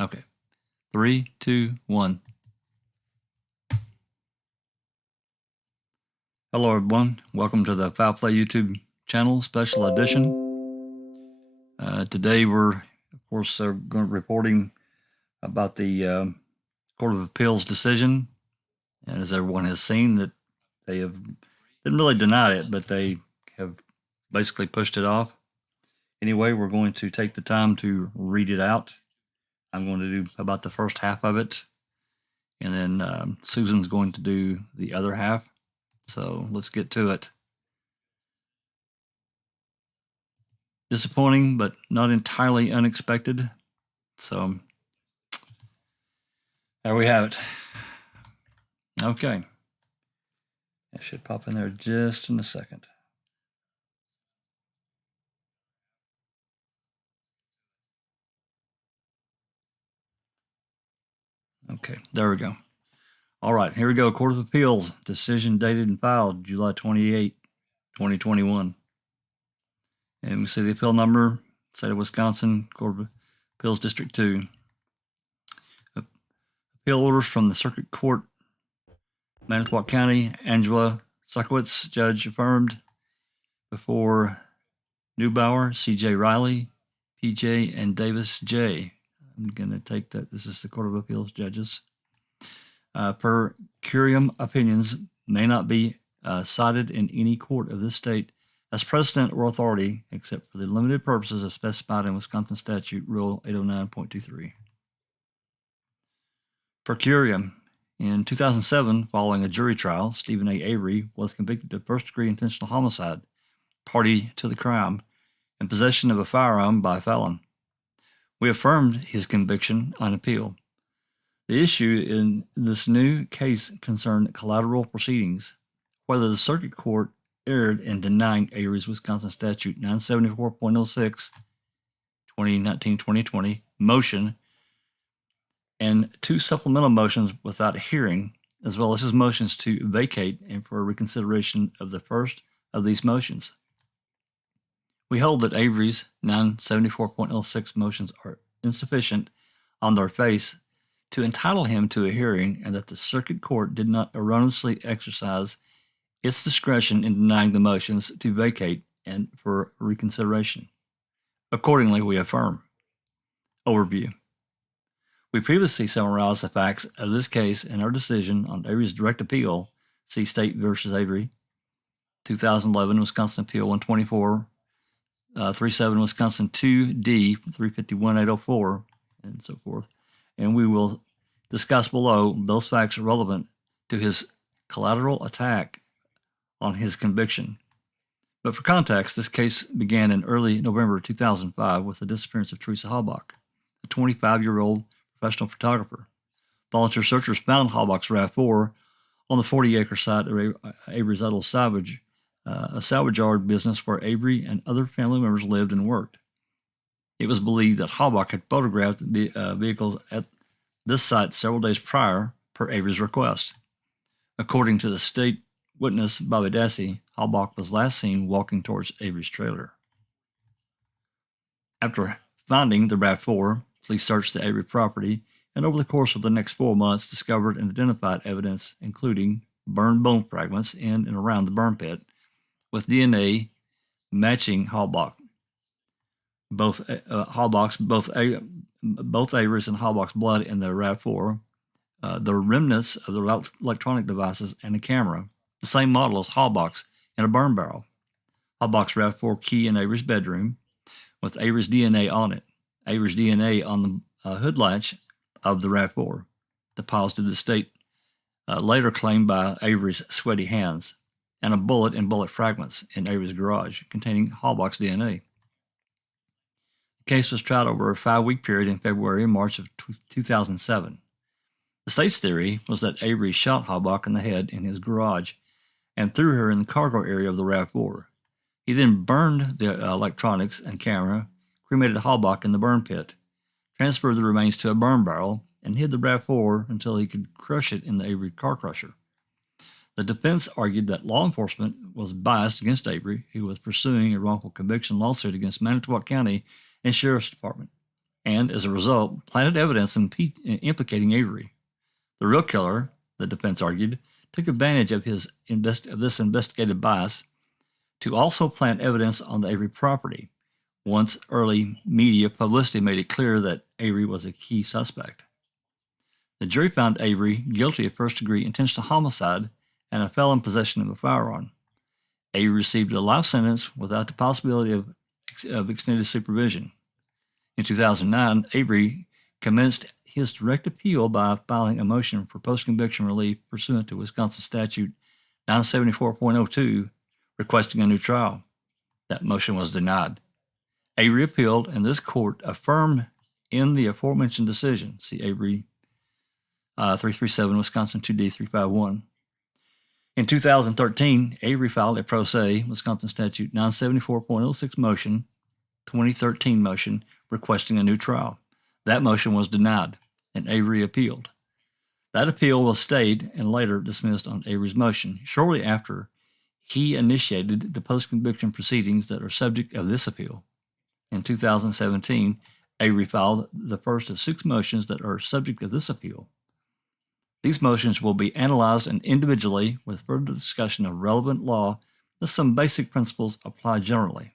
Okay. 3, 2, 1. Hello, everyone. Welcome to the Foul Play YouTube channel, special edition. Today, we're, of course, going to be reporting about the Court of Appeals decision. And as everyone has seen, that they didn't really deny it, but they have basically pushed it off. Anyway, we're going to take the time to read it out. I'm going to do about the first half of it, and then Susan's going to do the other half. So let's get to it. Disappointing, but not entirely unexpected. So there we have it. Okay. That should pop in there just in a second. Okay, there we go. All right, here we go. Court of Appeals, decision dated and filed July 28, 2021. And we see the appeal number, State of Wisconsin, Court of Appeals District 2. Appeal orders from the Circuit Court, Manitowoc County, Angela Suckowitz, judge affirmed before Neubauer, C.J. Riley, P.J., and Davis J. I'm going to take that. This is the Court of Appeals judges. Per curiam opinions may not be cited in any court of this state as precedent or authority except for the limited purposes of specified in Wisconsin Statute Rule 809.23. Per curiam, in 2007, following a jury trial, Stephen A. Avery was convicted of first-degree intentional homicide, party to the crime, and possession of a firearm by a felon. We affirmed his conviction on appeal. The issue in this new case concerned collateral proceedings, whether the Circuit Court erred in denying Avery's Wisconsin Statute 974.06, 2019-2020 motion and 2 supplemental motions without a hearing, as well as his motions to vacate and for a reconsideration of the first of these motions. We hold that Avery's 974.06 motions are insufficient on their face to entitle him to a hearing, and that the Circuit Court did not erroneously exercise its discretion in denying the motions to vacate and for reconsideration. Accordingly, we affirm. Overview. We previously summarized the facts of this case in our decision on Avery's direct appeal, see State v. Avery, 2011 Wisconsin Appeal 124, 37 Wisconsin 2D 351-804, and so forth. And we will discuss below those facts relevant to his collateral attack on his conviction. But for context, this case began in early November 2005 with the disappearance of Teresa Halbach, a 25-year-old professional photographer. Volunteer searchers found Halbach's RAV4 on the 40-acre site of Avery's Idle Salvage, a salvage yard business where Avery and other family members lived and worked. It was believed that Halbach had photographed the vehicles at this site several days prior per Avery's request. According to the state witness, Bobby Dassey, Halbach was last seen walking towards Avery's trailer. After finding the RAV4, police searched the Avery property and over the course of the next 4 months discovered and identified evidence including burned bone fragments in and around the burn pit with DNA matching Halbach. Both Avery's and Halbach's blood in the RAV4, the remnants of the electronic devices and a camera, the same model as Halbach's in a burn barrel. Halbach's RAV4 key in Avery's bedroom with Avery's DNA on it. Avery's DNA on the hood latch of the RAV4, deposited the state later claimed by Avery's sweaty hands, and a bullet and bullet fragments in Avery's garage containing Halbach's DNA. The case was tried over a 5-week period in February and March of 2007. The state's theory was that Avery shot Halbach in the head in his garage and threw her in the cargo area of the RAV4. He then burned the electronics and camera, cremated Halbach in the burn pit, transferred the remains to a burn barrel, and hid the RAV4 until he could crush it in the Avery car crusher. The defense argued that law enforcement was biased against Avery, who was pursuing a wrongful conviction lawsuit against Manitowoc County and Sheriff's Department, and, as a result, planted evidence implicating Avery. The real killer, the defense argued, took advantage of this investigative bias to also plant evidence on the Avery property, once early media publicity made it clear that Avery was a key suspect. The jury found Avery guilty of first-degree intentional homicide and a felon possession of a firearm. Avery received a life sentence without the possibility of extended supervision. In 2009, Avery commenced his direct appeal by filing a motion for post-conviction relief pursuant to Wisconsin Statute 974.02, requesting a new trial. That motion was denied. Avery appealed, and this court affirmed in the aforementioned decision. See Avery 337, Wisconsin 2D 351. In 2013, Avery filed a pro se Wisconsin Statute 974.06 motion, 2013 motion, requesting a new trial. That motion was denied, and Avery appealed. That appeal was stayed and later dismissed on Avery's motion, shortly after he initiated the post-conviction proceedings that are subject of this appeal. In 2017, Avery filed the first of 6 motions that are subject of this appeal. These motions will be analyzed individually with further discussion of relevant law as some basic principles apply generally.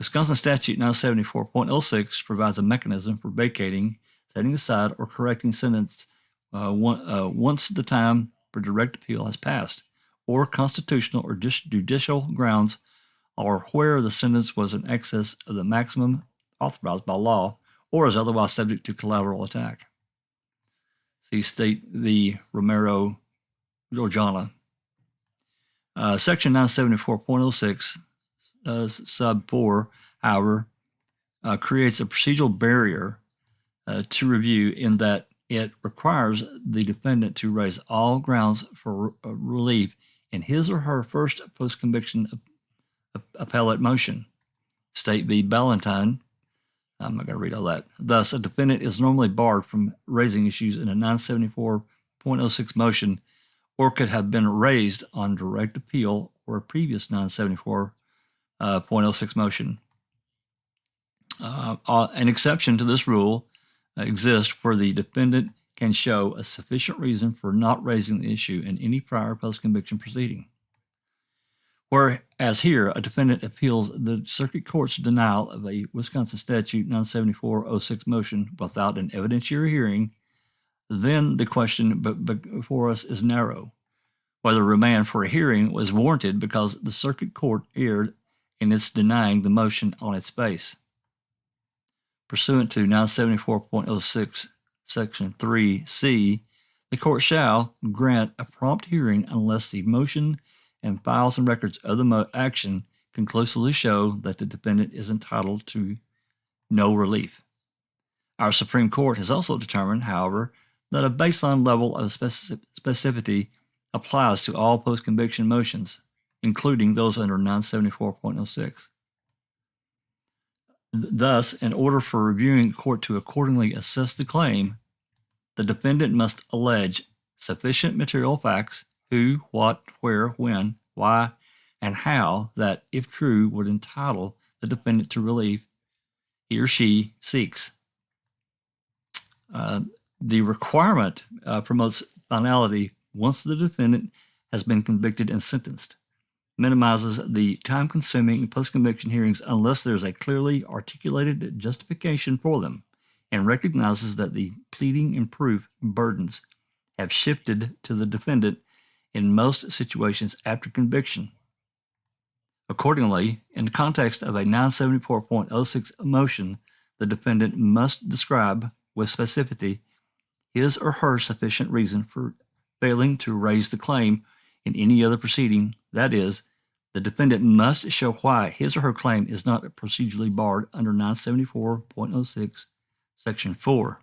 Wisconsin Statute 974.06 provides a mechanism for vacating, setting aside, or correcting sentence once the time for direct appeal has passed, or constitutional or judicial grounds, or where the sentence was in excess of the maximum authorized by law, or is otherwise subject to collateral attack. See State v. Romero, Georgiana. Section 974.06 sub 4, however, creates a procedural barrier to review in that it requires the defendant to raise all grounds for relief in his or her first post-conviction appellate motion. State v. Ballantyne. I'm not going to read all that. Thus, a defendant is normally barred from raising issues in a 974.06 motion or could have been raised on direct appeal or a previous 974.06 motion. An exception to this rule exists where the defendant can show a sufficient reason for not raising the issue in any prior post-conviction proceeding. Whereas here, a defendant appeals the circuit court's denial of a Wisconsin Statute 974.06 motion without an evidentiary hearing, then the question before us is narrow, whether remand for a hearing was warranted because the circuit court erred in its denying the motion on its face. Pursuant to 974.06 Section 3C, the court shall grant a prompt hearing unless the motion and files and records of the action conclusively show that the defendant is entitled to no relief. Our Supreme Court has also determined, however, that a baseline level of specificity applies to all post-conviction motions, including those under 974.06. Thus, in order for reviewing court to accordingly assess the claim, the defendant must allege sufficient material facts, who, what, where, when, why, and how, that, if true, would entitle the defendant to relief he or she seeks. The requirement promotes finality once the defendant has been convicted and sentenced, minimizes the time-consuming post-conviction hearings unless there's a clearly articulated justification for them, and recognizes that the pleading and proof burdens have shifted to the defendant in most situations after conviction. Accordingly, in the context of a 974.06 motion, the defendant must describe with specificity his or her sufficient reason for failing to raise the claim in any other proceeding. That is, the defendant must show why his or her claim is not procedurally barred under 974.06 Section 4.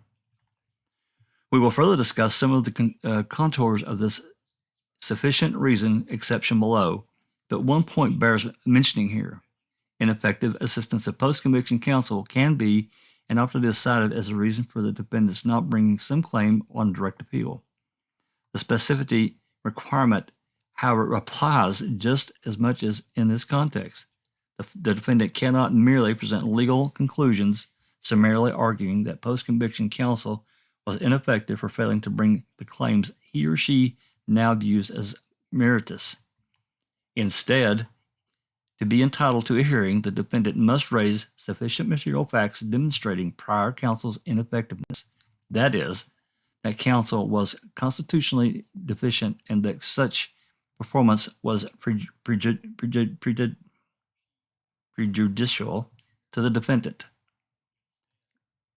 We will further discuss some of the contours of this sufficient reason exception below, but one point bears mentioning here. Ineffective assistance of post-conviction counsel can be and often is cited as a reason for the defendants not bringing some claim on direct appeal. The specificity requirement, however, applies just as much as in this context. The defendant cannot merely present legal conclusions summarily arguing that post-conviction counsel was ineffective for failing to bring the claims he or she now views as meritorious. Instead, to be entitled to a hearing, the defendant must raise sufficient material facts demonstrating prior counsel's ineffectiveness. That is, that counsel was constitutionally deficient and that such performance was prejudicial to the defendant.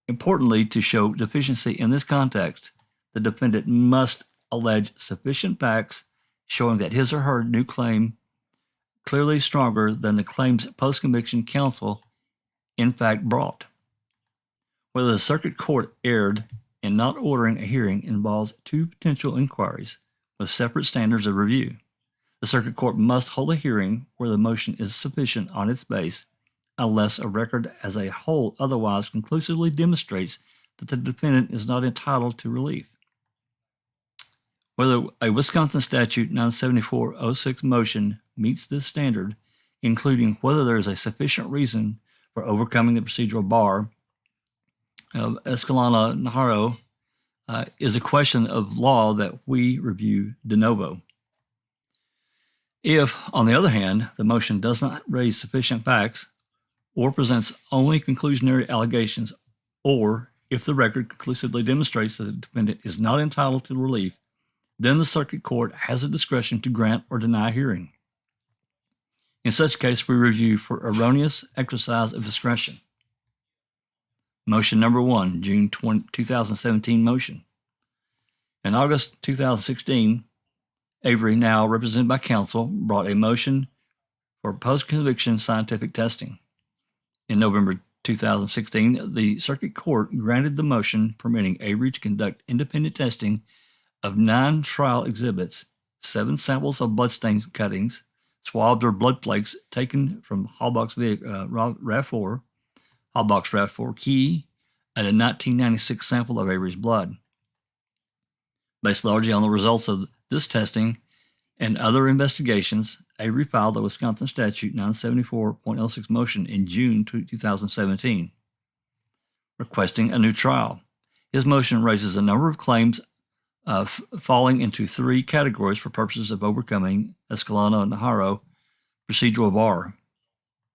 Importantly, to show deficiency in this context, the defendant must allege sufficient facts showing that his or her new claim clearly stronger than the claims post-conviction counsel in fact brought. Whether the circuit court erred in not ordering a hearing involves two potential inquiries with separate standards of review. The circuit court must hold a hearing where the motion is sufficient on its base unless a record as a whole otherwise conclusively demonstrates that the defendant is not entitled to relief. Whether a Wisconsin Statute 974-06 motion meets this standard, including whether there is a sufficient reason for overcoming the procedural bar of Escalona-Najarro, is a question of law that we review de novo. If, on the other hand, the motion does not raise sufficient facts or presents only conclusionary allegations, or if the record conclusively demonstrates that the defendant is not entitled to relief, then the circuit court has a discretion to grant or deny hearing. In such case, we review for erroneous exercise of discretion. Motion number 1, June 2017 motion. In August 2016, Avery, now represented by counsel, brought a motion for post-conviction scientific testing. In November 2016, the circuit court granted the motion permitting Avery to conduct independent testing of 9 trial exhibits, 7 samples of bloodstain cuttings, swabs or blood flakes taken from Halbach's RAV4, Halbach's RAV4 key, and a 1996 sample of Avery's blood. Based largely on the results of this testing and other investigations, Avery filed the Wisconsin Statute 974.06 motion in June 2017, requesting a new trial. His motion raises a number of claims falling into 3 categories for purposes of overcoming Escalona-Najarro procedural bar.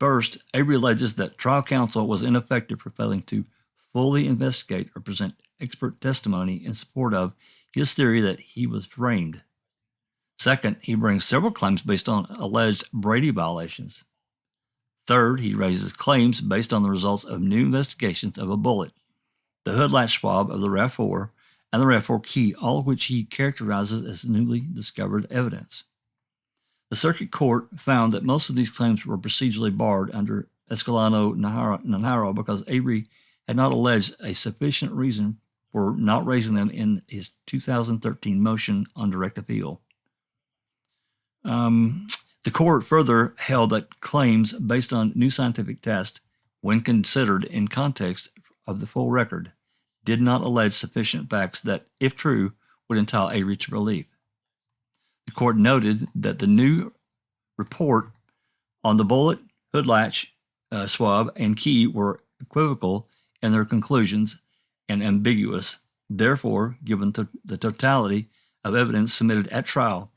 First, Avery alleges that trial counsel was ineffective for failing to fully investigate or present expert testimony in support of his theory that he was framed. Second, he brings several claims based on alleged Brady violations. Third, he raises claims based on the results of new investigations of a bullet, the hood latch swab of the RAV4, and the RAV4 key, all of which he characterizes as newly discovered evidence. The circuit court found that most of these claims were procedurally barred under Escalona-Najarro because Avery had not alleged a sufficient reason for not raising them in his 2013 motion on direct appeal. The court further held that claims based on new scientific tests, when considered in context of the full record, did not allege sufficient facts that, if true, would entitle Avery to relief. The court noted that the new report on the bullet, hood latch, swab, and key were equivocal in their conclusions and ambiguous. Therefore, given the totality of evidence submitted at trial,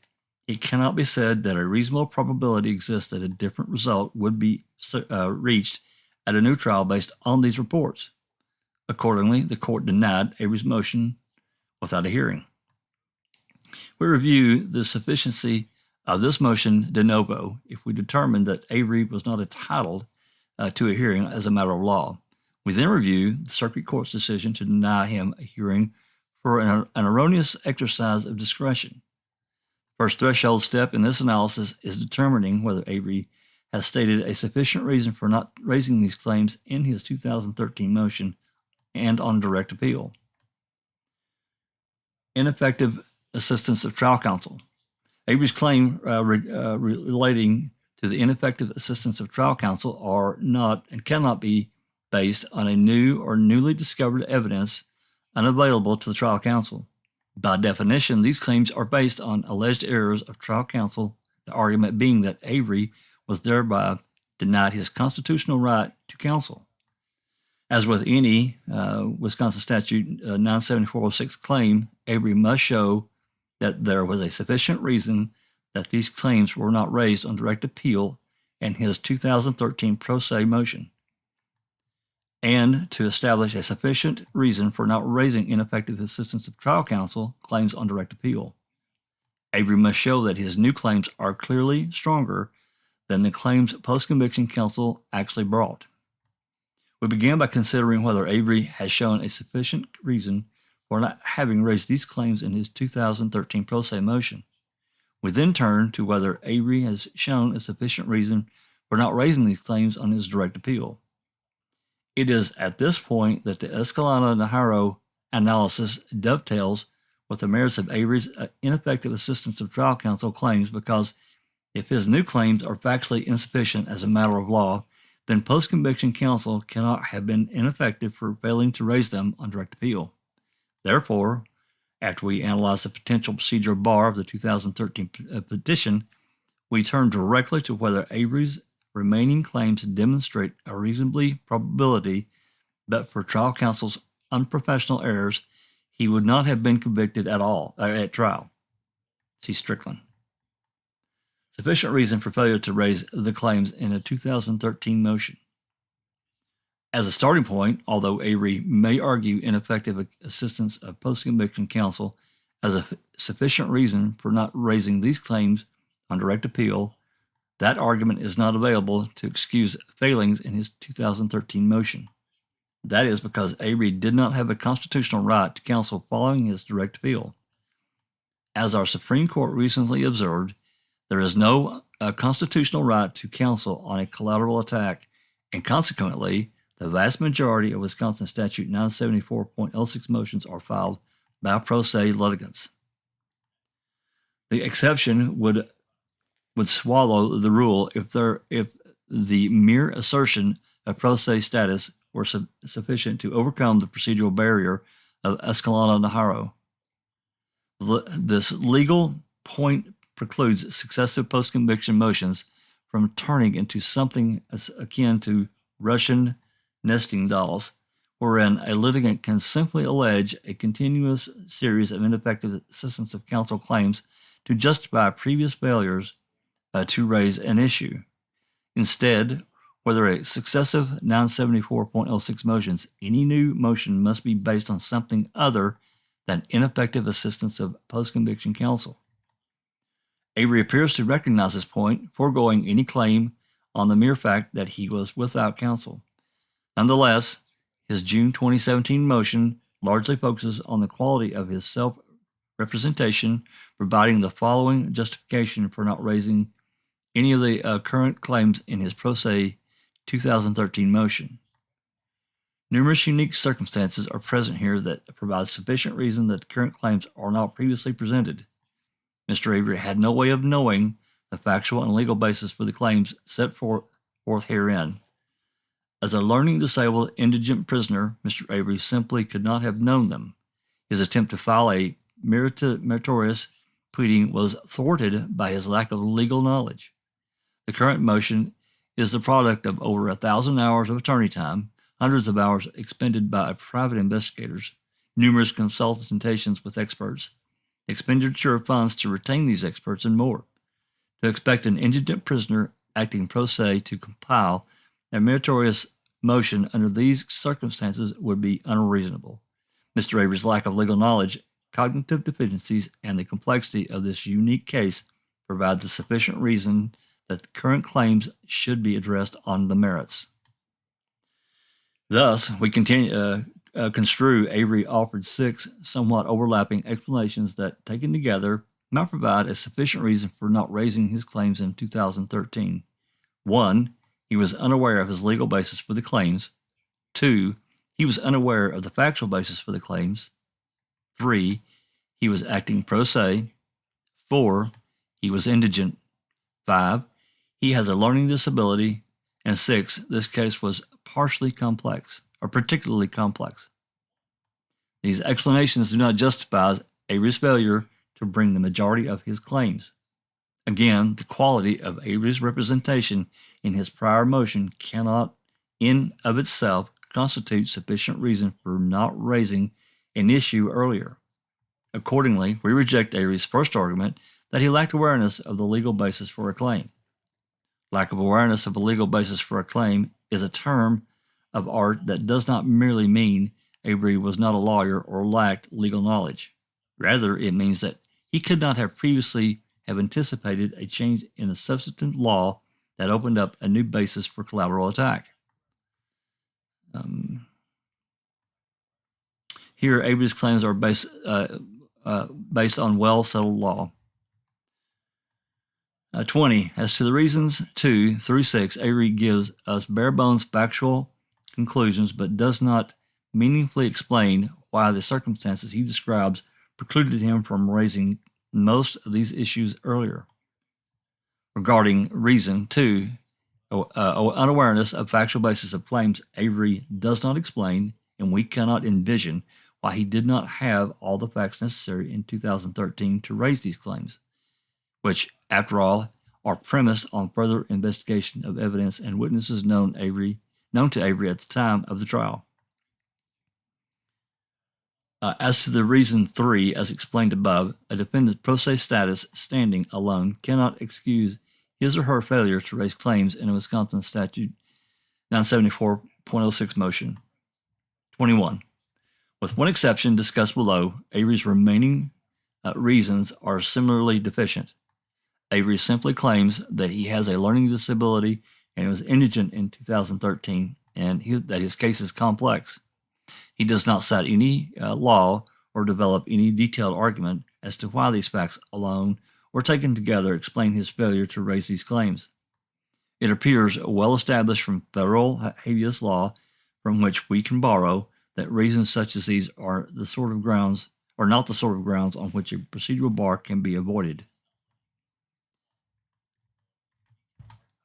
it cannot be said that a reasonable probability exists that a different result would be reached at a new trial based on these reports. Accordingly, the court denied Avery's motion without a hearing. We review the sufficiency of this motion de novo if we determine that Avery was not entitled to a hearing as a matter of law. We then review the circuit court's decision to deny him a hearing for an erroneous exercise of discretion. First threshold step in this analysis is determining whether Avery has stated a sufficient reason for not raising these claims in his 2013 motion and on direct appeal. Ineffective assistance of trial counsel. Avery's claim relating to the ineffective assistance of trial counsel are not and cannot be based on a new or newly discovered evidence unavailable to the trial counsel. By definition, these claims are based on alleged errors of trial counsel, the argument being that Avery was thereby denied his constitutional right to counsel. As with any Wisconsin Statute 97406 claim, Avery must show that there was a sufficient reason that these claims were not raised on direct appeal in his 2013 pro se motion, and to establish a sufficient reason for not raising ineffective assistance of trial counsel claims on direct appeal. Avery must show that his new claims are clearly stronger than the claims post-conviction counsel actually brought. We begin by considering whether Avery has shown a sufficient reason for not having raised these claims in his 2013 pro se motion. We then turn to whether Avery has shown a sufficient reason for not raising these claims on his direct appeal. It is at this point that the Escalona-Najarro analysis dovetails with the merits of Avery's ineffective assistance of trial counsel claims, because if his new claims are factually insufficient as a matter of law, then post-conviction counsel cannot have been ineffective for failing to raise them on direct appeal. Therefore, after we analyze the potential procedural bar of the 2013 petition, we turn directly to whether Avery's remaining claims demonstrate a reasonably probability that for trial counsel's unprofessional errors, he would not have been convicted at all at trial. See Strickland. Sufficient reason for failure to raise the claims in a 2013 motion. As a starting point, although Avery may argue ineffective assistance of post-conviction counsel as a sufficient reason for not raising these claims on direct appeal, that argument is not available to excuse failings in his 2013 motion. That is because Avery did not have a constitutional right to counsel following his direct appeal. As our Supreme Court recently observed, there is no constitutional right to counsel on a collateral attack, and consequently, the vast majority of Wisconsin Statute 974.06 motions are filed by pro se litigants. The exception would swallow the rule if the mere assertion of pro se status were sufficient to overcome the procedural barrier of Escalona-Najarro. This legal point precludes successive post-conviction motions from turning into something akin to Russian nesting dolls, wherein a litigant can simply allege a continuous series of ineffective assistance of counsel claims to justify previous failures to raise an issue. Instead, whether a successive 974.06 motions, any new motion must be based on something other than ineffective assistance of post-conviction counsel. Avery appears to recognize this point, foregoing any claim on the mere fact that he was without counsel. Nonetheless, his June 2017 motion largely focuses on the quality of his self-representation, providing the following justification for not raising any of the current claims in his pro se 2013 motion. Numerous unique circumstances are present here that provide sufficient reason that the current claims are not previously presented. Mr. Avery had no way of knowing the factual and legal basis for the claims set forth herein. As a learning disabled indigent prisoner, Mr. Avery simply could not have known them. His attempt to file a meritorious pleading was thwarted by his lack of legal knowledge. The current motion is the product of over 1,000 hours of attorney time, hundreds of hours expended by private investigators, numerous consultations with experts, expenditure of funds to retain these experts, and more. To expect an indigent prisoner acting pro se to compile a meritorious motion under these circumstances would be unreasonable. Mr. Avery's lack of legal knowledge, cognitive deficiencies, and the complexity of this unique case provide the sufficient reason that the current claims should be addressed on the merits. Thus, we construe Avery offered 6 somewhat overlapping explanations that, taken together, might provide a sufficient reason for not raising his claims in 2013. 1. He was unaware of his legal basis for the claims. 2. He was unaware of the factual basis for the claims. 3. He was acting pro se. 4. He was indigent. 5. He has a learning disability. And 6. This case was particularly complex. These explanations do not justify Avery's failure to bring the majority of his claims. Again, the quality of Avery's representation in his prior motion cannot, in of itself, constitute sufficient reason for not raising an issue earlier. Accordingly, we reject Avery's first argument that he lacked awareness of the legal basis for a claim. Lack of awareness of a legal basis for a claim is a term of art that does not merely mean Avery was not a lawyer or lacked legal knowledge. Rather, it means that he could not have previously have anticipated a change in the substantive law that opened up a new basis for collateral attack. Here, Avery's claims are based on well-settled law. 20. As to the reasons 2 through 6, Avery gives us bare-bones factual conclusions but does not meaningfully explain why the circumstances he describes precluded him from raising most of these issues earlier. Regarding reason 2, unawareness of factual basis of claims, Avery does not explain, and we cannot envision why he did not have all the facts necessary in 2013 to raise these claims, which, after all, are premised on further investigation of evidence and witnesses known to Avery at the time of the trial. As to the reason 3, as explained above, a defendant's pro se status standing alone cannot excuse his or her failure to raise claims in a Wisconsin Statute 974.06 motion. 21. With one exception discussed below, Avery's remaining reasons are similarly deficient. Avery simply claims that he has a learning disability and was indigent in 2013, and that his case is complex. He does not cite any law or develop any detailed argument as to why these facts alone or taken together explain his failure to raise these claims. It appears well established from federal habeas law from which we can borrow that reasons such as these are not the sort of grounds on which a procedural bar can be avoided.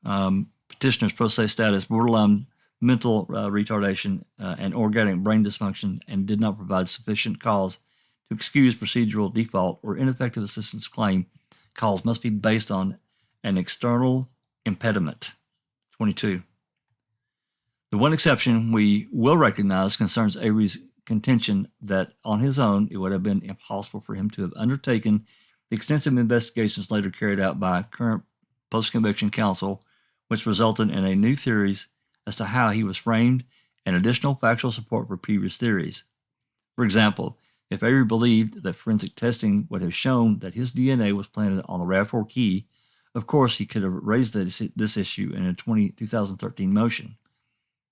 Petitioner's pro se status, borderline mental retardation, and organic brain dysfunction, and did not provide sufficient cause to excuse procedural default or ineffective assistance claim. Cause must be based on an external impediment. 22. The one exception we will recognize concerns Avery's contention that on his own it would have been impossible for him to have undertaken the extensive investigations later carried out by current post-conviction counsel, which resulted in a new theories as to how he was framed and additional factual support for previous theories. For example, if Avery believed that forensic testing would have shown that his DNA was planted on the RAV4 key, of course he could have raised this issue in a 2013 motion.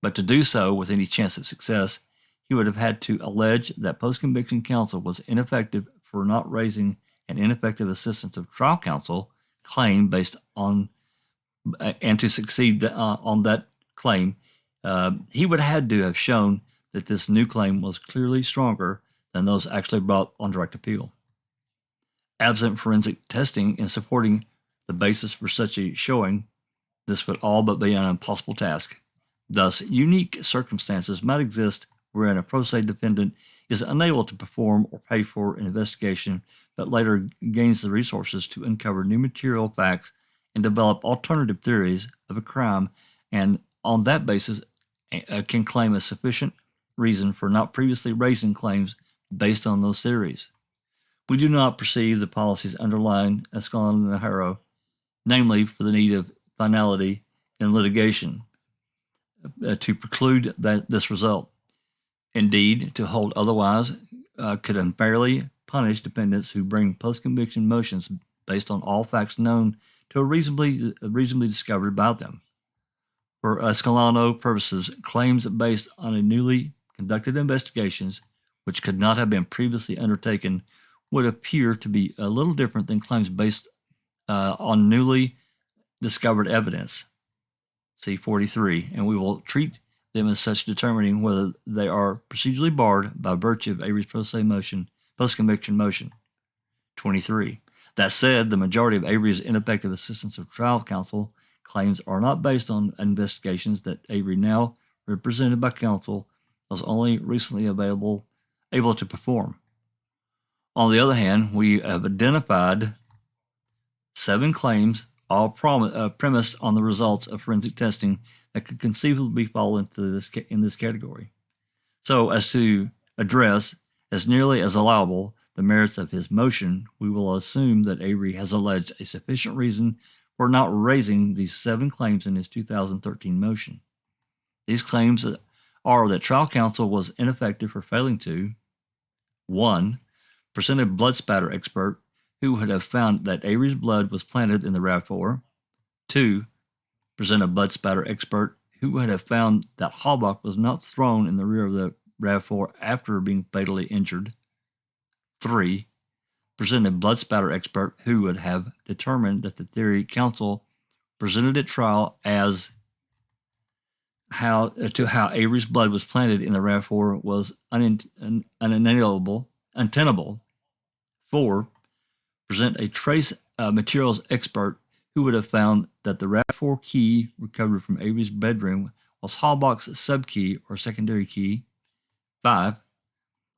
But to do so with any chance of success, he would have had to allege that post-conviction counsel was ineffective for not raising an ineffective assistance of trial counsel claim based on, and to succeed on that claim, he would have had to have shown that this new claim was clearly stronger than those actually brought on direct appeal. Absent forensic testing in supporting the basis for such a showing, this would all but be an impossible task. Thus, unique circumstances might exist wherein a pro se defendant is unable to perform or pay for an investigation, but later gains the resources to uncover new material facts and develop alternative theories of a crime, and on that basis can claim a sufficient reason for not previously raising claims based on those theories. We do not perceive the policies underlying Escalon and Harrow, namely for the need of finality in litigation, to preclude this result. Indeed, to hold otherwise could unfairly punish defendants who bring post-conviction motions based on all facts known to reasonably discovered by them. For Escalano purposes, claims based on a newly conducted investigations, which could not have been previously undertaken, would appear to be a little different than claims based on newly discovered evidence. See 43, and we will treat them as such, determining whether they are procedurally barred by virtue of Avery's pro se motion, post-conviction motion. 23. That said, the majority of Avery's ineffective assistance of trial counsel claims are not based on investigations that Avery, now represented by counsel, was only recently able to perform. On the other hand, we have identified 7 claims all premised on the results of forensic testing that could conceivably fall into this category. So as to address as nearly as allowable the merits of his motion, we will assume that Avery has alleged a sufficient reason for not raising these 7 claims in his 2013 motion. These claims are that trial counsel was ineffective for failing to 1. Present a blood spatter expert who would have found that Avery's blood was planted in the RAV4. 2. Present a blood spatter expert who would have found that Halbach was not thrown in the rear of the RAV4 after being fatally injured. 3. Present a blood spatter expert who would have determined that the theory counsel presented at trial as how Avery's blood was planted in the RAV4 was untenable. 4. Present a trace materials expert who would have found that the RAV4 key recovered from Avery's bedroom was Halbach's subkey or secondary key. 5.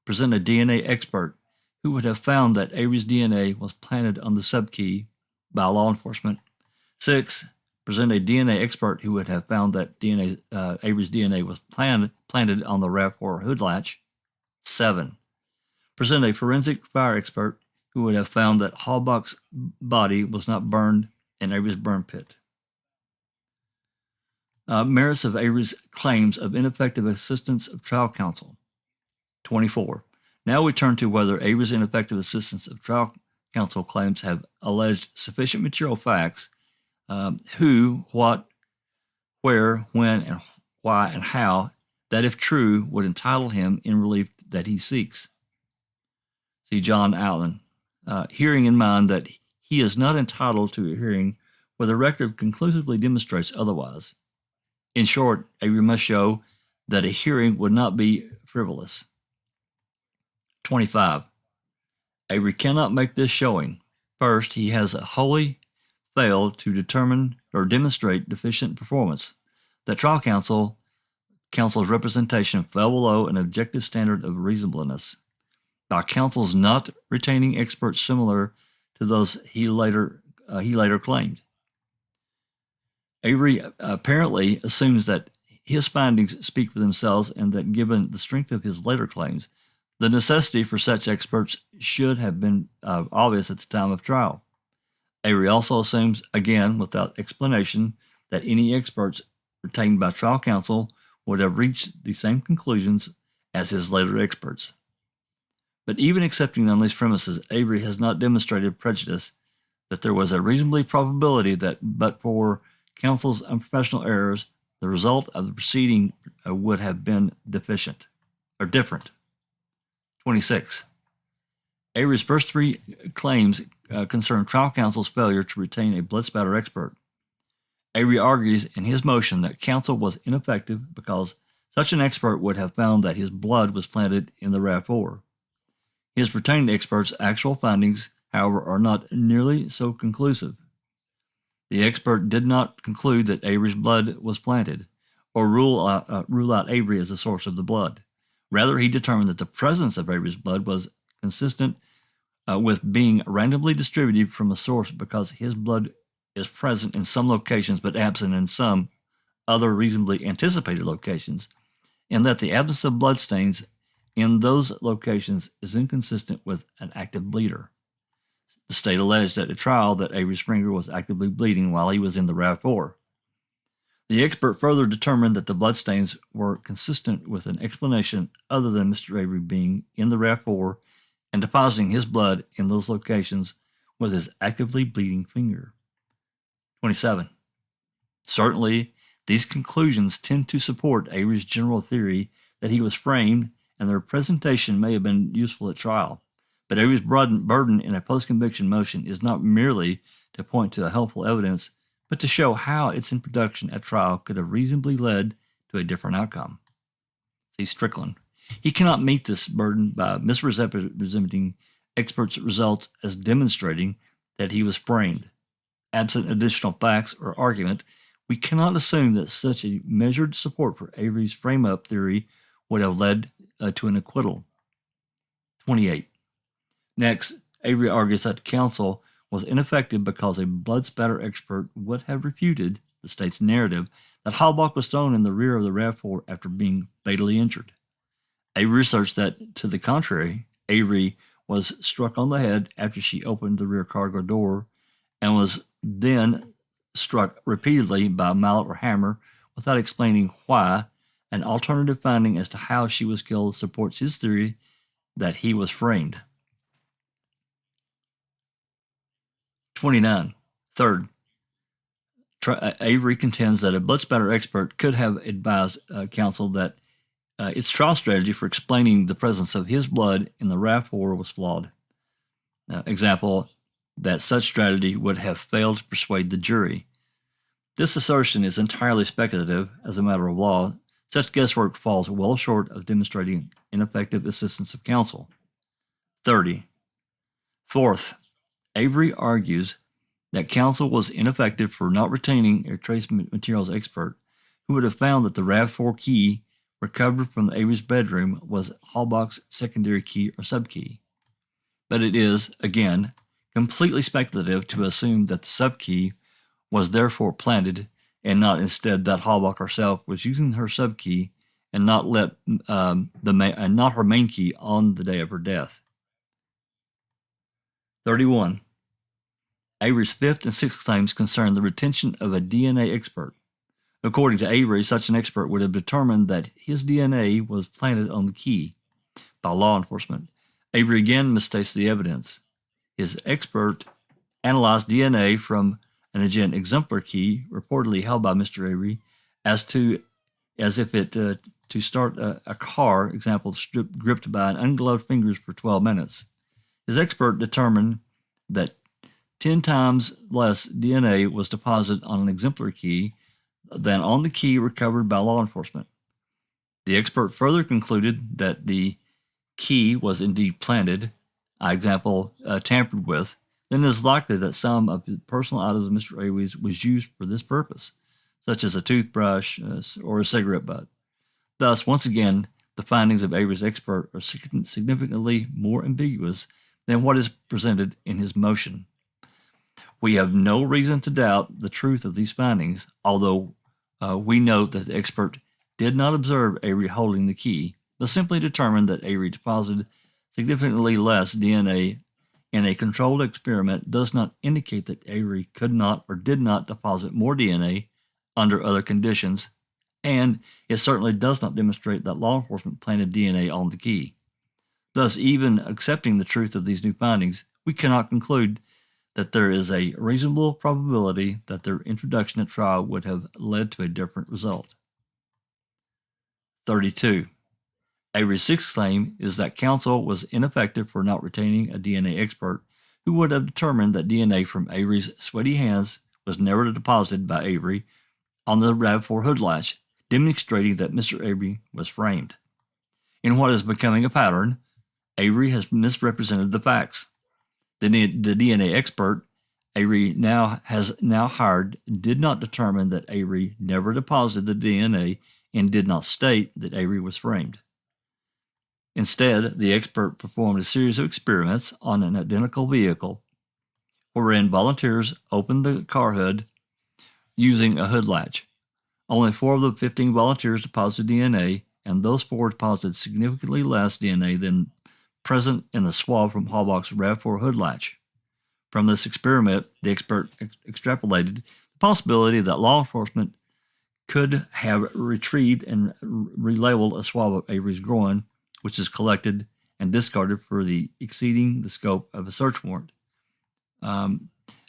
Present a DNA expert who would have found that Avery's DNA was planted on the subkey by law enforcement. 6. Present a DNA expert who would have found that Avery's DNA was planted on the RAV4 hood latch. 7. Present a forensic fire expert who would have found that Halbach's body was not burned in Avery's burn pit. Merits of Avery's claims of ineffective assistance of trial counsel. 24. Now we turn to whether Avery's ineffective assistance of trial counsel claims have alleged sufficient material facts, who, what, where, when, and why, and how, that if true, would entitle him in relief that he seeks. See John Allen. Hearing in mind that he is not entitled to a hearing where the record conclusively demonstrates otherwise. In short, Avery must show that a hearing would not be frivolous. 25. Avery cannot make this showing. First, he has wholly failed to determine or demonstrate deficient performance. The trial counsel's representation fell below an objective standard of reasonableness by counsel's not retaining experts similar to those he later claimed. Avery apparently assumes that his findings speak for themselves and that given the strength of his later claims, the necessity for such experts should have been obvious at the time of trial. Avery also assumes, again without explanation, that any experts retained by trial counsel would have reached the same conclusions as his later experts. But even accepting on these premises, Avery has not demonstrated prejudice, that there was a reasonable probability that but for counsel's unprofessional errors, the result of the proceeding would have been deficient or different. 26. Avery's first 3 claims concern trial counsel's failure to retain a blood spatter expert. Avery argues in his motion that counsel was ineffective because such an expert would have found that his blood was planted in the RAV4. His retained expert's actual findings, however, are not nearly so conclusive. The expert did not conclude that Avery's blood was planted or rule out Avery as the source of the blood. Rather, he determined that the presence of Avery's blood was consistent with being randomly distributed from a source because his blood is present in some locations but absent in some other reasonably anticipated locations, and that the absence of blood stains in those locations is inconsistent with an active bleeder. The state alleged at the trial that Avery's finger was actively bleeding while he was in the RAV4. The expert further determined that the bloodstains were consistent with an explanation other than Mr. Avery being in the RAV4 and depositing his blood in those locations with his actively bleeding finger. 27. Certainly, these conclusions tend to support Avery's general theory that he was framed and their presentation may have been useful at trial. But Avery's burden in a post-conviction motion is not merely to point to helpful evidence, but to show how its introduction at trial could have reasonably led to a different outcome. See Strickland. He cannot meet this burden by misrepresenting experts' results as demonstrating that he was framed. Absent additional facts or argument, we cannot assume that such a measured support for Avery's frame-up theory would have led to an acquittal. 28. Next, Avery argues that counsel was ineffective because a blood spatter expert would have refuted the state's narrative that Halbach was thrown in the rear of the RAV4 after being fatally injured. Avery researched that, to the contrary, Avery was struck on the head after she opened the rear cargo door and was then struck repeatedly by a mallet or hammer without explaining why. An alternative finding as to how she was killed supports his theory that he was framed. 29. Third, Avery contends that a blood spatter expert could have advised counsel that its trial strategy for explaining the presence of his blood in the RAV4 was flawed. Example, that such strategy would have failed to persuade the jury. This assertion is entirely speculative as a matter of law. Such guesswork falls well short of demonstrating ineffective assistance of counsel. 30. Fourth, Avery argues that counsel was ineffective for not retaining a trace materials expert who would have found that the RAV4 key recovered from Avery's bedroom was Halbach's secondary key or subkey. But it is, again, completely speculative to assume that the subkey was therefore planted and not instead that Halbach herself was using her subkey and not not her main key on the day of her death. 31. Avery's fifth and sixth claims concern the retention of a DNA expert. According to Avery, such an expert would have determined that his DNA was planted on the key by law enforcement. Avery again misstates the evidence. His expert analyzed DNA from an again exemplar key reportedly held by Mr. Avery as if it to start a car, example, gripped by an ungloved fingers for 12 minutes. His expert determined that 10 times less DNA was deposited on an exemplar key than on the key recovered by law enforcement. The expert further concluded that the key was indeed planted, example, tampered with, then it is likely that some of the personal items of Mr. Avery's was used for this purpose, such as a toothbrush or a cigarette butt. Thus, once again, the findings of Avery's expert are significantly more ambiguous than what is presented in his motion. We have no reason to doubt the truth of these findings, although we note that the expert did not observe Avery holding the key, but simply determined that Avery deposited significantly less DNA in a controlled experiment does not indicate that Avery could not or did not deposit more DNA under other conditions, and it certainly does not demonstrate that law enforcement planted DNA on the key. Thus, even accepting the truth of these new findings, we cannot conclude that there is a reasonable probability that their introduction at trial would have led to a different result. 32. Avery's sixth claim is that counsel was ineffective for not retaining a DNA expert who would have determined that DNA from Avery's sweaty hands was never deposited by Avery on the RAV4 hood latch, demonstrating that Mr. Avery was framed. In what is becoming a pattern, Avery has misrepresented the facts. The DNA expert Avery has hired did not determine that Avery never deposited the DNA and did not state that Avery was framed. Instead, the expert performed a series of experiments on an identical vehicle wherein volunteers opened the car hood using a hood latch. Only 4 of the 15 volunteers deposited DNA, and those 4 deposited significantly less DNA than present in the swab from Halbach's RAV4 hood latch. From this experiment, the expert extrapolated the possibility that law enforcement could have retrieved and relabeled a swab of Avery's groin, which is collected and discarded for exceeding the scope of a search warrant,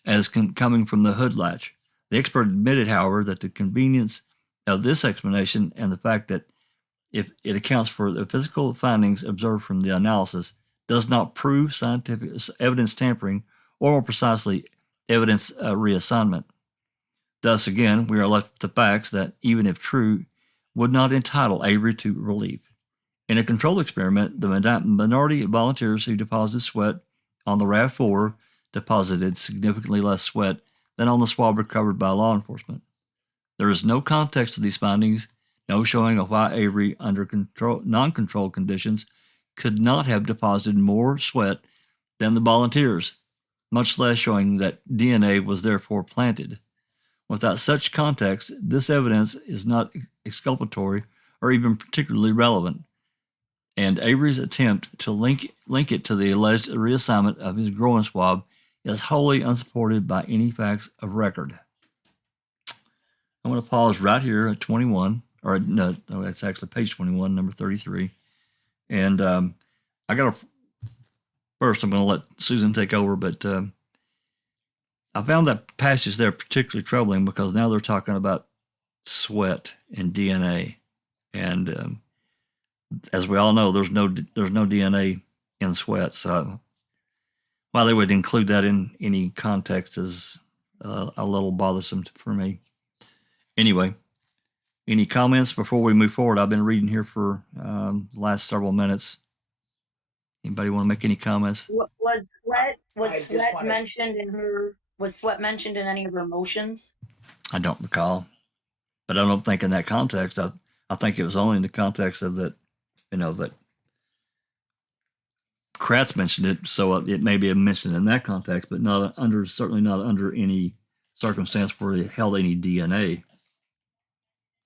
as coming from the hood latch. The expert admitted, however, that the convenience of this explanation and the fact that if it accounts for the physical findings observed from the analysis does not prove scientific evidence tampering or, more precisely, evidence reassignment. Thus, again, we are left with the facts that, even if true, would not entitle Avery to relief. In a controlled experiment, the minority of volunteers who deposited sweat on the RAV4 deposited significantly less sweat than on the swab recovered by law enforcement. There is no context to these findings, no showing of why Avery, under non-controlled conditions, could not have deposited more sweat than the volunteers. much less showing that DNA was therefore planted. Without such context, this evidence is not exculpatory or even particularly relevant, and Avery's attempt to link it to the alleged reassignment of his growing swab is wholly unsupported by any facts of record. I'm going to pause right here at 21, or no, it's actually page 21, number 33. And first I'm going to let Susan take over, but I found that passage there particularly troubling because now they're talking about sweat and DNA. And as we all know, there's no DNA in sweat. So why they would include that in any context is a little bothersome for me. Anyway, any comments before we move forward? I've been reading here for the last several minutes. Anybody want to make any comments? Was sweat mentioned in any of her motions? I don't recall, but I don't think in that context. I think it was only in the context of that, that Kratz mentioned it, so it may be mentioned in that context, but certainly not under any circumstance where it held any DNA.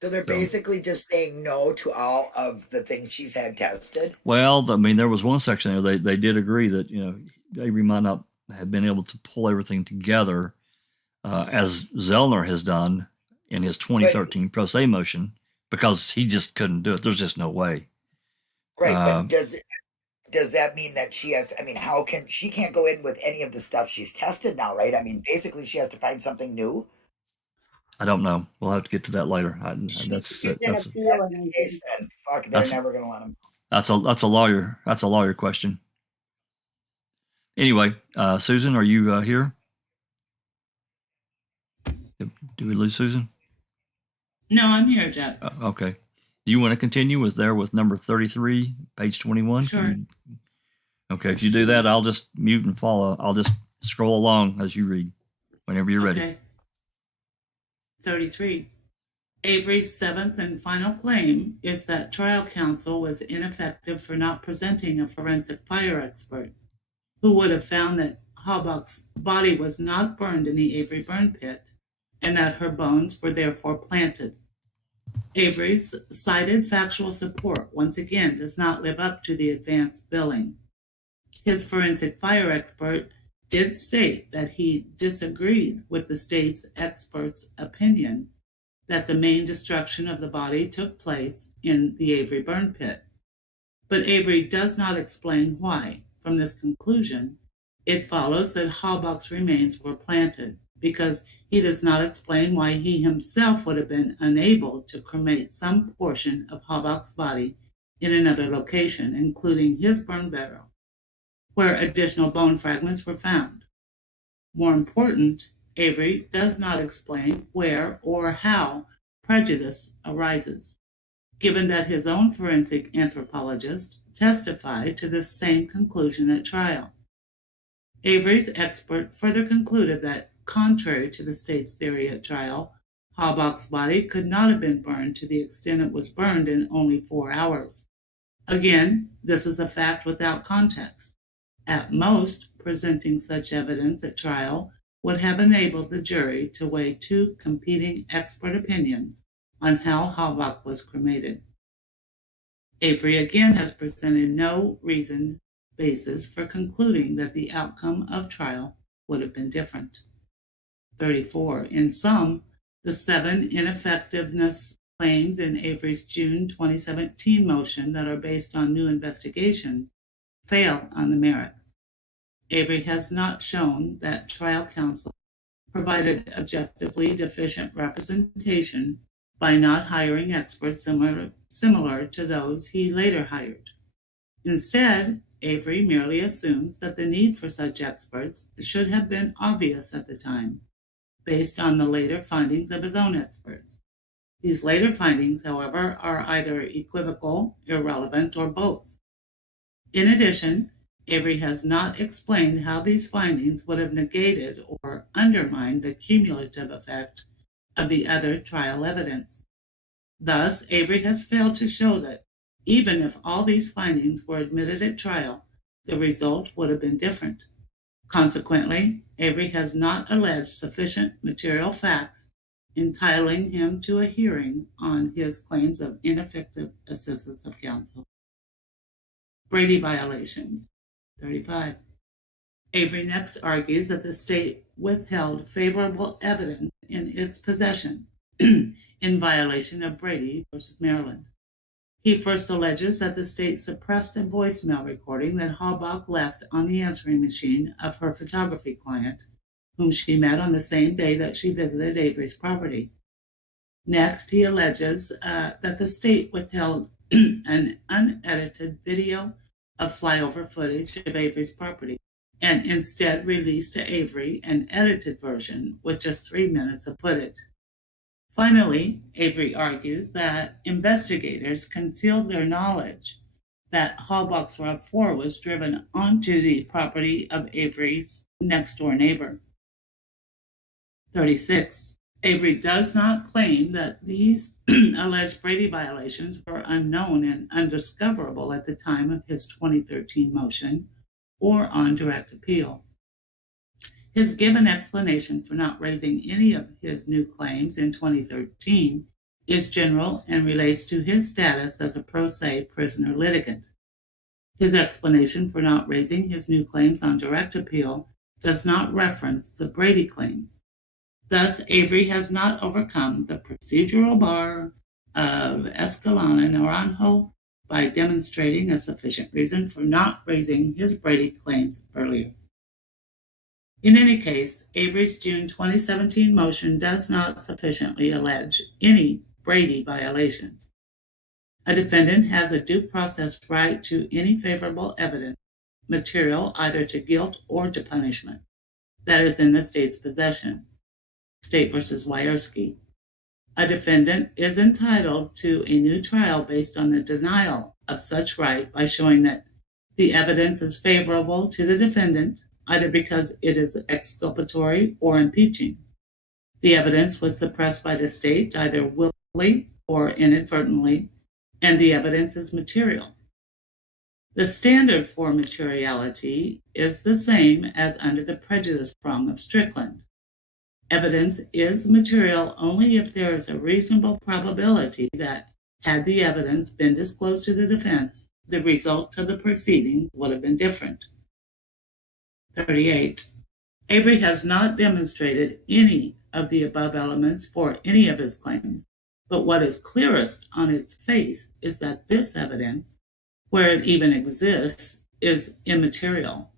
So they're basically just saying no to all of the things she's had tested? Well, I mean, there was one section there they did agree that, Avery might not have been able to pull everything together as Zellner has done in his 2013 pro se motion because he just couldn't do it. There's just no way. Right, but does that mean that she has, she can't go in with any of the stuff she's tested now, right? I mean, basically she has to find something new? I don't know. We'll have to get to that later. That's they're never going to let him. That's a lawyer question. Anyway, Susan, are you here? Do we lose Susan? No, I'm here, Jack. Okay. Do you want to continue with number 33, page 21? Sure. Okay. If you do that, I'll just mute and follow. I'll just scroll along as you read whenever you're ready. 33. Avery's seventh and final claim is that trial counsel was ineffective for not presenting a forensic fire expert who would have found that Halbach's body was not burned in the Avery burn pit and that her bones were therefore planted. Avery's cited factual support once again does not live up to the advanced billing. His forensic fire expert did state that he disagreed with the state's expert's opinion that the main destruction of the body took place in the Avery burn pit. But Avery does not explain why. From this conclusion, it follows that Halbach's remains were planted, because he does not explain why he himself would have been unable to cremate some portion of Halbach's body in another location, including his burn barrel, where additional bone fragments were found. More important, Avery does not explain where or how prejudice arises, given that his own forensic anthropologist testified to this same conclusion at trial. Avery's expert further concluded that, contrary to the state's theory at trial, Halbach's body could not have been burned to the extent it was burned in only 4 hours. Again, this is a fact without context. At most, presenting such evidence at trial would have enabled the jury to weigh two competing expert opinions on how Halbach was cremated. Avery again has presented no reasoned basis for concluding that the outcome of trial would have been different. 34. In sum, the 7 ineffectiveness claims in Avery's June 2017 motion that are based on new investigations fail on the merits. Avery has not shown that trial counsel provided objectively deficient representation by not hiring experts similar to those he later hired. Instead, Avery merely assumes that the need for such experts should have been obvious at the time, based on the later findings of his own experts. These later findings, however, are either equivocal, irrelevant, or both. In addition, Avery has not explained how these findings would have negated or undermined the cumulative effect of the other trial evidence. Thus, Avery has failed to show that even if all these findings were admitted at trial, the result would have been different. Consequently, Avery has not alleged sufficient material facts entitling him to a hearing on his claims of ineffective assistance of counsel. Brady violations. 35. Avery next argues that the state withheld favorable evidence in its possession in violation of Brady versus Maryland. He first alleges that the state suppressed a voicemail recording that Halbach left on the answering machine of her photography client, whom she met on the same day that she visited Avery's property. Next, he alleges that the state withheld an unedited video of flyover footage of Avery's property and instead released to Avery an edited version with just 3 minutes of footage. Finally, Avery argues that investigators concealed their knowledge that Halbach's RAV4 was driven onto the property of Avery's next-door neighbor. 36. Avery does not claim that these alleged Brady violations were unknown and undiscoverable at the time of his 2013 motion or on direct appeal. His given explanation for not raising any of his new claims in 2013 is general and relates to his status as a pro se prisoner litigant. His explanation for not raising his new claims on direct appeal does not reference the Brady claims. Thus, Avery has not overcome the procedural bar of Escalona Naranjo by demonstrating a sufficient reason for not raising his Brady claims earlier. In any case, Avery's June 2017 motion does not sufficiently allege any Brady violations. A defendant has a due process right to any favorable evidence, material either to guilt or to punishment, that is in the state's possession. State versus Wierski. A defendant is entitled to a new trial based on the denial of such right by showing that the evidence is favorable to the defendant, either because it is exculpatory or impeaching. The evidence was suppressed by the state either willfully or inadvertently, and the evidence is material. The standard for materiality is the same as under the prejudice prong of Strickland. Evidence is material only if there is a reasonable probability that, had the evidence been disclosed to the defense, the result of the proceeding would have been different. 38. Avery has not demonstrated any of the above elements for any of his claims, but what is clearest on its face is that this evidence, where it even exists, is immaterial.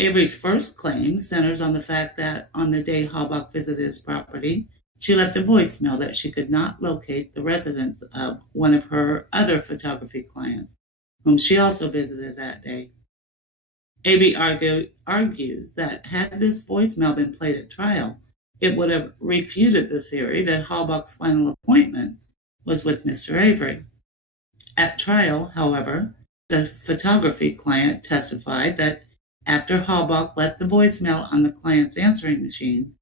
Avery's first claim centers on the fact that on the day Halbach visited his property, she left a voicemail that she could not locate the residence of one of her other photography clients, whom she also visited that day. Avery argues that had this voicemail been played at trial, it would have refuted the theory that Halbach's final appointment was with Mr. Avery. At trial, however, the photography client testified that after Halbach left the voicemail on the client's answering machine,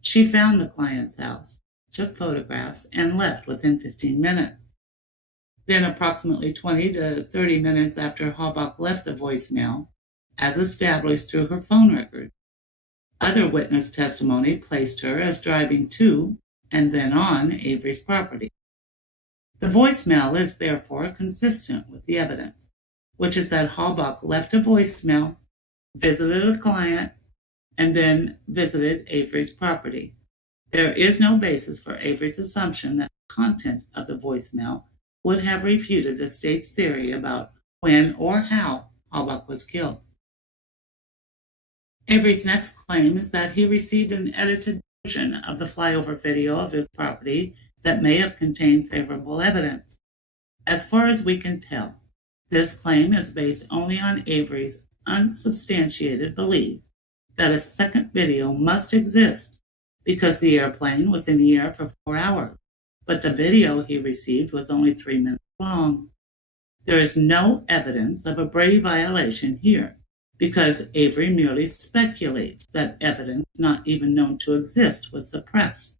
she found the client's house, took photographs, and left within 15 minutes. Then approximately 20 to 30 minutes after Halbach left the voicemail, as established through her phone record, other witness testimony placed her as driving to and then on Avery's property. The voicemail is therefore consistent with the evidence, which is that Halbach left a voicemail, visited a client, and then visited Avery's property. There is no basis for Avery's assumption that the content of the voicemail would have refuted the state's theory about when or how Halbach was killed. Avery's next claim is that he received an edited version of the flyover video of his property that may have contained favorable evidence. As far as we can tell, this claim is based only on Avery's unsubstantiated belief that a second video must exist because the airplane was in the air for 4 hours, but the video he received was only 3 minutes long. There is no evidence of a Brady violation here, because Avery merely speculates that evidence not even known to exist was suppressed.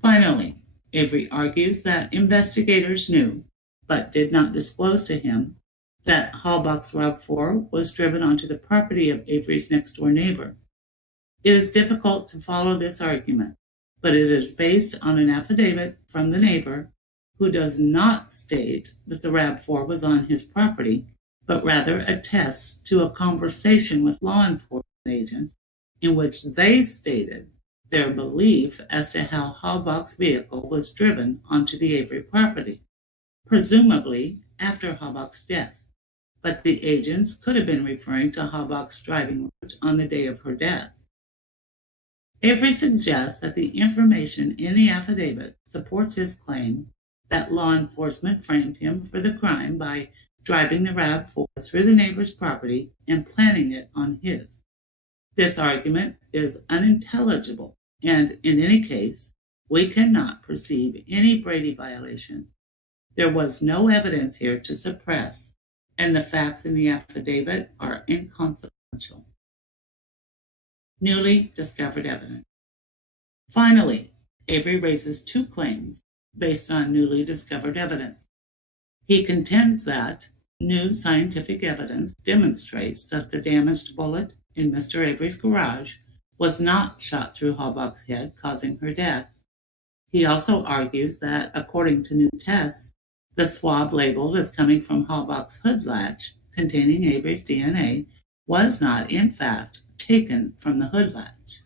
Finally, Avery argues that investigators knew, but did not disclose to him, that Halbach's RAV4 was driven onto the property of Avery's next-door neighbor. It is difficult to follow this argument, but it is based on an affidavit from the neighbor who does not state that the RAV4 was on his property, but rather attests to a conversation with law enforcement agents in which they stated their belief as to how Halbach's vehicle was driven onto the Avery property, presumably after Halbach's death. But the agents could have been referring to Halbach's driving route on the day of her death. Avery suggests that the information in the affidavit supports his claim that law enforcement framed him for the crime by driving the RAV4 through the neighbor's property and planting it on his. This argument is unintelligible, and in any case, we cannot perceive any Brady violation. There was no evidence here to suppress, and the facts in the affidavit are inconsequential. Newly discovered evidence. Finally, Avery raises two claims based on newly discovered evidence. He contends that new scientific evidence demonstrates that the damaged bullet in Mr. Avery's garage was not shot through Halbach's head, causing her death. He also argues that, according to new tests, the swab labeled as coming from Halbach's hood latch containing Avery's DNA was not, in fact, taken from the hood latch.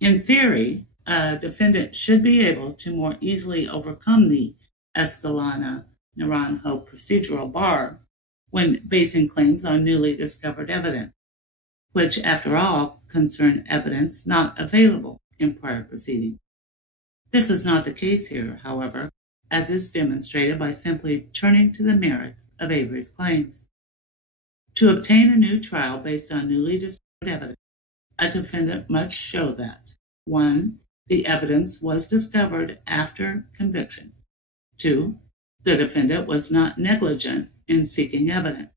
In theory, a defendant should be able to more easily overcome the Escalona-Naranjo procedural bar when basing claims on newly discovered evidence, which, after all, concern evidence not available in prior proceedings. This is not the case here, however, as is demonstrated by simply turning to the merits of Avery's claims. To obtain a new trial based on newly discovered evidence, a defendant must show that 1. The evidence was discovered after conviction. 2. The defendant was not negligent in seeking evidence.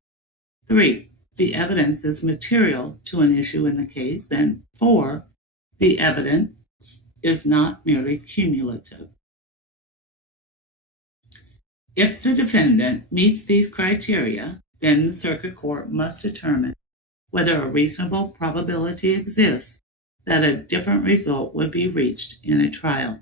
3. The evidence is material to an issue in the case. And 4. The evidence is not merely cumulative. If the defendant meets these criteria, then the circuit court must determine whether a reasonable probability exists that a different result would be reached in a trial.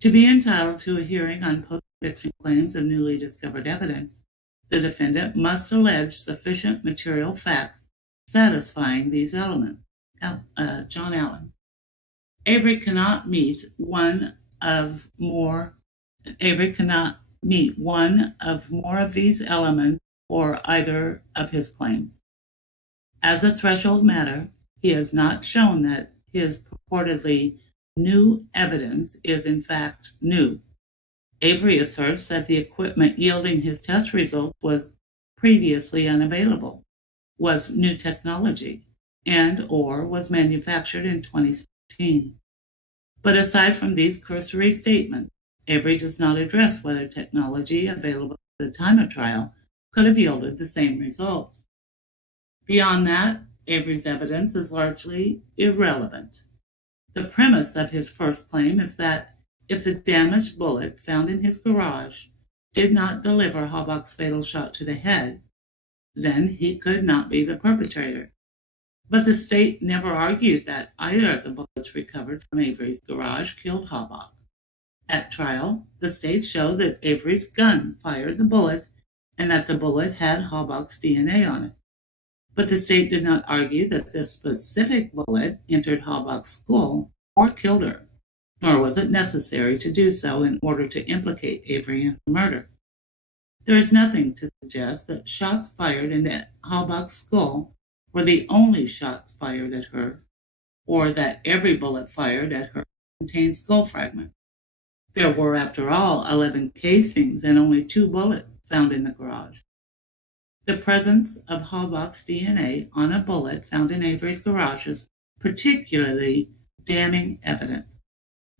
To be entitled to a hearing on post-conviction claims of newly discovered evidence, the defendant must allege sufficient material facts satisfying these elements. John Allen. Avery cannot meet one of more of these elements or either of his claims. As a threshold matter, he has not shown that his purportedly new evidence is in fact new. Avery asserts that the equipment yielding his test results was previously unavailable, was new technology, and or was manufactured in 2016. But aside from these cursory statements, Avery does not address whether technology available at the time of trial could have yielded the same results. Beyond that, Avery's evidence is largely irrelevant. The premise of his first claim is that if the damaged bullet found in his garage did not deliver Halbach's fatal shot to the head, then he could not be the perpetrator. But the state never argued that either of the bullets recovered from Avery's garage killed Halbach. At trial, the state showed that Avery's gun fired the bullet and that the bullet had Halbach's DNA on it. But the state did not argue that this specific bullet entered Halbach's skull or killed her, nor was it necessary to do so in order to implicate Avery in the murder. There is nothing to suggest that shots fired into Halbach's skull were the only shots fired at her, or that every bullet fired at her contained skull fragments. There were, after all, 11 casings and only 2 bullets found in the garage. The presence of Halbach's DNA on a bullet found in Avery's garage is particularly damning evidence,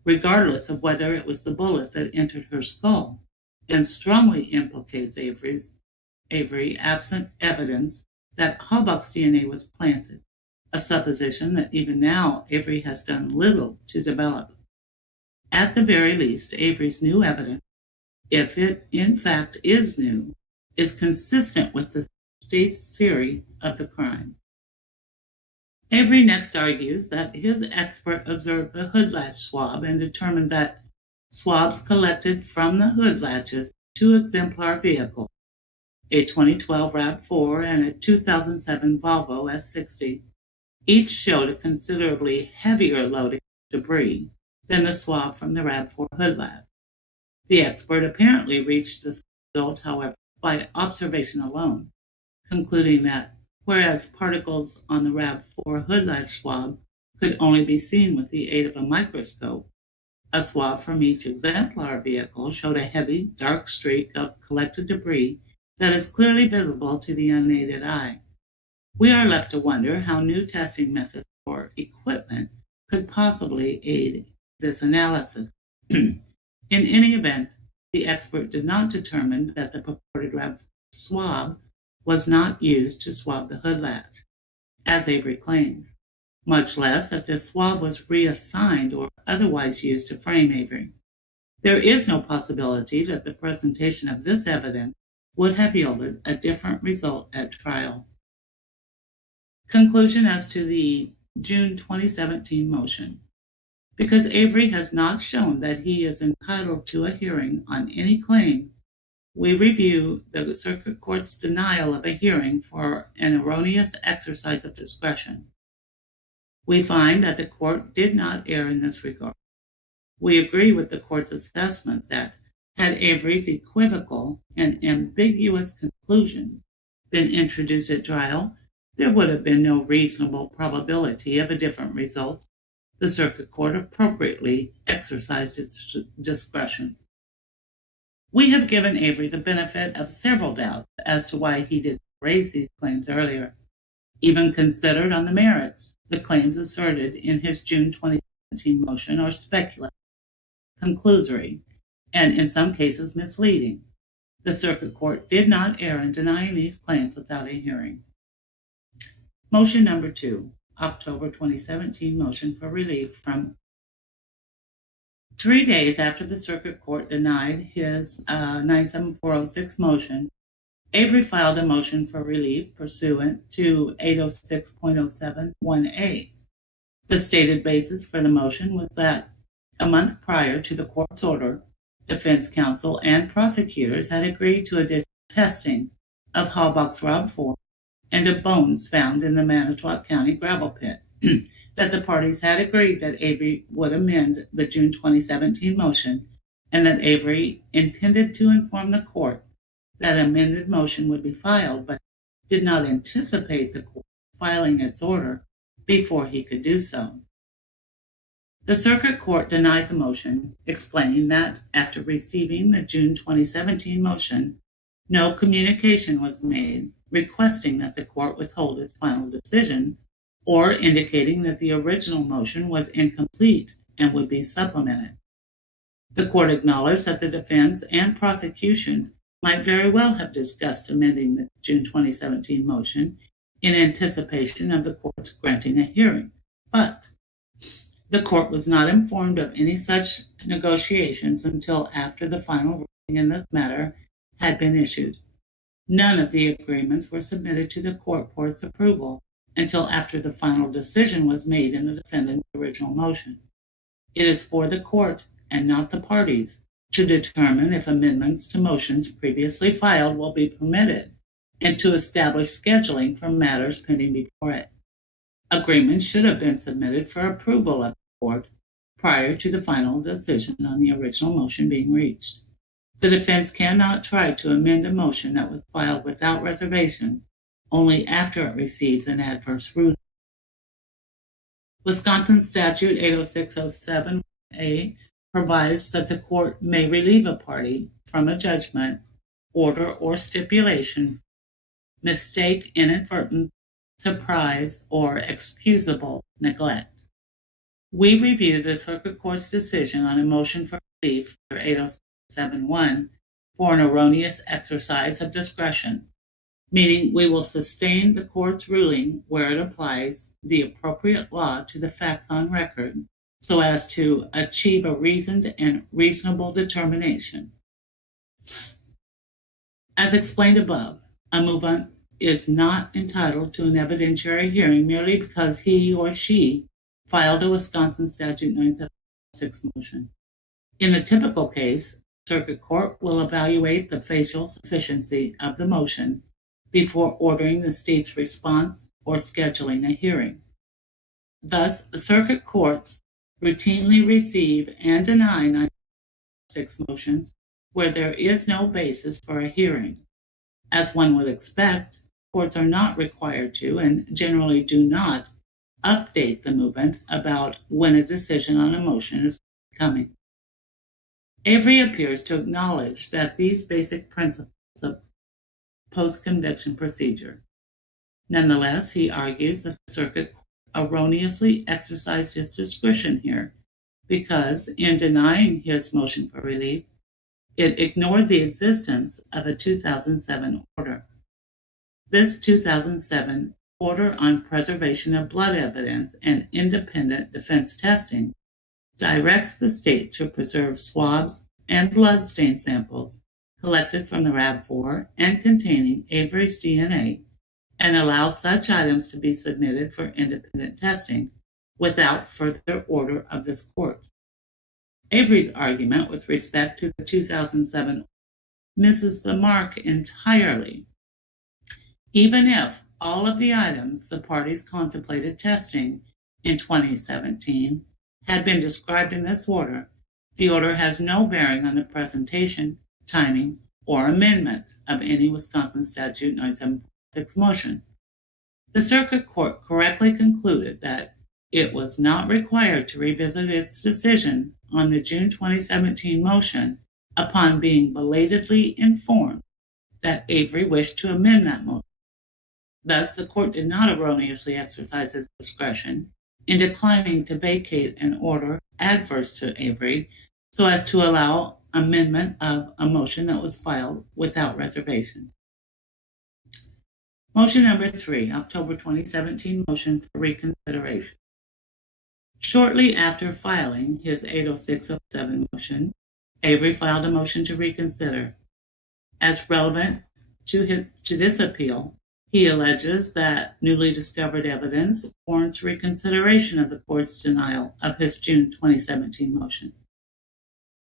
regardless of whether it was the bullet that entered her skull, and strongly implicates Avery absent evidence that Halbach's DNA was planted, a supposition that even now Avery has done little to develop. At the very least, Avery's new evidence, if it in fact is new, is consistent with the state's theory of the crime. Avery next argues that his expert observed the hood latch swab and determined that swabs collected from the hood latches, 2 exemplar vehicles, a 2012 RAV4 and a 2007 Volvo S60, each showed a considerably heavier loading of debris than the swab from the RAV4 hood latch. The expert apparently reached this result, however, by observation alone, concluding that whereas particles on the RAV4 hood latch swab could only be seen with the aid of a microscope, a swab from each exemplar vehicle showed a heavy, dark streak of collected debris that is clearly visible to the unaided eye. We are left to wonder how new testing methods or equipment could possibly aid this analysis. In any event, the expert did not determine that the purported RAV swab was not used to swab the hood latch, as Avery claims, much less that this swab was reassigned or otherwise used to frame Avery. There is no possibility that the presentation of this evidence would have yielded a different result at trial. Conclusion as to the June 2017 motion. Because Avery has not shown that he is entitled to a hearing on any claim, we review the Circuit Court's denial of a hearing for an erroneous exercise of discretion. We find that the Court did not err in this regard. We agree with the Court's assessment that had Avery's equivocal and ambiguous conclusions been introduced at trial, there would have been no reasonable probability of a different result. The Circuit Court appropriately exercised its discretion. We have given Avery the benefit of several doubts as to why he didn't raise these claims earlier. Even considered on the merits, the claims asserted in his June 2017 motion are speculative, conclusory, and in some cases misleading. The Circuit Court did not err in denying these claims without a hearing. Motion number 2, October 2017 motion for relief from 3 days after the Circuit Court denied his 97406 motion, Avery filed a motion for relief pursuant to 806.071A. The stated basis for the motion was that a month prior to the court's order, defense counsel and prosecutors had agreed to additional testing of Halbach's RAV4 and of bones found in the Manitowoc County gravel pit, that the parties had agreed that Avery would amend the June 2017 motion and that Avery intended to inform the court that an amended motion would be filed, but did not anticipate the court filing its order before he could do so. The Circuit Court denied the motion, explaining that after receiving the June 2017 motion, no communication was made requesting that the court withhold its final decision or indicating that the original motion was incomplete and would be supplemented. The court acknowledged that the defense and prosecution might very well have discussed amending the June 2017 motion in anticipation of the court's granting a hearing, but the court was not informed of any such negotiations until after the final ruling in this matter had been issued. None of the agreements were submitted to the court for its approval until after the final decision was made in the defendant's original motion. It is for the court and not the parties to determine if amendments to motions previously filed will be permitted and to establish scheduling for matters pending before it. Agreements should have been submitted for approval of the court prior to the final decision on the original motion being reached. The defense cannot try to amend a motion that was filed without reservation only after it receives an adverse ruling. Wisconsin Statute 80607A provides that the court may relieve a party from a judgment, order, or stipulation, mistake, inadvertent, surprise, or excusable neglect. We review the Circuit Court's decision on a motion for relief for 80671 for an erroneous exercise of discretion, meaning we will sustain the court's ruling where it applies the appropriate law to the facts on record so as to achieve a reasoned and reasonable determination. As explained above, a movant is not entitled to an evidentiary hearing merely because he or she filed a Wisconsin Statute 9746 motion. In the typical case, circuit court will evaluate the facial sufficiency of the motion before ordering the state's response or scheduling a hearing. Thus, circuit courts routinely receive and deny 96 motions where there is no basis for a hearing. As one would expect, courts are not required to, and generally do not, update the movement about when a decision on a motion is coming. Avery appears to acknowledge that these basic principles of post-conviction procedure. Nonetheless, he argues that the circuit erroneously exercised its discretion here because, in denying his motion for relief, it ignored the existence of a 2007 order. This 2007 Order on Preservation of Blood Evidence and Independent Defense Testing directs the state to preserve swabs and blood stain samples collected from the RAV4 and containing Avery's DNA, and allows such items to be submitted for independent testing without further order of this court. Avery's argument with respect to the 2007 misses the mark entirely. Even if all of the items the parties contemplated testing in 2017 had been described in this order, the order has no bearing on the presentation, timing, or amendment of any Wisconsin Statute 9746 motion. The circuit court correctly concluded that it was not required to revisit its decision on the June 2017 motion upon being belatedly informed that Avery wished to amend that motion. Thus, the court did not erroneously exercise its discretion in declining to vacate an order adverse to Avery so as to allow amendment of a motion that was filed without reservation. Motion number 3, October 2017 motion for reconsideration. Shortly after filing his 80607 motion, Avery filed a motion to reconsider. As relevant to this appeal, he alleges that newly discovered evidence warrants reconsideration of the court's denial of his June 2017 motion.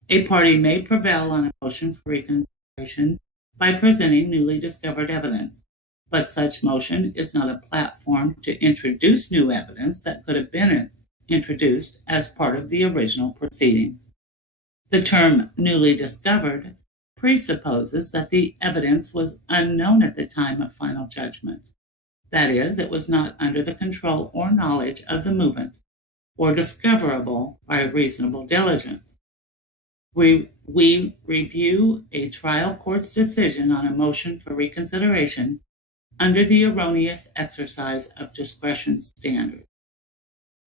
A party may prevail on a motion for reconsideration by presenting newly discovered evidence, but such motion is not a platform to introduce new evidence that could have been introduced as part of the original proceedings. The term newly discovered presupposes that the evidence was unknown at the time of final judgment. That is, it was not under the control or knowledge of the movement, or discoverable by reasonable diligence. We review a trial court's decision on a motion for reconsideration under the erroneous exercise of discretion standard.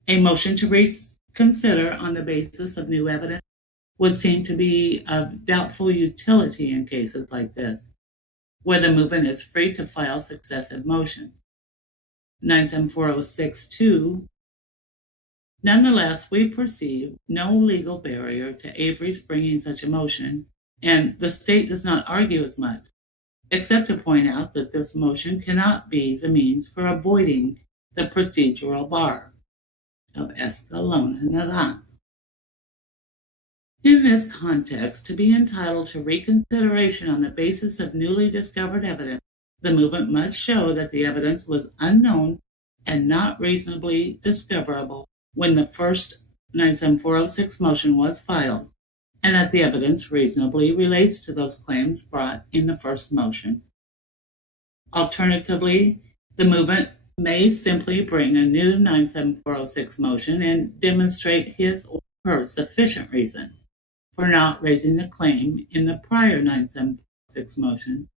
A motion to reconsider on the basis of new evidence would seem to be of doubtful utility in cases like this, where the movement is free to file successive motions. 97406-2. Nonetheless, we perceive no legal barrier to Avery's bringing such a motion, and the state does not argue as much, except to point out that this motion cannot be the means for avoiding the procedural bar of Escalona Nada. In this context, to be entitled to reconsideration on the basis of newly discovered evidence, the movement must show that the evidence was unknown and not reasonably discoverable when the first 97406 motion was filed, and that the evidence reasonably relates to those claims brought in the first motion. Alternatively, the movement may simply bring a new 97406 motion and demonstrate his or her sufficient reason for not raising the claim in the prior 976 motion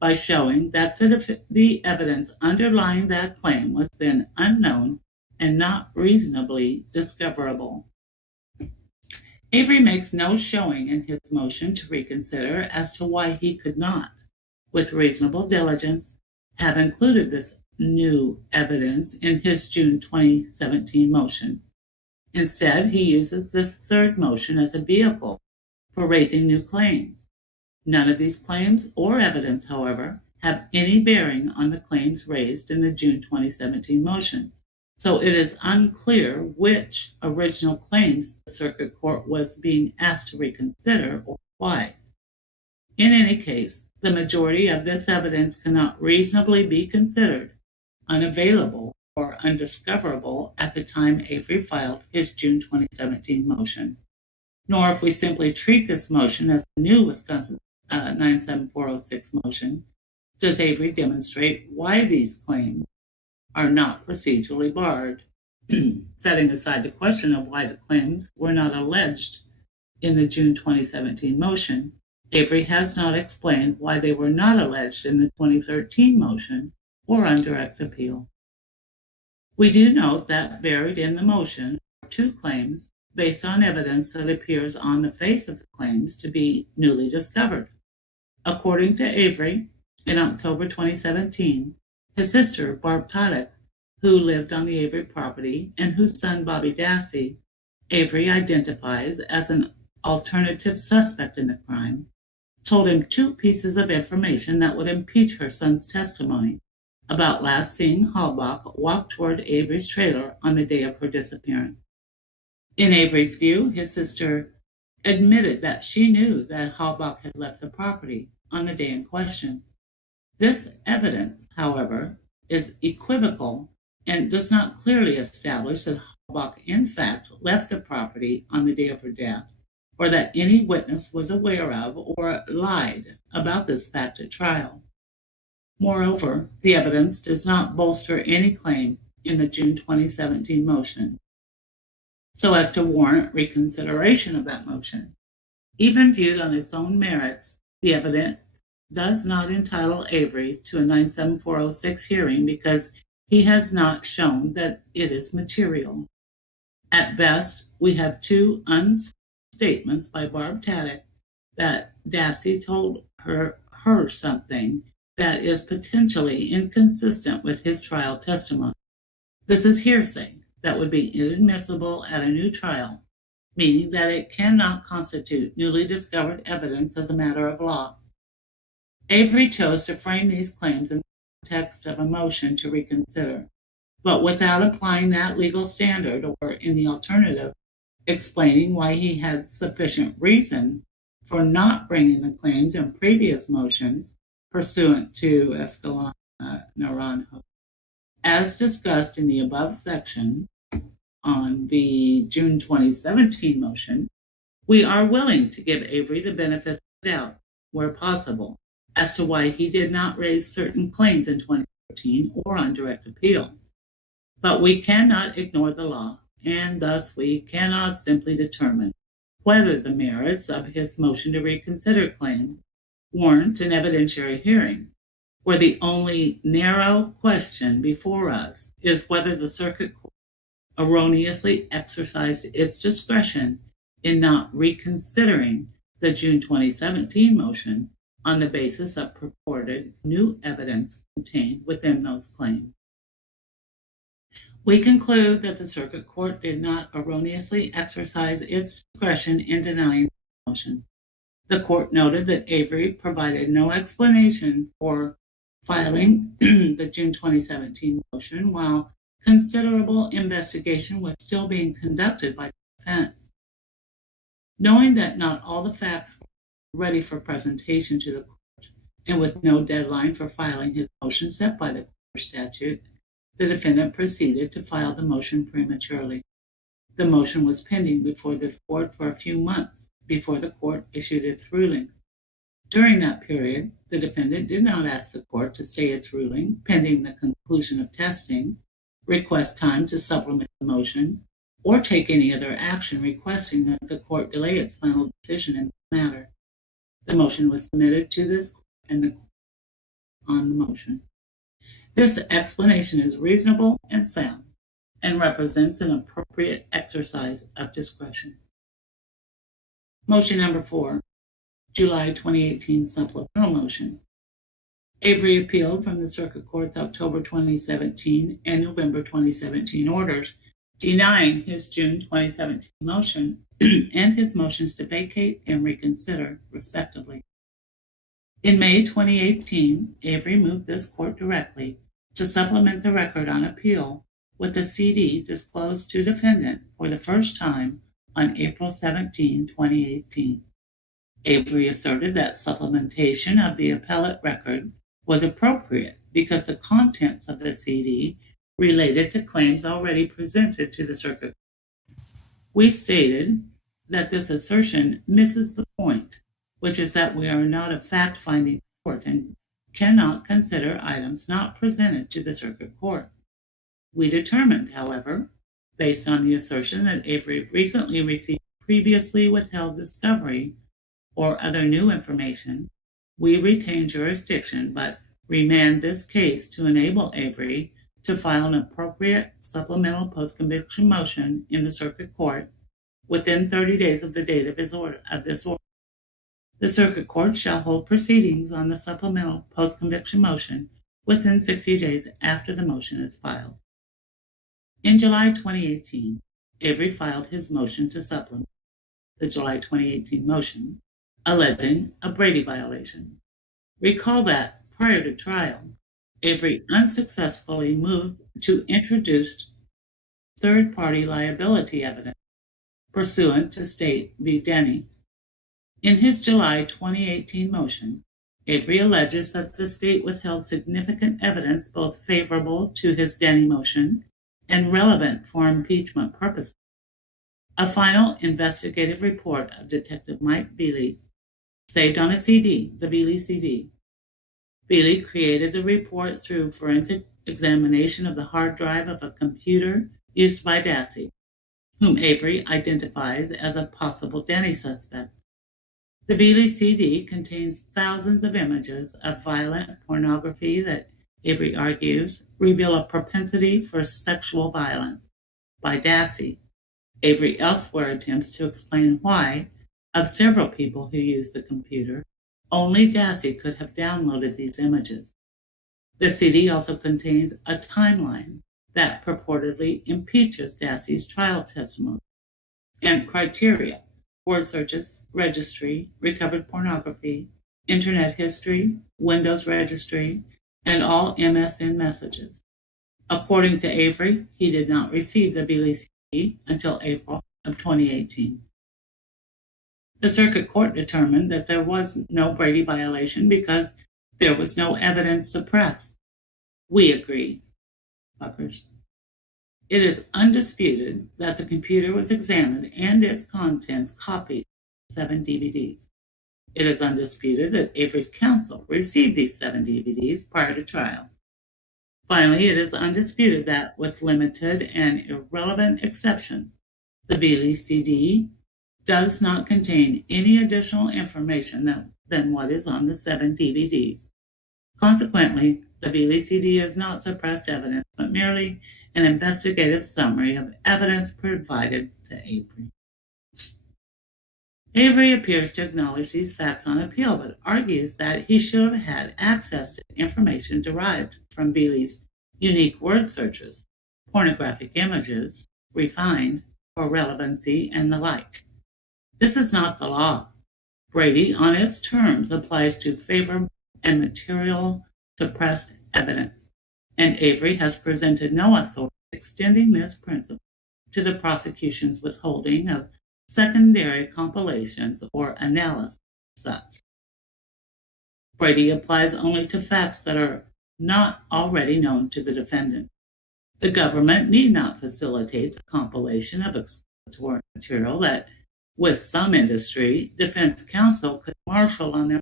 by showing that the evidence underlying that claim was then unknown and not reasonably discoverable. Avery makes no showing in his motion to reconsider as to why he could not, with reasonable diligence, have included this new evidence in his June 2017 motion. Instead, he uses this third motion as a vehicle for raising new claims. None of these claims or evidence, however, have any bearing on the claims raised in the June 2017 motion. So it is unclear which original claims the circuit court was being asked to reconsider or why. In any case, the majority of this evidence cannot reasonably be considered unavailable or undiscoverable at the time Avery filed his June 2017 motion, nor if we simply treat this motion as a new Wisconsin 97406 motion, does Avery demonstrate why these claims are not procedurally barred, setting aside the question of why the claims were not alleged in the June 2017 motion. Avery has not explained why they were not alleged in the 2013 motion or on direct appeal. We do note that buried in the motion are two claims based on evidence that appears on the face of the claims to be newly discovered. According to Avery, in October 2017, his sister, Barb Toddick, who lived on the Avery property and whose son, Bobby Dassey, Avery identifies as an alternative suspect in the crime, told him two pieces of information that would impeach her son's testimony about last seeing Halbach walk toward Avery's trailer on the day of her disappearance. In Avery's view, his sister admitted that she knew that Halbach had left the property on the day in question. This evidence, however, is equivocal and does not clearly establish that Halbach in fact left the property on the day of her death, or that any witness was aware of or lied about this fact at trial. Moreover, the evidence does not bolster any claim in the June 2017 motion, so as to warrant reconsideration of that motion. Even viewed on its own merits, the evidence does not entitle Avery to a 97406 hearing because he has not shown that it is material. At best, we have two unsworn statements by Barb Toddick that Dassey told her something that is potentially inconsistent with his trial testimony. This is hearsay that would be inadmissible at a new trial, meaning that it cannot constitute newly discovered evidence as a matter of law. Avery chose to frame these claims in the context of a motion to reconsider, but without applying that legal standard, or in the alternative, explaining why he had sufficient reason for not bringing the claims in previous motions pursuant to Escalon Naranjo. As discussed in the above section on the June 2017 motion, we are willing to give Avery the benefit of the doubt, where possible, as to why he did not raise certain claims in 2014 or on direct appeal. But we cannot ignore the law, and thus we cannot simply determine whether the merits of his motion to reconsider claim warrant an evidentiary hearing, where the only narrow question before us is whether the circuit court erroneously exercised its discretion in not reconsidering the June 2017 motion on the basis of purported new evidence contained within those claims. We conclude that the circuit court did not erroneously exercise its discretion in denying the motion. The court noted that Avery provided no explanation for filing the June 2017 motion while considerable investigation was still being conducted by the defense. Knowing that not all the facts were ready for presentation to the court, and with no deadline for filing his motion set by the court statute, the defendant proceeded to file the motion prematurely. The motion was pending before this court for a few months before the court issued its ruling. During that period, the defendant did not ask the court to stay its ruling pending the conclusion of testing, request time to supplement the motion, or take any other action requesting that the court delay its final decision in the matter. The motion was submitted to this court and the court on the motion. This explanation is reasonable and sound and represents an appropriate exercise of discretion. Motion number 4, July 2018 supplemental motion. Avery appealed from the Circuit Court's October 2017 and November 2017 orders denying his June 2017 motion and his motions to vacate and reconsider, respectively. In May 2018, Avery moved this court directly to supplement the record on appeal with a CD disclosed to defendant for the first time on April 17, 2018. Avery asserted that supplementation of the appellate record was appropriate because the contents of the CD related to claims already presented to the circuit. We stated that this assertion misses the point, which is that we are not a fact-finding court and cannot consider items not presented to the circuit court. We determined, however, based on the assertion that Avery recently received previously withheld discovery or other new information, we retain jurisdiction but remand this case to enable Avery to file an appropriate supplemental post-conviction motion in the circuit court within 30 days of the date of this order. The circuit court shall hold proceedings on the supplemental post-conviction motion within 60 days after the motion is filed. In July 2018, Avery filed his motion to supplement the July 2018 motion, alleging a Brady violation. Recall that, prior to trial, Avery unsuccessfully moved to introduce third-party liability evidence pursuant to State v. Denny. In his July 2018 motion, Avery alleges that the state withheld significant evidence both favorable to his Denny motion and relevant for impeachment purposes. A final investigative report of Detective Mike Bealey, saved on a CD, the Bealey CD. Bealey created the report through forensic examination of the hard drive of a computer used by Dassey, whom Avery identifies as a possible Denny suspect. The Bealey CD contains thousands of images of violent pornography that Avery argues reveal a propensity for sexual violence by Dassey. Avery elsewhere attempts to explain why, of several people who used the computer, only Dassey could have downloaded these images. The CD also contains a timeline that purportedly impeaches Dassey's trial testimony and criteria: word searches, registry, recovered pornography, internet history, Windows registry, and all MSN messages. According to Avery, he did not receive the Bealey CD until April of 2018. The circuit court determined that there was no Brady violation because there was no evidence suppressed. We agree, fuckers. It is undisputed that the computer was examined and its contents copied 7 DVDs. It is undisputed that Avery's counsel received these 7 DVDs prior to trial. Finally, it is undisputed that, with limited and irrelevant exception, the Bealey CD does not contain any additional information than what is on the 7 DVDs. Consequently, the Bealey CD is not suppressed evidence, but merely an investigative summary of evidence provided to Avery. Avery appears to acknowledge these facts on appeal, but argues that he should have had access to information derived from Bealey's unique word searches, pornographic images, refined for relevancy, and the like. This is not the law. Brady, on its terms, applies to favorable and material suppressed evidence, and Avery has presented no authority extending this principle to the prosecution's withholding of secondary compilations or analysis of such. Brady applies only to facts that are not already known to the defendant. The government need not facilitate the compilation of exculpatory material that, with some industry, defense counsel could marshal on their.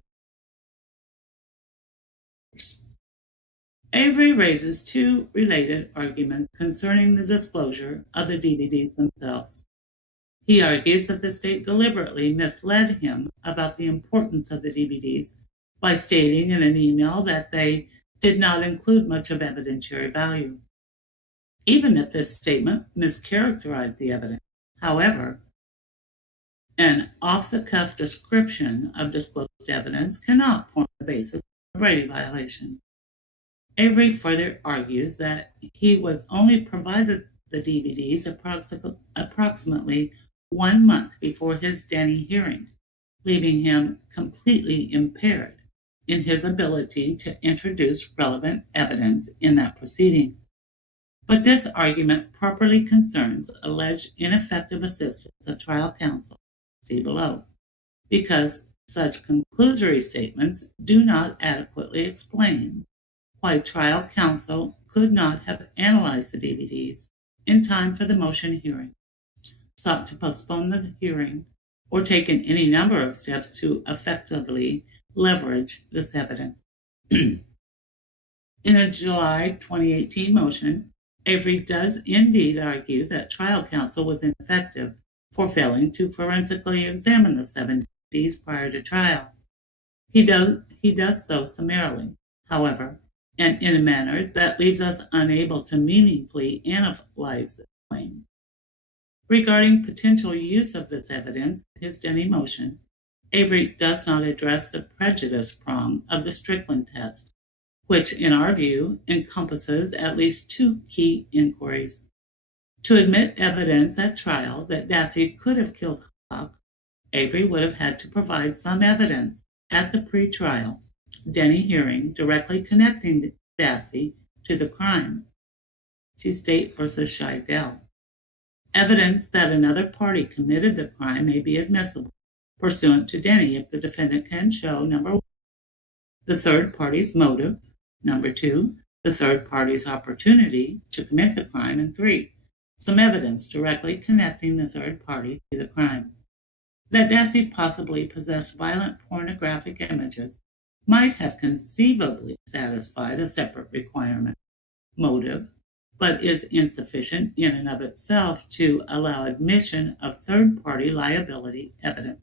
Avery raises 2 related arguments concerning the disclosure of the DVDs themselves. He argues that the state deliberately misled him about the importance of the DVDs by stating in an email that they did not include much of evidentiary value. Even if this statement mischaracterized the evidence, however, an off-the-cuff description of disclosed evidence cannot form the basis of a Brady violation. Avery further argues that he was only provided the DVDs approximately 1 month before his Denny hearing, leaving him completely impaired in his ability to introduce relevant evidence in that proceeding. But this argument properly concerns alleged ineffective assistance of trial counsel, see below, because such conclusory statements do not adequately explain why trial counsel could not have analyzed the DVDs in time for the motion hearing, sought to postpone the hearing, or taken any number of steps to effectively leverage this evidence. In a July 2018 motion, Avery does indeed argue that trial counsel was ineffective for failing to forensically examine the 7 DVDs prior to trial. He does so summarily, however, and in a manner that leaves us unable to meaningfully analyze the claim. Regarding potential use of this evidence in his Denny motion, Avery does not address the prejudice prong of the Strickland test, which, in our view, encompasses at least 2 key inquiries. To admit evidence at trial that Dassey could have killed Hawk, Avery would have had to provide some evidence at the pretrial Denny hearing directly connecting Dassey to the crime. See State versus Scheidel. Evidence that another party committed the crime may be admissible pursuant to Denny if the defendant can show, number 1, the third party's motive, number 2, the third party's opportunity to commit the crime, and 3, some evidence directly connecting the third party to the crime. That Dassey possibly possessed violent pornographic images might have conceivably satisfied a separate requirement, motive, but is insufficient in and of itself to allow admission of third-party liability evidence.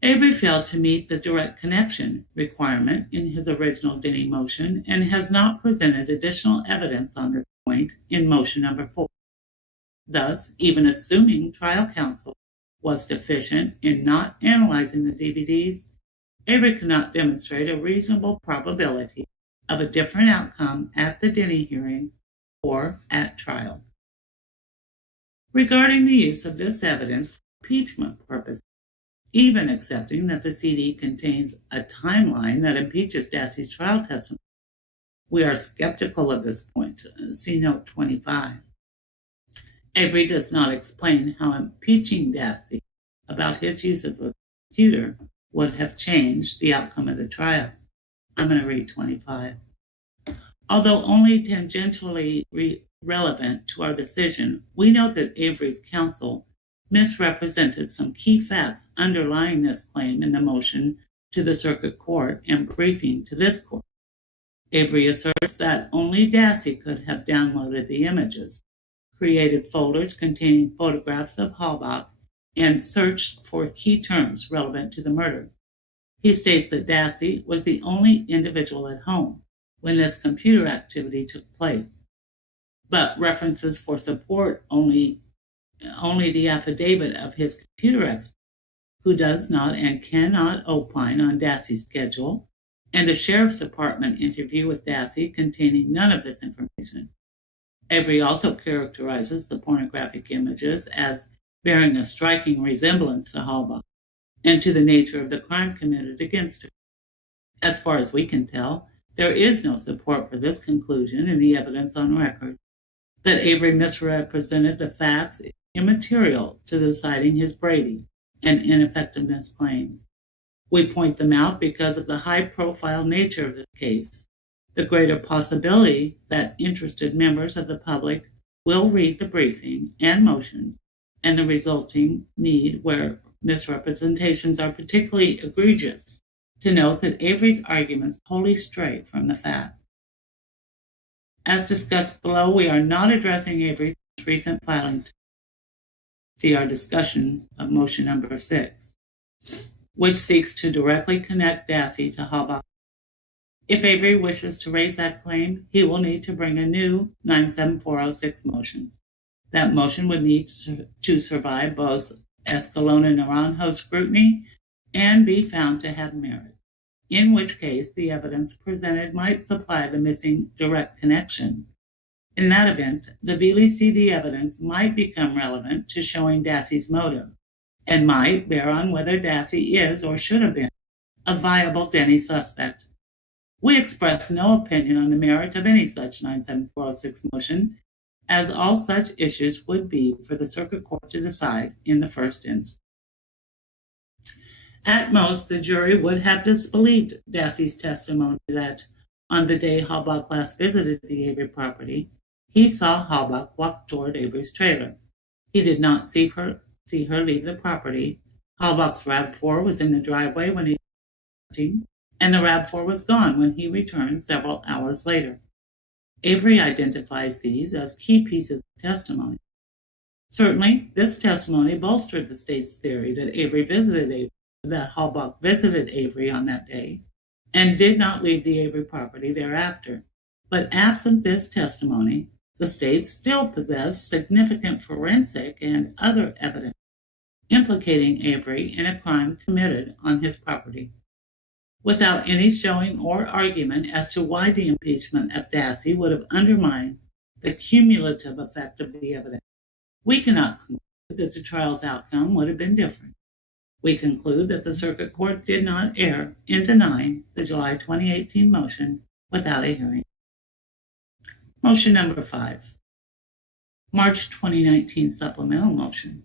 Avery failed to meet the direct connection requirement in his original Denny motion and has not presented additional evidence on this point in motion number 4. Thus, even assuming trial counsel was deficient in not analyzing the DVDs, Avery could not demonstrate a reasonable probability of a different outcome at the Denny hearing or at trial. Regarding the use of this evidence for impeachment purposes, even accepting that the CD contains a timeline that impeaches Dassey's trial testimony, we are skeptical of this point. See note 25. Avery does not explain how impeaching Dassey about his use of the computer would have changed the outcome of the trial. I'm going to read 25. Although only tangentially relevant to our decision, we note that Avery's counsel misrepresented some key facts underlying this claim in the motion to the circuit court and briefing to this court. Avery asserts that only Dassey could have downloaded the images, created folders containing photographs of Halbach, and searched for key terms relevant to the murder. He states that Dassey was the only individual at home when this computer activity took place, but references for support only the affidavit of his computer expert, who does not and cannot opine on Dassey's schedule, and a sheriff's department interview with Dassey containing none of this information. Avery also characterizes the pornographic images as bearing a striking resemblance to Halbach and to the nature of the crime committed against her. As far as we can tell, there is no support for this conclusion in the evidence on record. That Avery misrepresented the facts immaterial to deciding his Brady and ineffectiveness claims. We point them out because of the high-profile nature of this case, the greater possibility that interested members of the public will read the briefing and motions, and the resulting need where misrepresentations are particularly egregious to note that Avery's arguments wholly stray from the fact. As discussed below, we are not addressing Avery's recent filing. See our discussion of motion number 6, which seeks to directly connect Dassey to Halbach. If Avery wishes to raise that claim, he will need to bring a new 97406 motion. That motion would need to survive both Escalona Naranjo scrutiny and be found to have merit, in which case the evidence presented might supply the missing direct connection. In that event, the Veely CD evidence might become relevant to showing Dassey's motive and might bear on whether Dassey is or should have been a viable Denny suspect. We express no opinion on the merit of any such 97406 motion, as all such issues would be for the Circuit Court to decide in the first instance. At most, the jury would have disbelieved Dassey's testimony that on the day Halbach last visited the Avery property, he saw Halbach walk toward Avery's trailer. He did not see her leave the property. Halbach's RAV4 was in the driveway when he was and the RAV4 was gone when he returned several hours later. Avery identifies these as key pieces of testimony. Certainly, this testimony bolstered the state's theory that Halbach visited Avery on that day and did not leave the Avery property thereafter. But absent this testimony, the state still possessed significant forensic and other evidence implicating Avery in a crime committed on his property. Without any showing or argument as to why the impeachment of Dassey would have undermined the cumulative effect of the evidence, we cannot conclude that the trial's outcome would have been different. We conclude that the Circuit Court did not err in denying the July 2018 motion without a hearing. Motion number 5. March 2019 supplemental motion.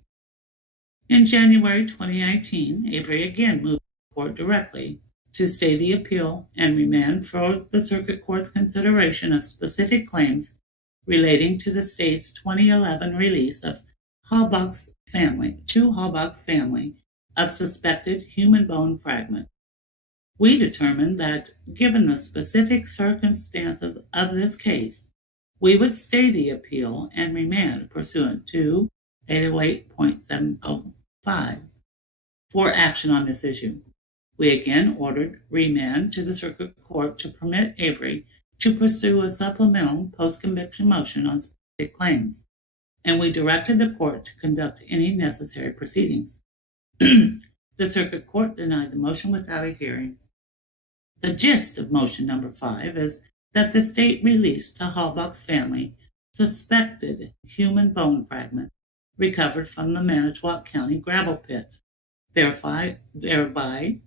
In January 2019, Avery again moved the court directly to stay the appeal and remand for the Circuit Court's consideration of specific claims relating to the state's 2011 release of Halbach's family of suspected human bone fragments. We determined that, given the specific circumstances of this case, we would stay the appeal and remand pursuant to 808.705 for action on this issue. We again ordered remand to the Circuit Court to permit Avery to pursue a supplemental post-conviction motion on specific claims, and we directed the court to conduct any necessary proceedings. The Circuit Court denied the motion without a hearing. The gist of motion number 5 is that the state released to Halbach's family suspected human bone fragments recovered from the Manitowoc County gravel pit, thereby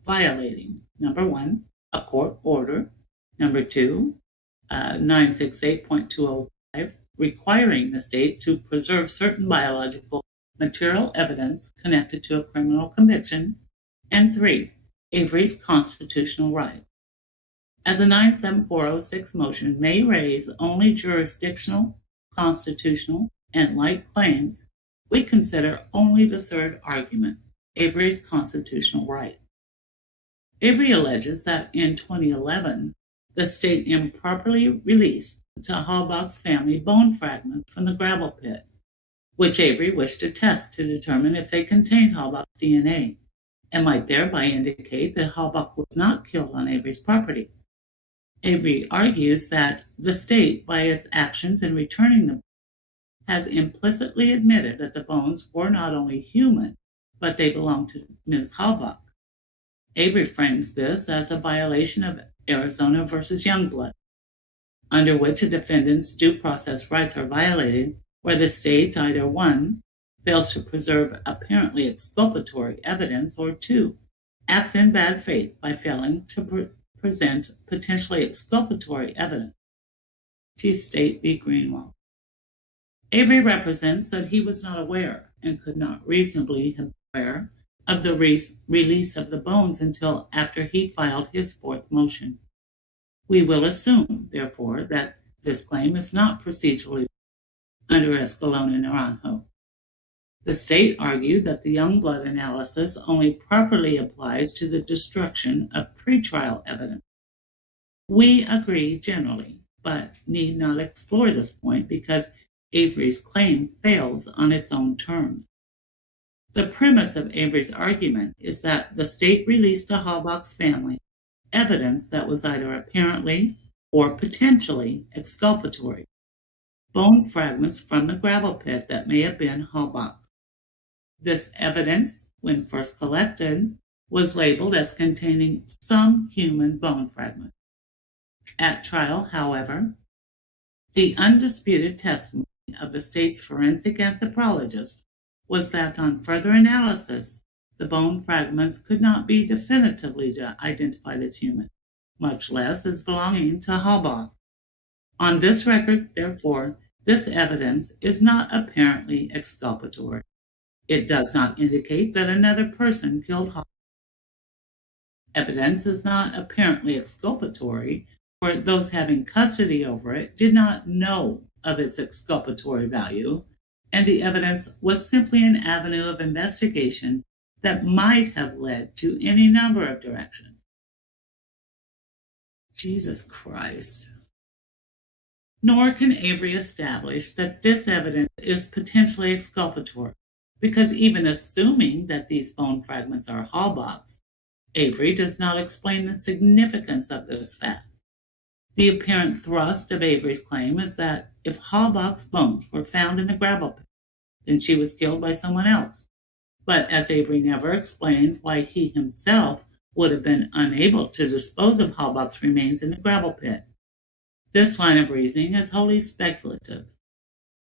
violating, number 1, a court order, number 2, 968.205, requiring the state to preserve certain biological material evidence connected to a criminal conviction, and 3, Avery's constitutional right. As a 97406 motion may raise only jurisdictional, constitutional, and like claims, we consider only the third argument, Avery's constitutional right. Avery alleges that in 2011, the state improperly released to Halbach's family bone fragments from the gravel pit, which Avery wished to test to determine if they contained Halbach's DNA, and might thereby indicate that Halbach was not killed on Avery's property. Avery argues that the state, by its actions in returning them, has implicitly admitted that the bones were not only human, but they belonged to Ms. Halbach. Avery frames this as a violation of Arizona versus Youngblood, under which a defendant's due process rights are violated where the state either 1, fails to preserve apparently exculpatory evidence, or 2, acts in bad faith by failing to present potentially exculpatory evidence. See State v. Greenwald. Avery represents that he was not aware and could not reasonably have been aware of the release of the bones until after he filed his fourth motion. We will assume, therefore, that this claim is not procedurally under Escalona Naranjo. The state argued that the Youngblood analysis only properly applies to the destruction of pretrial evidence. We agree generally, but need not explore this point because Avery's claim fails on its own terms. The premise of Avery's argument is that the state released to Halbach's family evidence that was either apparently or potentially exculpatory, bone fragments from the gravel pit that may have been Halbach's. This evidence, when first collected, was labeled as containing some human bone fragment. At trial, however, the undisputed testimony of the state's forensic anthropologist was that on further analysis, the bone fragments could not be definitively identified as human, much less as belonging to Halbach. On this record, therefore, this evidence is not apparently exculpatory. It does not indicate that another person killed Halbach. Evidence is not apparently exculpatory, for those having custody over it did not know of its exculpatory value, and the evidence was simply an avenue of investigation that might have led to any number of directions. Jesus Christ. Nor can Avery establish that this evidence is potentially exculpatory, because even assuming that these bone fragments are Halbach's, Avery does not explain the significance of this fact. The apparent thrust of Avery's claim is that if Halbach's bones were found in the gravel pit, then she was killed by someone else. But as Avery never explains why he himself would have been unable to dispose of Halbach's remains in the gravel pit, this line of reasoning is wholly speculative.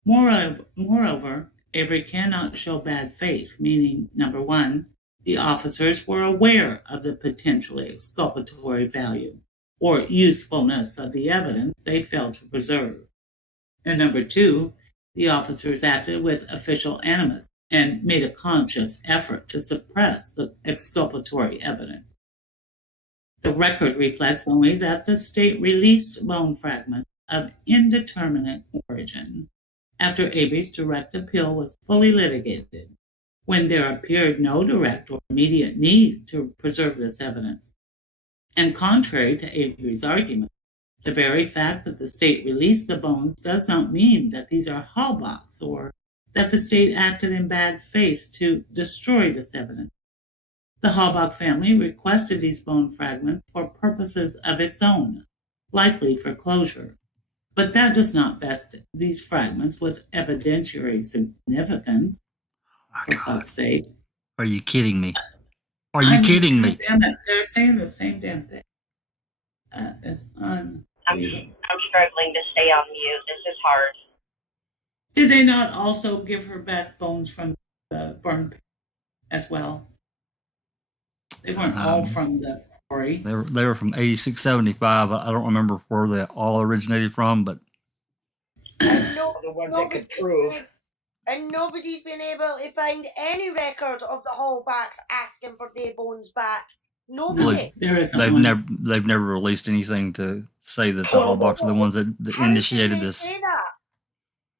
Moreover, Avery cannot show bad faith, meaning, number one, the officers were aware of the potentially exculpatory value or usefulness of the evidence they failed to preserve. And number two, the officers acted with official animus and made a conscious effort to suppress the exculpatory evidence. The record reflects only that the state released bone fragments of indeterminate origin after Avery's direct appeal was fully litigated, when there appeared no direct or immediate need to preserve this evidence. And contrary to Avery's argument, the very fact that the state released the bones does not mean that these are Halbach's or that the state acted in bad faith to destroy this evidence. The Halbach family requested these bone fragments for purposes of its own, likely for closure. But that does not vest these fragments with evidentiary significance. For fuck's sake. Are you kidding me? Are you kidding me? Damn it. They're saying the same damn thing. It's unbelievable. I'm struggling to stay on mute. This is hard. Did they not also give her back bones from the burn pit as well? They weren't all from the quarry. They were from 8675. I don't remember where they all originated from, but The ones that could prove. And nobody's been able to find any record of the Halbachs asking for their bones back. Nobody. There is they've never released anything to say that the Halbachs are the ones that initiated this. Say that?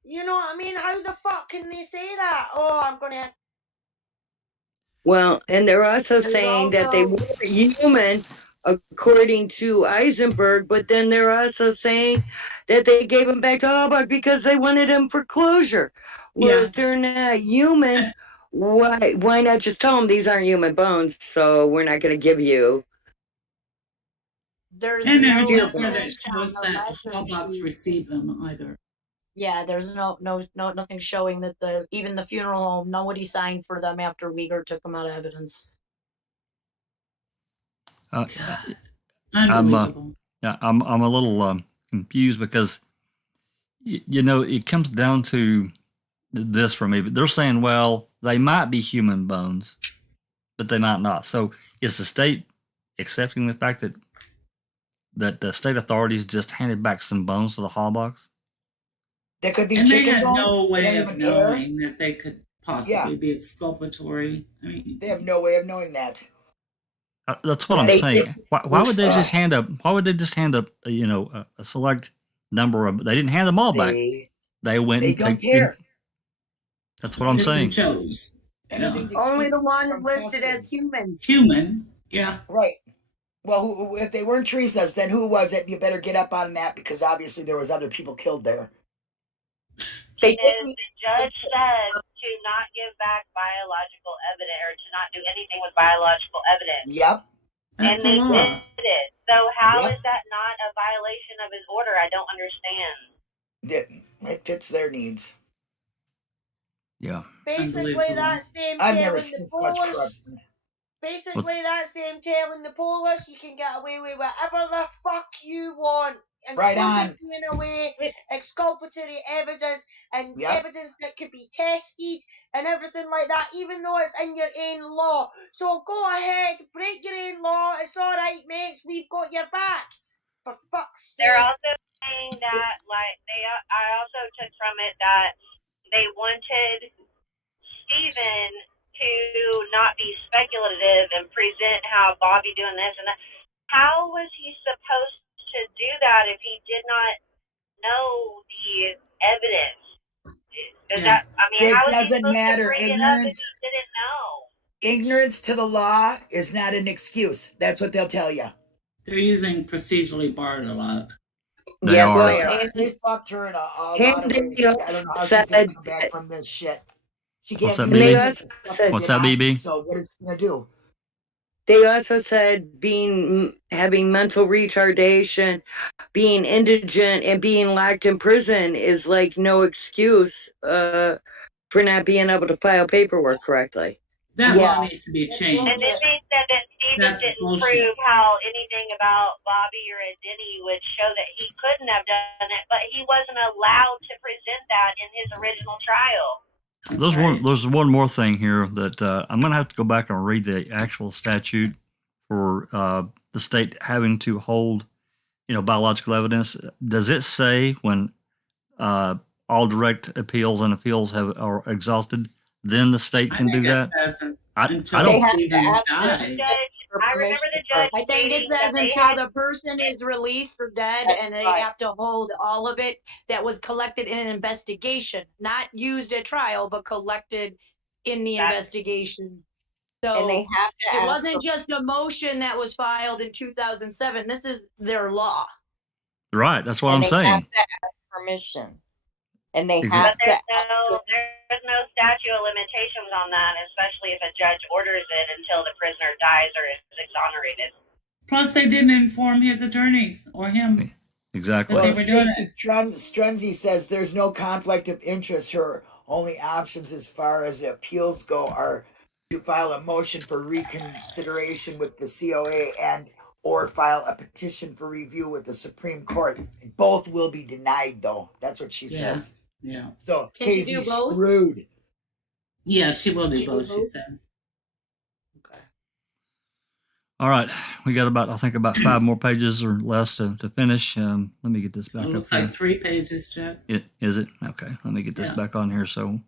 You know what I mean? How the fuck can they say that? Oh, I'm gonna. Well, and they're also saying that they were human, according to Eisenberg, but then they're also saying that they gave them back to Halbach because they wanted them for closure. Well, if they're not human, why not just tell them these aren't human bones, so we're not going to give you? There's nowhere that shows that Halbachs received them either. Yeah, there's nothing showing that even the funeral home, nobody signed for them after Uyghur took them out of evidence. I'm a little confused because it comes down to this for me. But they're saying, well, they might be human bones, but they might not. So is the state accepting the fact that the state authorities just handed back some bones to the Halbachs? They could be and chicken they had bones. no way of knowing care. that they could possibly be exculpatory. I mean, they have no way of knowing that. That's what I'm saying. Why would they just hand up? Why would they just hand up? A select number of. They didn't hand them all back. They went. They and don't care. That's what I'm saying. Chose. Only the ones listed as human. Human, yeah. Right. Well, if they weren't Teresa's, then who was it? You better get up on that because obviously there was other people killed there. The judge said to not give back biological evidence or to not do anything with biological evidence. Yep. That's and they did it. So how Yep. is that not a violation of his order? I don't understand. It fits their needs. Yeah. Basically, that's them I've never telling seen the so much police. corruption. Basically, that's them telling the police you can get away with whatever the fuck you want. Right on. including in a way exculpatory evidence and evidence that could be tested and everything like that, even though it's in your own law. So go ahead, break your own law. It's all right, mates. We've got your back. For fuck's sake. They're also saying that, like, I also took from it that they wanted Stephen to not be speculative and present how Bobby doing this and that. How was he supposed to do that if he did not know the evidence? It how was he doesn't supposed matter. to bring it up if Ignorance. he didn't know? Ignorance to the law is not an excuse. That's what they'll tell you. They're using procedurally barred a lot. They Yes, are. they are. They fucked her in a lot of And ways. they I don't know how she's said gonna come back from this shit. She What's can't that, do BB? anything with stuff that What's did that, BB? happen, so what is she gonna do? They also said having mental retardation, being indigent, and being locked in prison is like no excuse for not being able to file paperwork correctly. That law needs to be changed. And then they said that Stephen That's didn't bullshit. prove how anything about Bobby or Denny would show that he couldn't have done it, but he wasn't allowed to present that in his original trial. There's one more thing here that I'm going to have to go back and read the actual statute for the state having to hold, biological evidence. Does it say when all direct appeals and appeals are exhausted, then the state can do that? I don't. I remember the judge. I think it says until the person is released or dead, and they have to hold all of it that was collected in an investigation, not used at trial, but collected in the investigation. So And they have to it wasn't just a motion that was filed in 2007. This is their law. Right. That's what I'm They saying. have to ask permission. And they Exactly. have But to. there's no statute of limitations on that, especially if a judge orders it until the prisoner dies or is exonerated. Plus, they didn't inform his attorneys or him. Exactly. That they were doing it. Strunzi says there's no conflict of interest. Her only options as far as the appeals go are to file a motion for reconsideration with the COA and or file a petition for review with the Supreme Court. Both will be denied, though. That's what she says. Yeah. So Can she Casey's do both? screwed. Yeah, she will do both, she said. Okay. All right. We got about 5 more pages or less to finish. Let me get this back It up looks here. like 3 pages, Chuck. Is it? Okay. Let me get this back on here. So.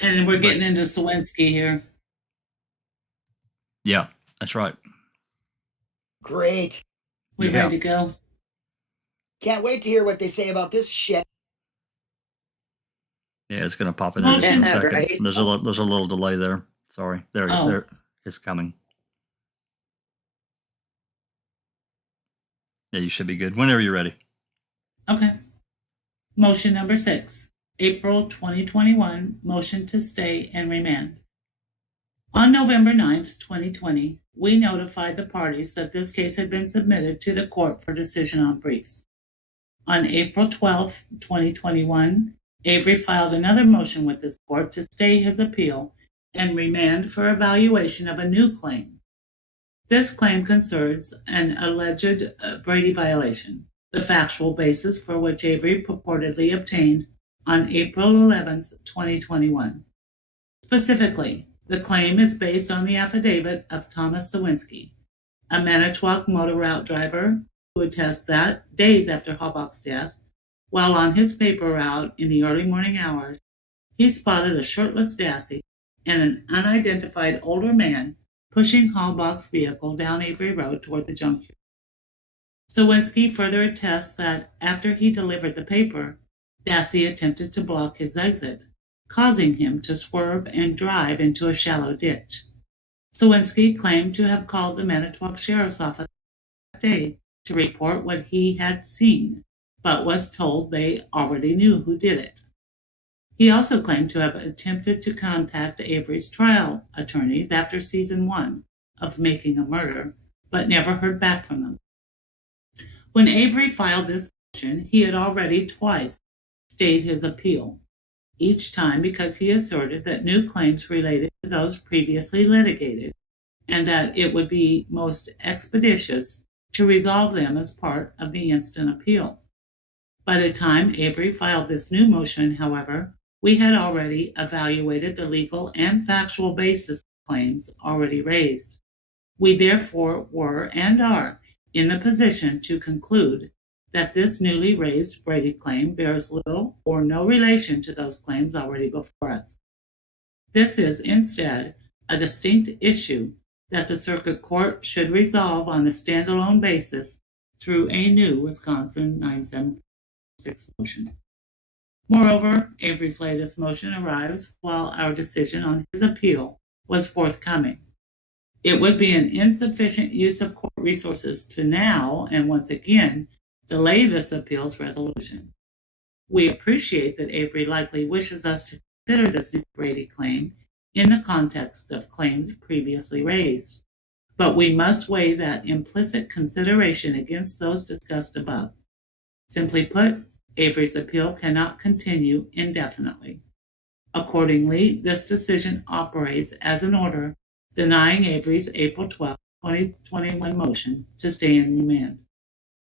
And we're getting into Sawinski here. Yeah, that's right. Great. We ready to go? Can't wait to hear what they say about this shit. Yeah, it's going to pop in there in a second. Right. There's a little delay there. Sorry. There it's coming. Yeah, you should be good. Whenever you're ready. Okay. Motion number 6, April 2021, motion to stay and remand. On November 9th, 2020, we notified the parties that this case had been submitted to the court for decision on briefs. On April 12th, 2021, Avery filed another motion with this court to stay his appeal and remand for evaluation of a new claim. This claim concerns an alleged Brady violation, the factual basis for which Avery purportedly obtained on April 11th, 2021. Specifically, the claim is based on the affidavit of Thomas Sawinski, a Manitowoc motor route driver who attests that, days after Halbach's death, while on his paper route in the early morning hours, he spotted a shirtless Dassey and an unidentified older man pushing Halbach's vehicle down Avery Road toward the junkyard. Sawinski further attests that after he delivered the paper, Dassey attempted to block his exit, causing him to swerve and drive into a shallow ditch. Sawinski claimed to have called the Manitowoc Sheriff's Office that day to report what he had seen, but was told they already knew who did it. He also claimed to have attempted to contact Avery's trial attorneys after season 1 of Making a Murder, but never heard back from them. When Avery filed this motion, he had already twice stayed his appeal, each time because he asserted that new claims related to those previously litigated, and that it would be most expeditious to resolve them as part of the instant appeal. By the time Avery filed this new motion, however, we had already evaluated the legal and factual basis of claims already raised. We therefore were and are in the position to conclude that this newly raised Brady claim bears little or no relation to those claims already before us. This is instead a distinct issue that the Circuit Court should resolve on a standalone basis through a new Wisconsin 97406 motion. Moreover, Avery's latest motion arrives while our decision on his appeal was forthcoming. It would be an insufficient use of court resources to now and once again delay this appeal's resolution. We appreciate that Avery likely wishes us to consider this new Brady claim in the context of claims previously raised, but we must weigh that implicit consideration against those discussed above. Simply put, Avery's appeal cannot continue indefinitely. Accordingly, this decision operates as an order denying Avery's April 12, 2021 motion to stay in remand.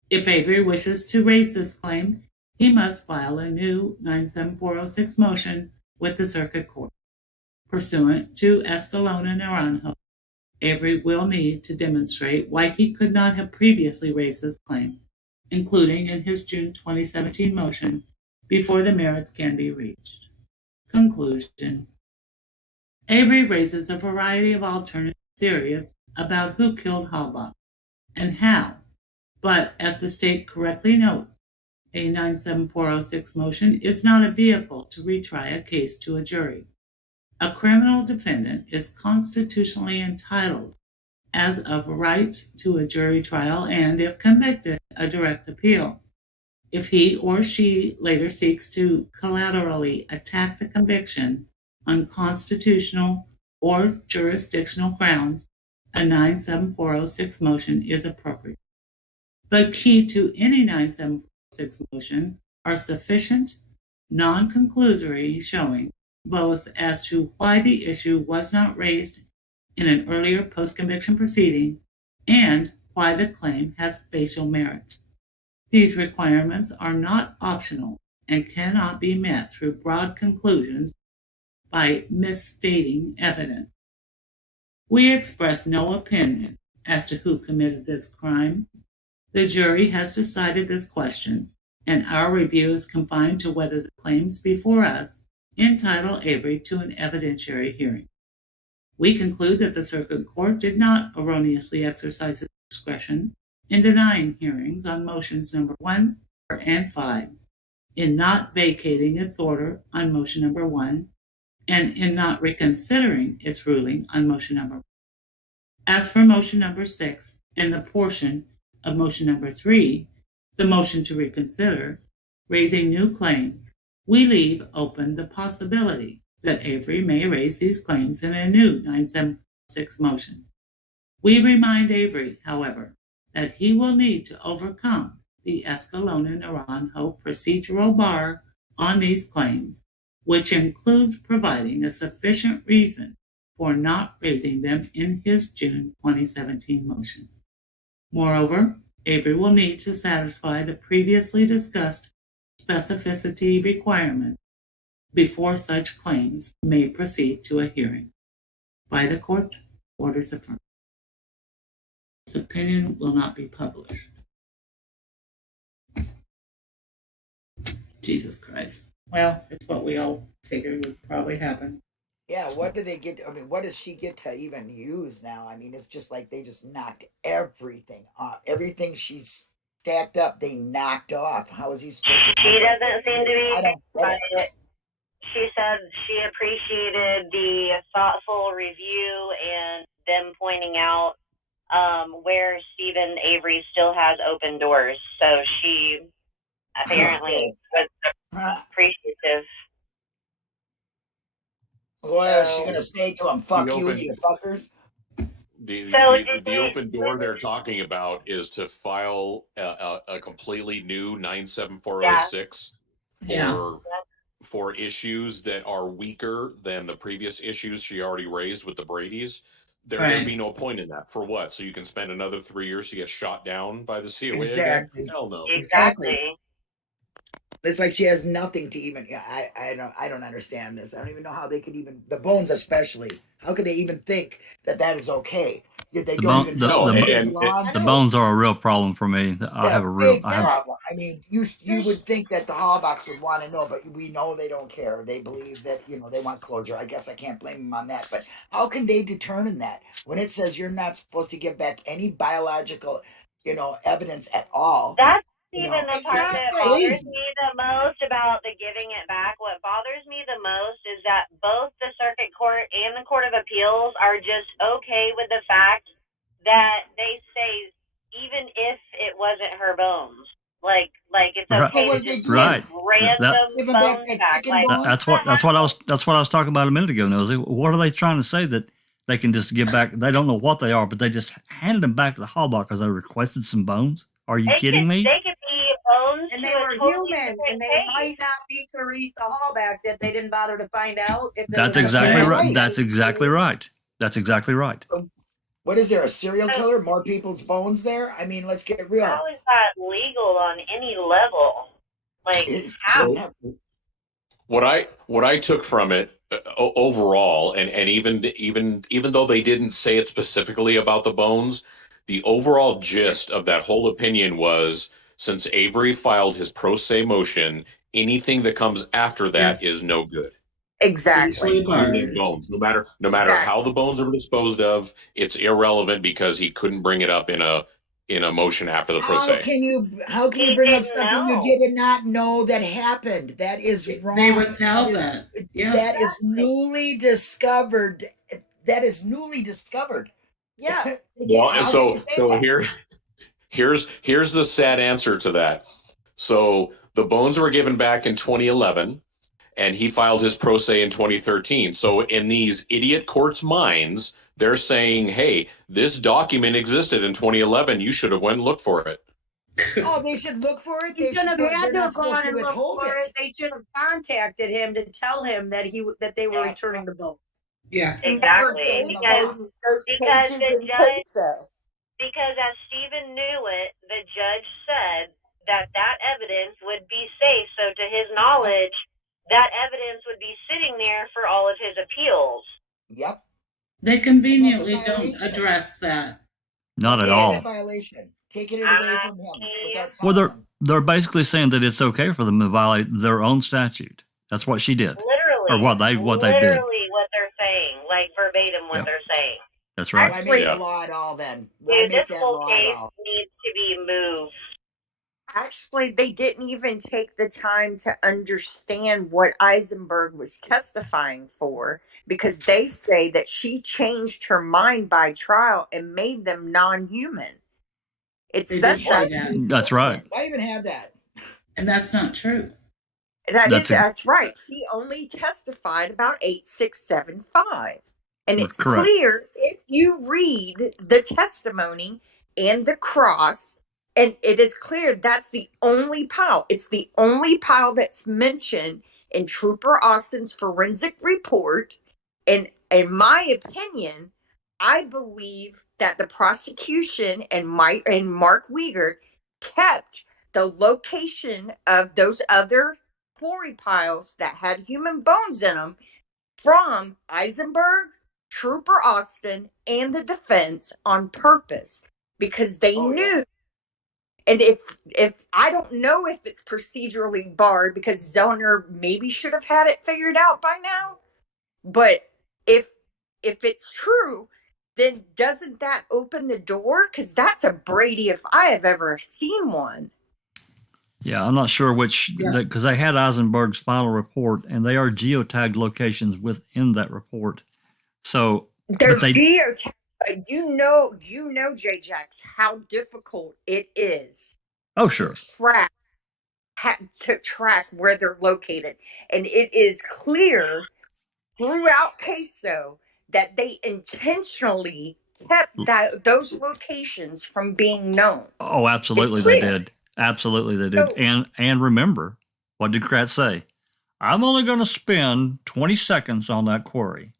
If Avery wishes to raise this claim, he must file a new 97406 motion with the Circuit Court. Pursuant to Escalona Naranjo, Avery will need to demonstrate why he could not have previously raised this claim, including in his June 2017 motion, before the merits can be reached. Conclusion. Avery raises a variety of alternative theories about who killed Halbach and how, but as the state correctly notes, a 97406 motion is not a vehicle to retry a case to a jury. A criminal defendant is constitutionally entitled as of right to a jury trial and, if convicted, a direct appeal. If he or she later seeks to collaterally attack the conviction on constitutional or jurisdictional grounds, a 97406 motion is appropriate. But key to any 97406 motion are sufficient, non-conclusory showing both as to why the issue was not raised in an earlier post-conviction proceeding and why the claim has facial merit. These requirements are not optional and cannot be met through broad conclusions by misstating evidence. We express no opinion as to who committed this crime. The jury has decided this question, and our review is confined to whether the claims before us entitle Avery to an evidentiary hearing. We conclude that the Circuit Court did not erroneously exercise its discretion in denying hearings on motions number 1 and 5, in not vacating its order on motion number 1, and in not reconsidering its ruling on motion number 1. As for motion number 6 and the portion of motion number 3, the motion to reconsider, raising new claims, we leave open the possibility that Avery may raise these claims in a new 976 motion. We remind Avery, however, that he will need to overcome the Escalona Naranjo procedural bar on these claims, which includes providing a sufficient reason for not raising them in his June 2017 motion. Moreover, Avery will need to satisfy the previously discussed specificity requirement before such claims may proceed to a hearing. By the court, orders affirmed. This opinion will not be published. Jesus Christ. Well, it's what we all figured would probably happen. Yeah, what do they get? I mean, what does she get to even use now? I mean, it's just like they just knocked everything off. Everything she's stacked up, they knocked off. How is he supposed to? She doesn't seem to be. I don't get it. She said she appreciated the thoughtful review and them pointing out where Stephen Avery still has open doors. So she apparently was appreciative. What is she gonna say to him? Fuck you, you fuckers. The open door they're talking about is to file a completely new 97406 for issues that are weaker than the previous issues she already raised with the Bradys. There'd be no point in that. For what? So you can spend another 3 years to get shot down by the COA again? Exactly. Hell no. Exactly. It's like she has nothing to even. I don't understand this. I don't even know how they could even, the bones especially. How could they even think that that is okay? Yet they The don't bone, even the, know No, the, they and belong. the bones are a real problem for me. I Yeah, have a real, big I have, problem. I mean, you would think that the Hallbachs would want to know, but we know they don't care. They believe that, you know, they want closure. I guess I can't blame them on that. But how can they determine that when it says you're not supposed to give back any biological, you know, evidence at all? That's You even know, the part that Exactly. bothers Crazy. me the most about the giving it back. What bothers me the most is that both the circuit court and the Court of Appeals are just okay with the fact that they say even if it wasn't her bones. Like it's Right. okay Well, to what did they just do? give right. That, random Give them back bones that back. chicken Like bone? that's what I was talking about a minute ago, Nosy. What are they trying to say that they can just give back? They don't know what they are, but they just handed them back to the Hallbach because they requested some bones. Are you kidding me? They could be bones And to they a were totally human, different and they case. might not be Teresa Hallbacks if they didn't bother to find out if there That's was exactly right. right. That's exactly right. That's exactly right. What is there, a serial So killer? More people's bones there? I mean, let's get real. how is that legal on any level? Like It how? shouldn't have. What I took from it overall, and even though they didn't say it specifically about the bones, the overall gist of that whole opinion was, since Avery filed his pro se motion, anything that comes after that is no good, Exactly. including bones. No matter how the Exactly. bones are disposed of, it's irrelevant because he couldn't bring it up in a motion after the pro How se. can you He bring up didn't something you know. did not know that happened? That is wrong. They withheld that. Yeah. That is newly discovered. That is newly discovered. Yeah. Well, How so can you say that? here's the sad answer to that. So the bones were given back in 2011, and he filed his pro se in 2013. So in these idiot courts' minds, they're saying, "Hey, this document existed in 2011. You should have went and looked for it." Oh, they should look for it. He They shouldn't should. have had They're to not have supposed gone to and looked withhold for it. it. They should have contacted him to tell him that that they were That's returning the boat. Yeah. Exactly. Because Those because pages the in judge CASO. because as Stephen knew it, the judge said that evidence would be safe. So to his knowledge, that evidence would be sitting there for all of his appeals. Yep. They conveniently That's a don't violation. address that. Not at That's all. a violation. Taking it away from him without Well, telling him. they're basically saying that it's okay for them to violate their own statute. That's what she did, Literally. or what they did. Literally what they're saying, like verbatim what Yep. they're saying. That's right. Why Actually, make Yeah. the law at all then? Why Dude, make this that whole law at case all? needs to be moved. Actually, they didn't even take the time to understand what Eisenberg was testifying for, because they say that she changed her mind by trial and made them non-human. It They says did say that. that. That's right. Why even have that? And that's not true. That's right. She only testified about 8675. And it's Correct. clear if you read the testimony and the cross, and it is clear that's the only pile. It's the only pile that's mentioned in Trooper Austin's forensic report. And in my opinion, I believe that the prosecution and Mark Uyghur kept the location of those other quarry piles that had human bones in them from Eisenberg, Trooper Austin, and the defense on purpose, because they knew. And if I don't know if it's procedurally barred, because Zellner maybe should have had it figured out by now, but if it's true, then doesn't that open the door? Because that's a Brady if I have ever seen one. Yeah, I'm not sure which, because they had Eisenberg's final report, and they are geotagged locations within that report. So they're geotagged, but you know, J-Jax, how difficult it is. Oh, sure. To track where they're located, and it is clear throughout CASO that they intentionally kept those locations from being known. Oh, absolutely they did. Absolutely they did. So, and remember, what did Kratz say? I'm only going to spend 20 seconds on that query.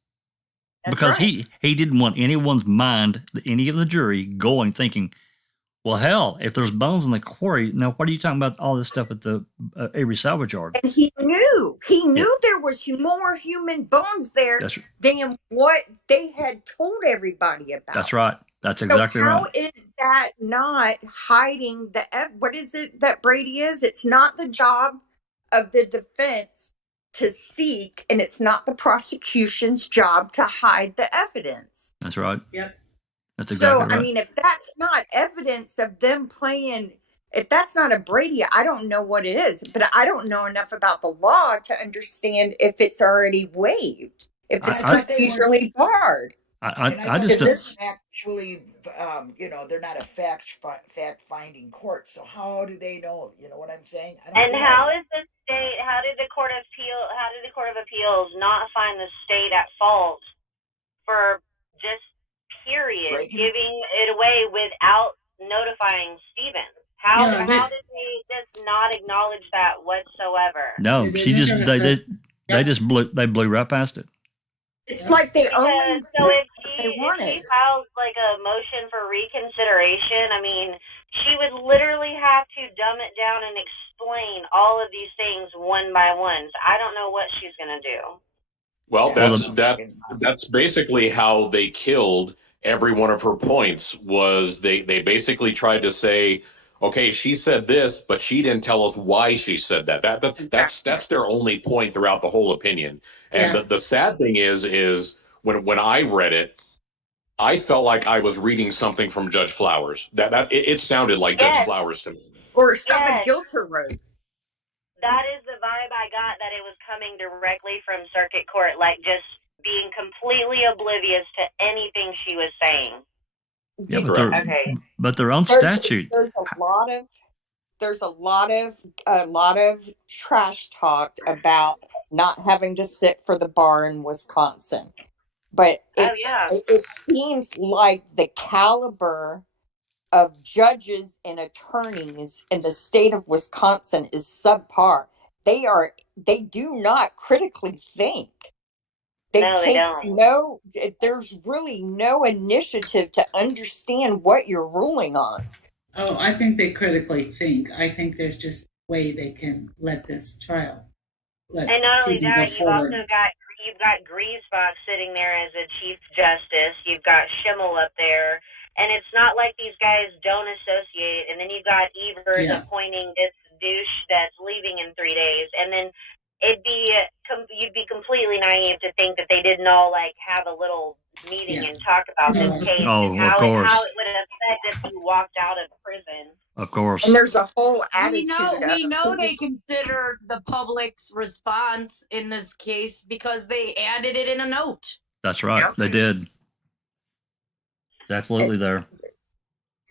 That's because right. he didn't want anyone's mind, any of the jury, going thinking, well, hell, if there's bones in the quarry, now what are you talking about all this stuff at the Avery salvage yard? And he knew Yeah. there was more human bones there That's than what they had told everybody about. that's right. That's So exactly how right. is that not hiding what is it that Brady is? It's not the job of the defense to seek, and it's not the prosecution's job to hide the evidence. That's right. Yep. That's exactly So, right. I mean, if that's not evidence of them playing, if that's not a Brady, I don't know what it is. But I don't know enough about the law to understand if it's already waived, if it's procedurally barred. I just it's actually, they're not a fact finding court. So how do they know? You know what I'm saying? And how is the state? How did the Court of Appeals not find the state at fault for just giving it away without notifying Stephen? How did they just not acknowledge that whatsoever? No, they blew right past it. It's like they only if she files like a motion for reconsideration, I mean, she would literally have to dumb it down and explain all of these things one by one. So I don't know what she's gonna do. Well, that's basically how they killed every one of her points. Was they basically tried to say, okay, she said this, but she didn't tell us why she said that. That's their only point throughout the whole opinion. And the sad thing is when I read it, I felt like I was reading something from Judge Flowers. It sounded like Judge Flowers to me. Or something Gilter wrote. That is the vibe I got, that it was coming directly from circuit court, like just being completely oblivious to anything she was saying. Yeah, but their own statute. There's a lot of trash talk about not having to sit for the bar in Wisconsin. But it seems like the caliber of judges and attorneys in the state of Wisconsin is subpar. They do not critically think. They don't. There's really no initiative to understand what you're ruling on. Oh, I think they critically think. I think there's just a way they can let this trial. And not only that, you've got Griesbach sitting there as a chief justice. You've got Schimmel up there. And it's not like these guys don't associate. And then you've got Evers appointing this douche that's leaving in 3 days. And then you'd be completely naive to think that they didn't all have a little meeting and talk about this case and how it would affect if you walked out of prison. Of course. And there's a whole attitude. We know they considered the public's response in this case because they added it in a note. That's right. Yep. They did. It's absolutely there.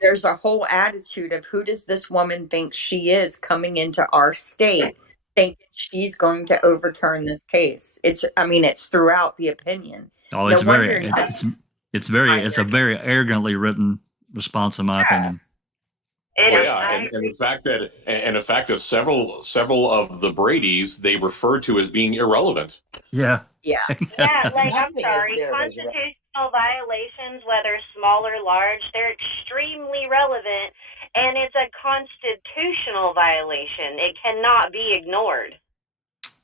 There's a whole attitude of who does this woman think she is coming into our state, thinking she's going to overturn this case. It's throughout the opinion. Oh, it's a very arrogantly written response, in my opinion. And the fact that several of the Bradys they refer to as being irrelevant. Yeah. I'm sorry, constitutional violations, whether small or large, they're extremely relevant, and it's a constitutional violation. It cannot be ignored.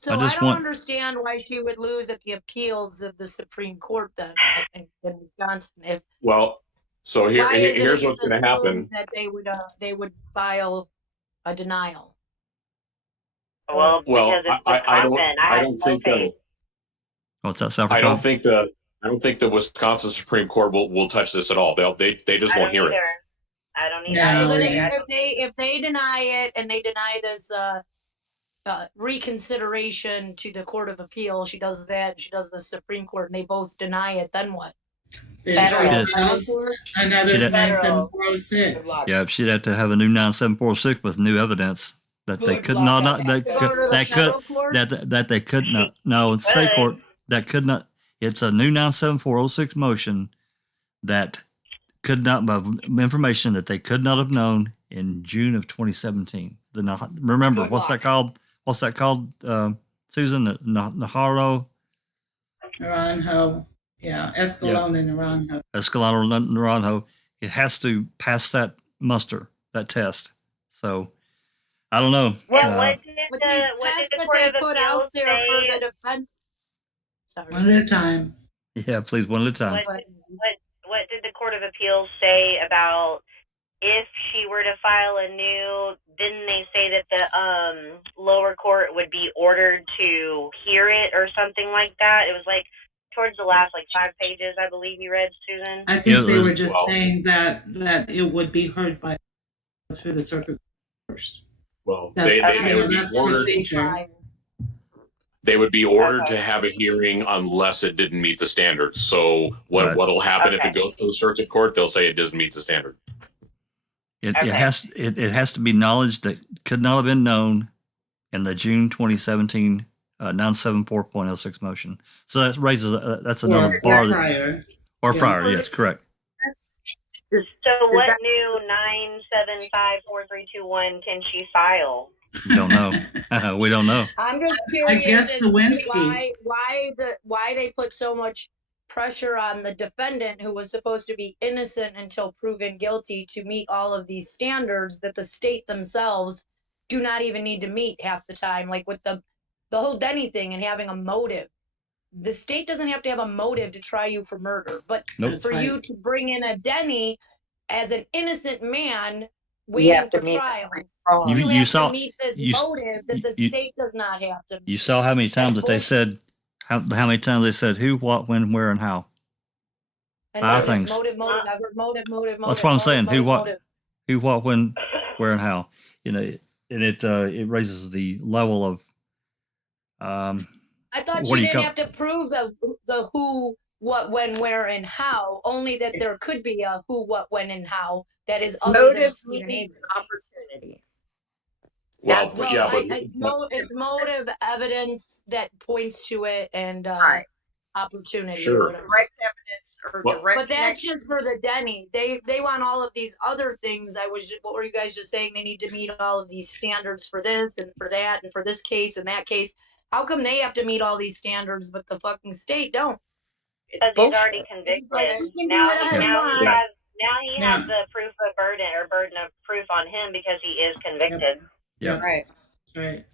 So I don't understand why she would lose at the appeals of the Supreme Court then in Wisconsin. So here's what's going to happen. That they would file a denial. Well, I don't think that. What's that sound? I don't think the Wisconsin Supreme Court will touch this at all. They just won't hear it. I don't either. No. If they deny it and they deny this reconsideration to the Court of Appeal, she does that. And she does the Supreme Court, and they both deny it. Then what? Another 9746. Yeah, she'd have to have a new 9746 with new evidence that they could not that they could not. No, in state court that could not. It's a new 97406 motion that could not have information that they could not have known in June of 2017. Remember what's that called? What's that called? Susan, Naranjo. Yeah, Escalón and Naranjo. Escalado Naranjo, it has to pass that muster, that test. So I don't know. Well, What But did these what did tests the that Court they of put out Appeals there for say? the defense. Sorry. One at a time. Yeah, please, one at a time. What did the Court of Appeals say about if she were to file a new? Didn't they say that the lower court would be ordered to hear it or something like that? It was like towards the last 5 pages, I believe you read, Susan. I think they was- were just saying that it would be heard by through the circuit first. Well, That's, they would be that's ordered. procedure. They would be ordered Okay. to have a hearing unless it didn't meet the standards. So Right. what'll happen if Okay. it goes to the circuit court? They'll say it doesn't meet the standard. It Okay. has to be knowledge that could not have been known in the June 2017 974.06 motion. So that raises that's another bar. Or prior. Or Yeah. prior, yes, correct. So what new 9754321 can she file? Don't know. We don't know. I'm just curious guess as the to Winsky. why they put so much pressure on the defendant who was supposed to be innocent until proven guilty to meet all of these standards that the state themselves do not even need to meet half the time, like with the whole Denny thing and having a motive. The state doesn't have to have a motive to try you for murder, but Nope. for That's you right. to bring in a Denny as an innocent man You waiting have to for meet trial. wrong. You You have saw- to meet this you- motive that the you- state does not have to meet. You saw how many times that they said how many times they said who, what, when, where, and how. And Five motive, things. motive, I've heard motive. That's what I'm saying. motive, Who, what, motive. who, what, when, where, and how. And it raises the level of I thought what she do you didn't call- have to prove the who, what, when, where, and how. Only that there could be a who, what, when, and how that is other than Motive Stephen means Avery. opportunity. Well, That's what yeah, but it's motive evidence that points to it and Right. opportunity. Sure. Or whatever. direct evidence or Well- direct But that's connection. just for the Denny. They want all of these other things. What were you guys just saying? They need to meet all of these standards for this and for that and for this case and that case. How come they have to meet all these standards, but the fucking state don't? It's Because he's already bullshit. convicted. Like, he can do Now whatever he wants. he has the burden of proof on him because he is convicted. Yeah. Right. Right.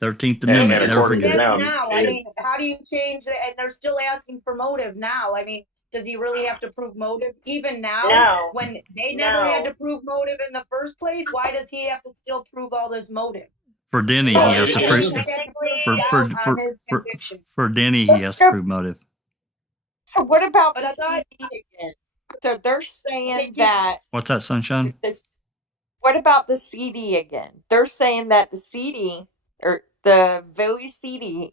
13th And Amendment. Never according to forget. them, Now, I mean, how do you change it? And they're still asking for motive now. I mean, does he really have to prove motive even now? No. When they never No. had to prove motive in the first place, why does he have to still prove all this motive? For Denny, Well, he has to it- prove. For Denny, he has to prove motive. So what about But the I thought- CD again? So they're saying Yeah. that What's that, Sunshine? what about the CD again? They're saying that the CD or the Villy CD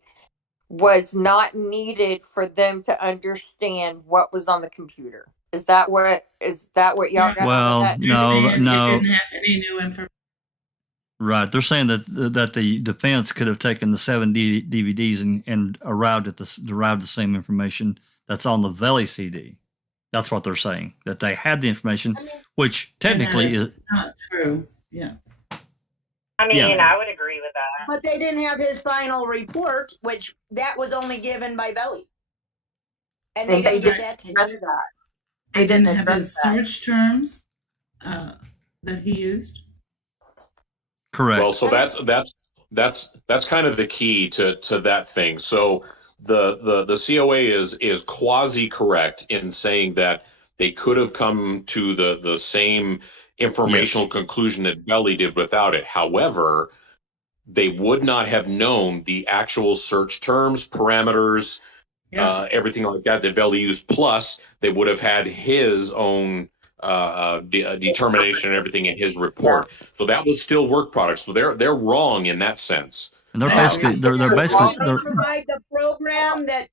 was not needed for them to understand what was on the computer. Is that what y'all got Well, out of that? They're No, saying no. It didn't have any new information. Right. They're saying that the defense could have taken the 7 DVDs and arrived at the same information that's on the Veli CD. That's what they're saying. That they had the information, which technically And that is not true. Yeah. I mean, Yeah. I would agree with that. But they didn't have his final report, which that was only given by Belly. And they And they didn't get didn't that to address do that. They didn't have address his that. search terms that he used. correct. Well, so that's kind of the key to that thing. So the COA is quasi correct in saying that they could have come to the same informational conclusion that Belly did without it. However, they would not have known the actual search terms, parameters, Yeah. everything like that Belly used. Plus, they would have had his own determination and everything in his report. So that was still work product. So they're wrong in that sense. And they're Yeah. basically they're Did basically they provide the program that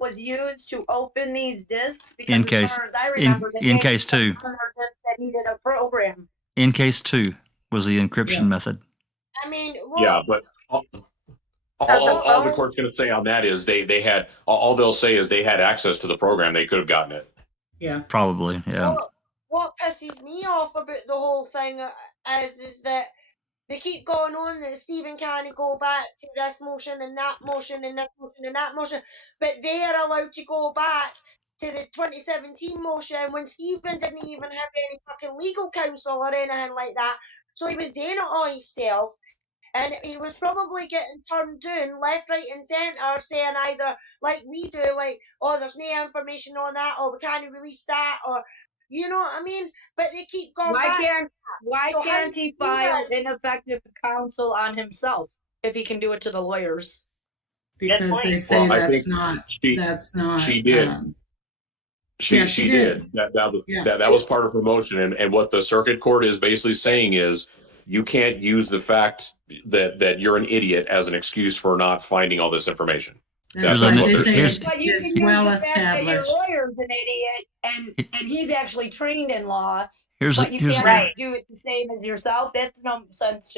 was used to open these discs? Because In as case- far as I remember, they in had case two. some other discs that needed a program. in case 2 was the encryption Yeah. method. I mean, Yeah, but all the court's going to say on that is they had all they'll say is they had access to the program. They could have gotten it. Yeah. Probably, yeah. what pisses me off about the whole thing is that they keep going on that Stephen can't go back to this motion and that motion and this motion and that motion, but they are allowed to go back to this 2017 motion when Stephen didn't even have any fucking legal counsel or anything like that. So he was doing it all himself. And he was probably getting turned down left, right, and centre, saying either like we do, like, oh, there's no information on that, or we can't release that, or you know what I mean? But they keep going back. Why So can't he file ineffective counsel on himself if he can do it to the lawyers? Because they say Well, I that's think not. she did. Yeah, She did. That was part of her motion, and what the circuit court is basically saying is you can't use the fact that you're an idiot as an excuse for not finding all this information. That's That's why what they they're say saying. it's, But you can it's use well the fact that your established. lawyer's an idiot and he's actually trained in law, Here's but you can't do it the same as yourself. That's no sense.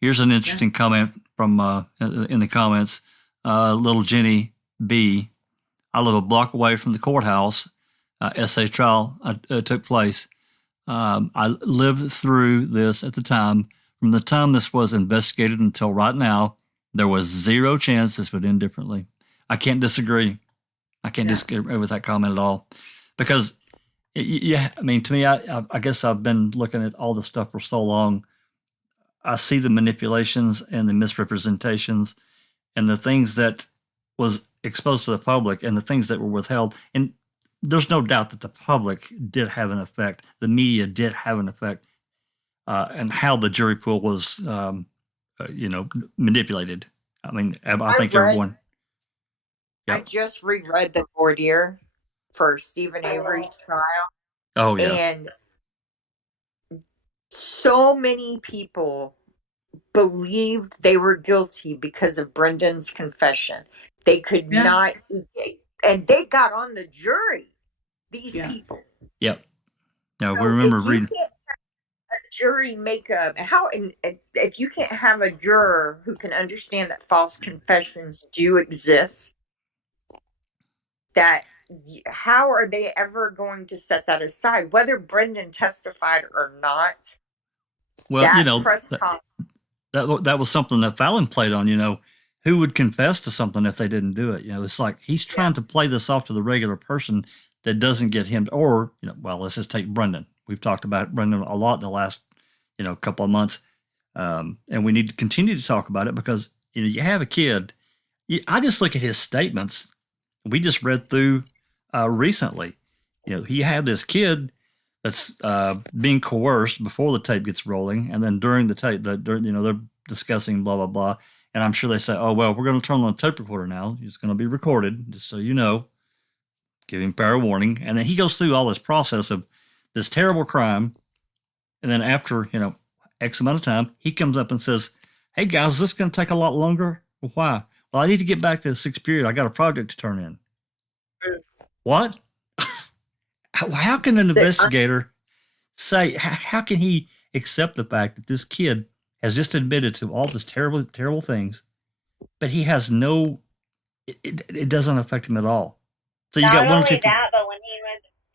Here's an interesting comment from in the comments. Little Jenny B. I live a block away from the courthouse. SA trial took place. I lived through this at the time. From the time this was investigated until right now, there was zero chance this would end differently. I can't disagree. I can't disagree with that comment at all. Because, I mean, to me, I guess I've been looking at all this stuff for so long. I see the manipulations and the misrepresentations and the things that was exposed to the public and the things that were withheld. And there's no doubt that the public did have an effect. The media did have an effect, and how the jury pool was, manipulated. I mean, I think everyone. I Yep. just reread the voir dire for Stephen Avery's trial. Oh yeah. And so many people believed they were guilty because of Brendan's confession. They could not, and they got on the jury. These people. Yep. Now So we remember if you reading. can't have a jury make if you can't have a juror who can understand that false confessions do exist, that how are they ever going to set that aside, whether Brendan testified or not? Well, that was something that Fallon played on. Who would confess to something if they didn't do it? It's like he's trying to play this off to the regular person that doesn't get him. Or let's just take Brendan. We've talked about Brendan a lot in the last couple of months, and we need to continue to talk about it because you have a kid. I just look at his statements. We just read through recently. He had this kid that's being coerced before the tape gets rolling, and then during the tape, they're discussing blah blah blah. And I'm sure they say, "Oh well, we're going to turn on the tape recorder now. It's going to be recorded, just so you know." Give him fair warning, and then he goes through all this process of this terrible crime, and then after X amount of time, he comes up and says, "Hey guys, is this going to take a lot longer? Well, why? Well, I need to get back to the 6th period. I got a project to turn in." What? How can an investigator say? How can he accept the fact that this kid has just admitted to all this terrible, terrible things, but he has no? It doesn't affect him at all. So you got one. Not only that, but when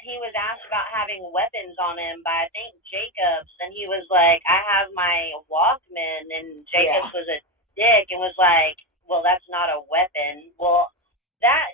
he was asked about having weapons on him by I think Jacobs, and he was like, "I have my Walkman," and Jacobs was a dick and was like, "Well, that's not a weapon." Well,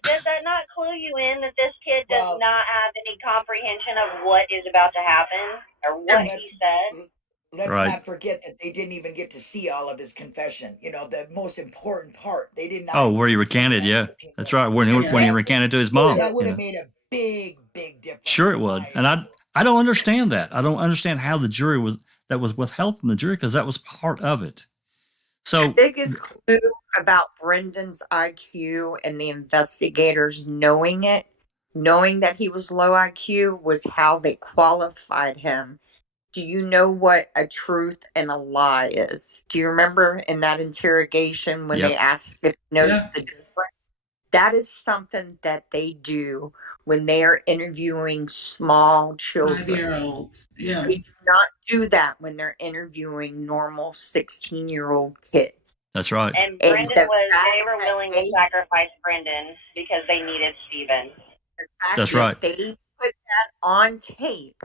does that not clue you in that this kid does not have any comprehension of what is about to happen or what he said? Let's not forget that they didn't even get to see all of his confession. The most important part. They did not. Oh, where he recanted, yeah. That's right. When he recanted to his mom. That would have made a big, big difference. Sure it would. And I don't understand that. I don't understand how the jury was withheld from the jury because that was part of it. So the biggest clue about Brendan's IQ and the investigators knowing that he was low IQ was how they qualified him. Do you know what a truth and a lie is? Do you remember in that interrogation when they asked if you know the difference? That is something that they do when they are interviewing small children. 5-year-olds. Yeah. They do not do that when they're interviewing normal 16-year-old kids. That's right. And Brendan they were willing to sacrifice Brendan because they needed Stephen. That's right. They put that on tape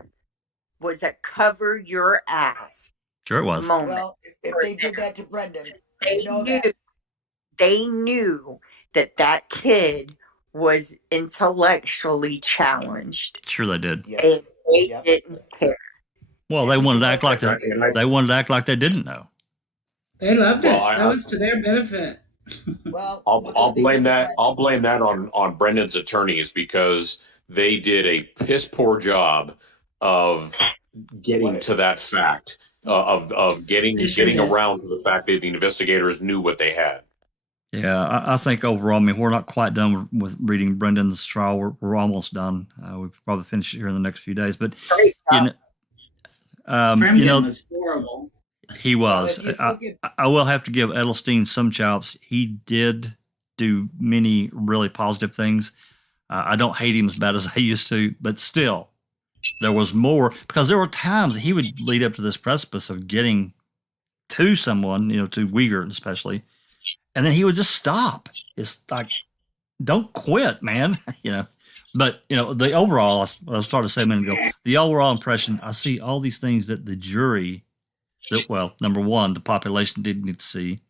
was a cover your ass. Sure it was. Moment. Well, if they did that to Brendan, they knew that kid was intellectually challenged, Sure, they did. Yep. and they Yep. didn't care. Well, And they we wanted can to act look like at they, the- they wanted to act like they didn't know. They loved Well, it. That was to their benefit. Well, I'll because they blame did that. I'll blame that on Brendan's attorneys, because they did a piss poor job of getting What- to that fact, of getting They sure did. around to the fact that the investigators knew what they had. Yeah, I think overall, I mean, we're not quite done with reading Brendan's trial. We're almost done. We'll probably finish it here in the next few days. But Great you job. know, Fremgen was horrible. he was. Well, if you look at- I will have to give Edelstein some chops. He did do many really positive things. I don't hate him as bad as I used to, but still, there was more, because there were times that he would lead up to this precipice of getting to someone, you know, to Uyghur especially, and then he would just stop. It's like, don't quit, man. You know. But you know, the overall, I started to say a minute ago, the overall impression, I see all these things that the jury, well, number one, the population didn't get to see.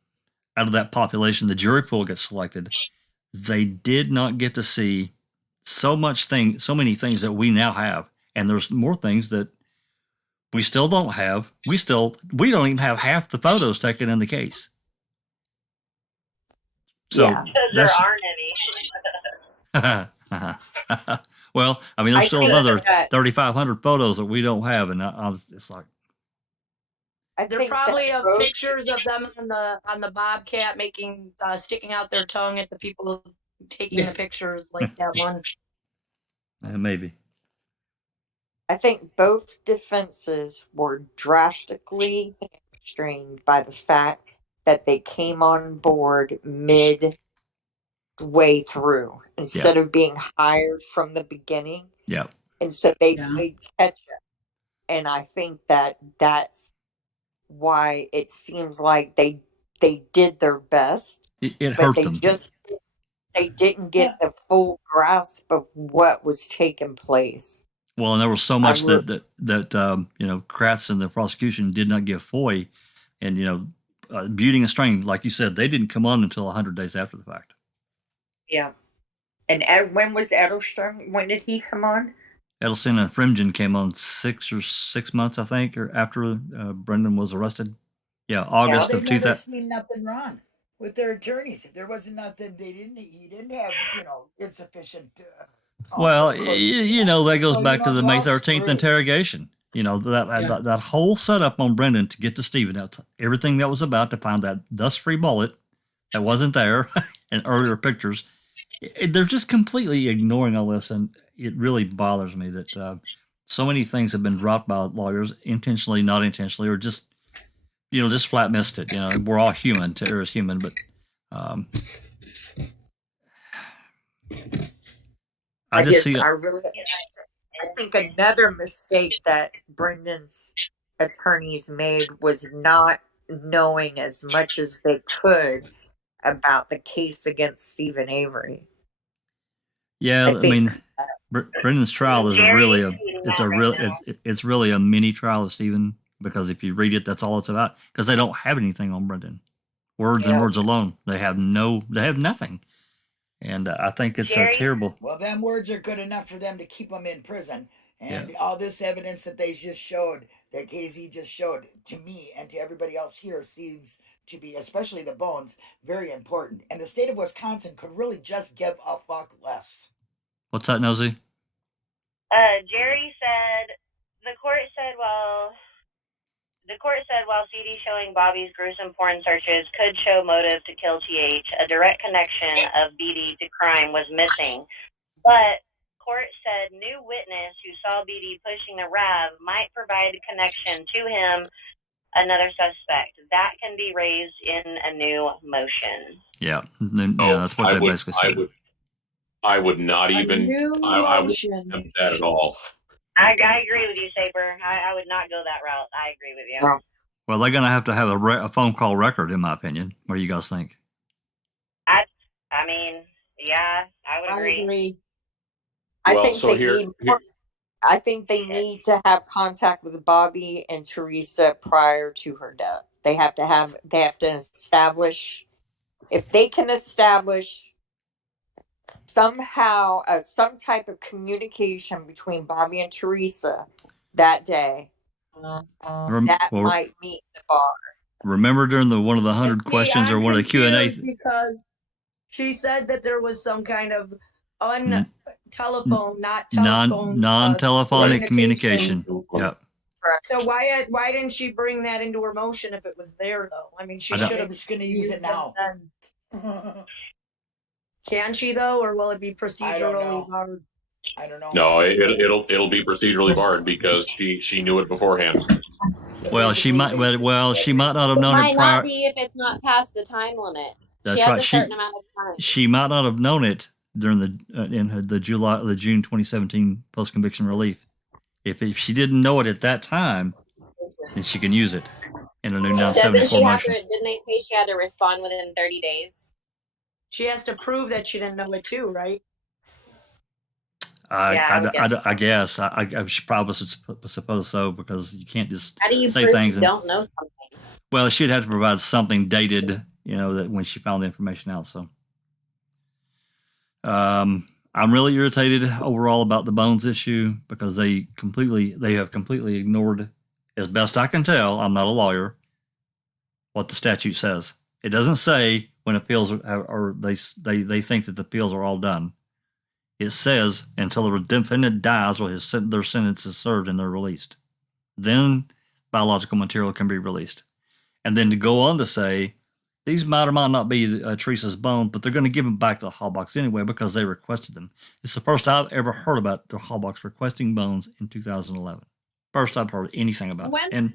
Out of that population, the jury pool gets selected. They did not get to see so many things that we now have, and there's more things that we still don't have. We don't even have half the photos taken in the case. So Yeah. Because there that's aren't any. well, I mean, there's I still think another that- 3,500 photos that we don't have, and I was it's like, I There think probably that have both- pictures of them on the bobcat making sticking out their tongue at the people taking the pictures, like that one. maybe. I think both defenses were drastically hamstringed by the fact that they came on board midway through instead of being hired from the beginning. Yeah. And so they Yeah. played catch up. And I think that that's why it seems like they did their best, It but hurt they them. they didn't get the full grasp of what was taking place. Well, and there was so much I that you know, Kratz and the prosecution did not give Foy, and you know, Buting and Strain, like you said, they didn't come on until 100 days after the fact. Yeah. And when was Edelstrom? When did he come on? Edelstein and Fremgen came on 6 months, I think, or after Brendan was arrested. Yeah, August They've of never 2000. seen nothing wrong with their attorneys. If there wasn't nothing, he didn't have, you know, insufficient. Well, counsel. you know, that goes So, back to the May lost 13th three. interrogation. You know, that whole setup on Brendan to get to Stephen, that's everything that was about to find that dust-free bullet that wasn't there in earlier pictures. They're just completely ignoring all this, and it really bothers me that so many things have been dropped by lawyers, intentionally, not intentionally, or just, you know, just flat missed it. You know, we're all human. Terror is human, but I think another mistake that Brendan's attorneys made was not knowing as much as they could about the case against Stephen Avery. Yeah, I mean, Brendan's trial is it's really a mini trial of Stephen, because if you read it, that's all it's about, because they don't have anything on Brendan. Words and words alone. They have nothing. And I think it's terrible. Well, them words are good enough for them to keep them in prison. And all this evidence that they just showed, that KZ just showed, to me and to everybody else here, seems to be, especially the bones, very important. And the state of Wisconsin could really just give a fuck less. What's that, Nosy? Jerry said, the court said while CD showing Bobby's gruesome porn searches could show motive to kill TH, a direct connection of BD to crime was missing. But court said new witness who saw BD pushing the RAV might provide a connection to him, another suspect. That can be raised in a new motion. Yeah, that's what they basically said. I would not even. I wouldn't have that at all. I agree with you, Saber. I would not go that route. I agree with you. Well, they're going to have a phone call record, in my opinion. What do you guys think? I mean, yeah, I would agree. I think they need to have contact with Bobby and Teresa prior to her death. They have to establish, if they can establish somehow some type of communication between Bobby and Teresa that day that might meet the bar. Remember during one of the 100 questions or one of the Q&A? Because she said that there was some kind of telephone, not telephone, non-telephonic communication. Yep. So why didn't she bring that into her motion if it was there though? I mean, she should have. Just going to use it now. Can she though, or will it be procedurally barred? I don't know. No, it'll be procedurally barred because she knew it beforehand. Well, she might. Well, she might not have known it Might prior. not be if it's not past the time limit. That's She has right. a certain amount of time. She might not have known it during the June 2017 post conviction relief. If she didn't know it at that time, then she can use it in a new Doesn't 974 she have to? motion. Didn't they say she had to respond within 30 days? She has to prove that she didn't know it too, right? I guess I should probably suppose so, because you can't just How do you say prove things. you don't know something? Well, she'd have to provide something dated, that when she found the information out. So, I'm really irritated overall about the bones issue because they have completely ignored, as best I can tell, I'm not a lawyer, what the statute says. It doesn't say when appeals are they think that the appeals are all done. It says until the defendant dies or their sentence is served and they're released. Then biological material can be released. And then to go on to say, these might or might not be Teresa's bones, but they're going to give them back to the Hallbox anyway because they requested them. It's the first I've ever heard about the Hallbox requesting bones in 2011. First I've heard anything about it. And